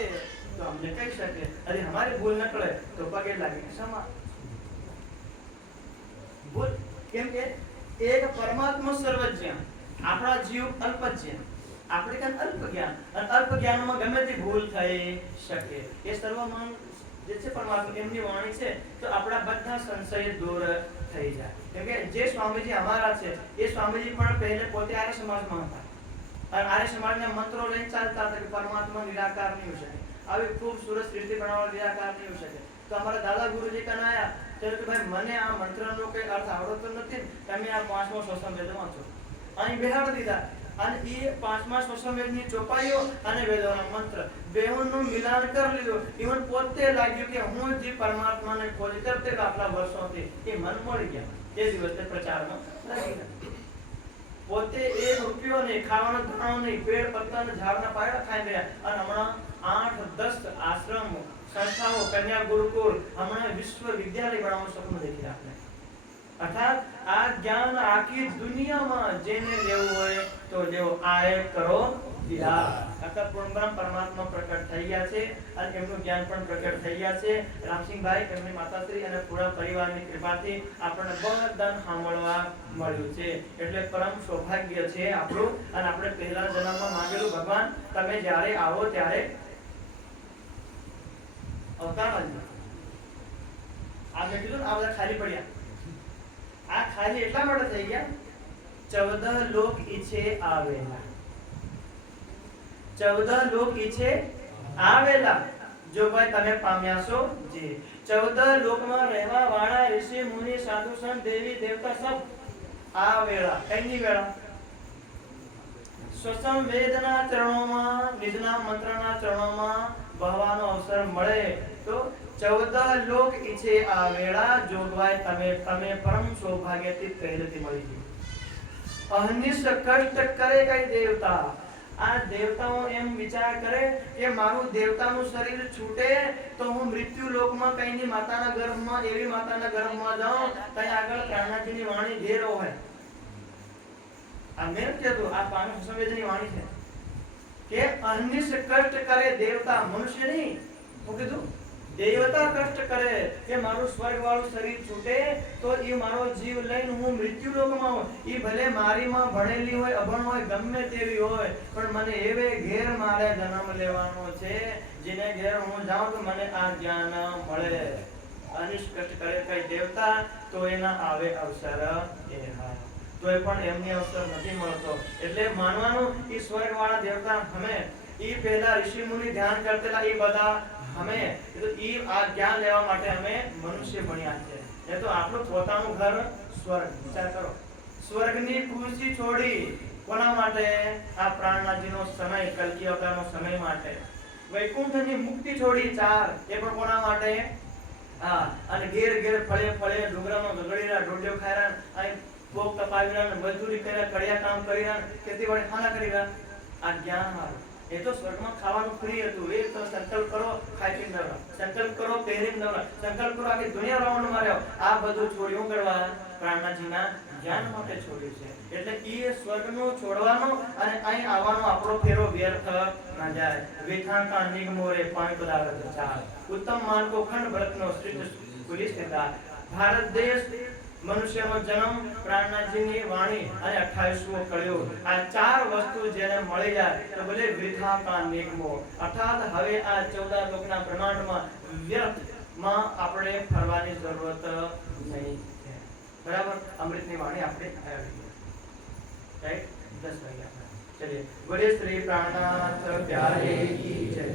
તો અમને કહી શકે, હજી हमारी भूल નકળે તો પગે લાગે ક્ષમા ભૂલ, કેમ કે એક પરમાત્મા સર્વજ્ઞ, આપણા જીવ અલ્પજ્ઞ, આપણે કાન અલ્પ જ્ઞાન, અને અલ્પ જ્ઞાનમાં ગમે તે ભૂલ થઈ શકે। એ સર્વમાન જે છે પરમાત્મા એમની વાણી છે તો આપણા બધા સંશય દૂર થઈ જાય। કેમ કે જે સ્વામીજી અમારા છે એ સ્વામીજી પણ પહેલે પોતે આર્ય સમાજમાં હતા અને આર્ય સમાજના મંત્રો લઈને ચાલતા હતા કે પરમાત્મા નિરાકાર નહીં હોઈ શકે, આવી ખૂબ સુરત સૃષ્ટિ બનાવવા નિરાકાર નહીં હોઈ શકે। તો અમારા દાદા ગુરુજી કન આયા ત્યારે કે ભાઈ મને આ મંત્રનો કઈ અર્થ આવડતો નથી, તમે આ 5મો સ્વસંવેદ વાંચો। અહીં બેહાડ દીધા અને એ 5મા સ્વસંવેદની ચોપાઈઓ અને વેદોના મંત્ર બેઓનું મિલાન કરી લીધું। ઈવન પોતે લાગ્યું કે હું જે પરમાત્માને ખોજ કરતે આટલા વર્ષોથી એ મન મળી ગયા, એ દિવસે પ્રચારમાં લાગી ગયા। પોતે એક રૂપિયો નહીં, ખાવાનો દાણો નહીં, પેડ પત્તા ને ઝાડના પાયડા ખાઈ ગયા અને હમણાં 8-10 આશ્રમો, સંસ્થાઓ, કન્યા ગુરુકુળ, હમણાં વિશ્વવિદ્યાલય બનાવવાનું સપનું દેખી રાખે। अर्थात आ ज्ञान आखी दुनिया में जेने लेवो होय तो लेवो, आ एक करो विराट। अर्थात पूर्ण परमात्मा प्रकट થઈ ગયા છે અને એમનું જ્ઞાન પણ પ્રકટ થઈ ગયા છે। રામસિંહભાઈ એમની માતાશ્રી અને પૂરા પરિવારની કૃપાથી આપણને બહુદાન સાંભળવા મળ્યું છે, એટલે પરમ સૌભાગ્ય છે આપણું। અને આપણે પહેલા જન્મમાં માંગેલું ભગવાન તમે જ્યારે આવો ત્યારે અવતાર મળજો। આ મેં કીધું આ બધા ખાલી પડ્યા, આ ખાલી એટલા માટે થઈ ગયા 14 લોક ઈચ્છે આવેલા, 14 લોક ઈચ્છે આવેલા જો ભાઈ તમે પામ્યા છો જે 14 લોકમાં રહેવા વાળા ઋષિ મુનિ સાધુ સંત દેવી દેવતા સબ આવેલા। કઈની વેળા? સ્વસંવેદના ચરણોમાં, નિજના મંત્રના ચરણોમાં બહવાનો અવસર મળે તો 14 લોક ઈચ્છે આવેલા જોગવાય તમે પરમ સૌભાગ્યથી પહેલેથી મળી ગયું। અહનિશ કષ્ટ કરે કઈ દેવતા, આ દેવતાઓ એમ વિચાર કરે કે મારું દેવતાનું શરીર છૂટે તો હું મૃત્યુ લોકમાં કઈની માતાના ગર્ભમાં, એવી માતાના ગર્ભમાં જાઉં કઈ આગળ પ્રાણાજીની વાણી ઘેરો હોય। આ મેં કીધું આ પાનું સંવેદની વાણી છે કે અહનિશ કષ્ટ કરે દેવતા, મનુષ્ય નહીં। હું કીધું देवता कष्ट करे કે મારું સ્વર્ગ વાળું શરીર છૂટે તો એ મારો જીવ લઈને હું મૃત્યુ લોકમાં હું, એ ભલે મારીમાં ભણેલી હોય, અભણ હોય, ગમે તેવી હોય, પણ મને એવે ઘેર મારે જન્મ લેવાનો છે જેને ઘેર હું જાઉં તો મને આ જ્ઞાન મળે। અનિષ્ટ કષ્ટ કરે કઈ દેવતા તો એના આવે અવસર એના, તો એ પણ એમને અવસર નથી મળતો। એટલે માનવાનું એ સ્વર્ગ વાળા દેવતા હમે એ પહેલા ઋષિ મુનિ ધ્યાન કરતેલા એ બધા हमें तो ई आ ज्ञान लेवा माटे हमें मनुष्य बन्या छे। ये तो आपनो पोतानुं घर स्वर्ग, विचार करो स्वर्गनी कुर्सी छोड़ी कोना माटे? आ प्राणनाथजीनो समय, कल्की अवतारनो समय माटे। वैकुंठनी मुक्ति छोड़ी 4 ए पण कोना माटे? हां, अने घेर घेर फळे फळे डुंगरामां गगड़ीरा रोटियो खायरा, आ भोग तपावीरा, मजदूरी कर्या, कड़िया काम करीरा, खेतीवाड़ी खाना करीरा। आ ज्ञान हारू ये तो स्वर्ग में खावानुं फ्री हतुं। ए तो संकल्प करो खाई पीने नवरा, संकल्प करो પહેરીને નવરા, સંકલ્પ કરો આખી દુનિયા રાઉન્ડ માર્યો, આ બધું છોડ્યું કરવા પ્રાણનાથજીના જ્ઞાન માટે છોડ્યું છે। એટલે ઈ સ્વર્ગનું છોડવાનો અને અહીં આવવાનો આપણો ફેરો વ્યર્થ ન જાય। વિથાંકા નિગમોરે પાણી પદાર્થ ચાર, ઉત્તમ માર્ગો ખંડ ભરતનો શ્રેષ્ઠ પુલિસ નેતા। ભારત દેશ મનુષ્યનો જન્મ, પ્રાણનાથજીની વાણી અને 28મો કળિયુગ, આ ચાર વસ્તુ જેને મળી જાય તો ભલે વૃથા કા નિગમો, અર્થાત હવે આ 14 લોકના બ્રહ્માંડમાં વ્યર્થમાં આપણે ફરવાની જરૂરત નહીં. બરાબર. અમૃતની વાણી આપણે આવી રાઈટ 10 વાગ્યા. ચલિए બોલે શ્રી પ્રાણનાથ પ્યારે કી જય.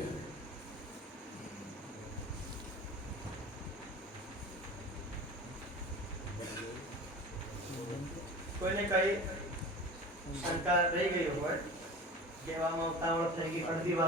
કોઈને કઈ શંકા રહી ગઈ હોય, કહેવામાં ઉતાવળ થઈ ગઈ, અડધી વાત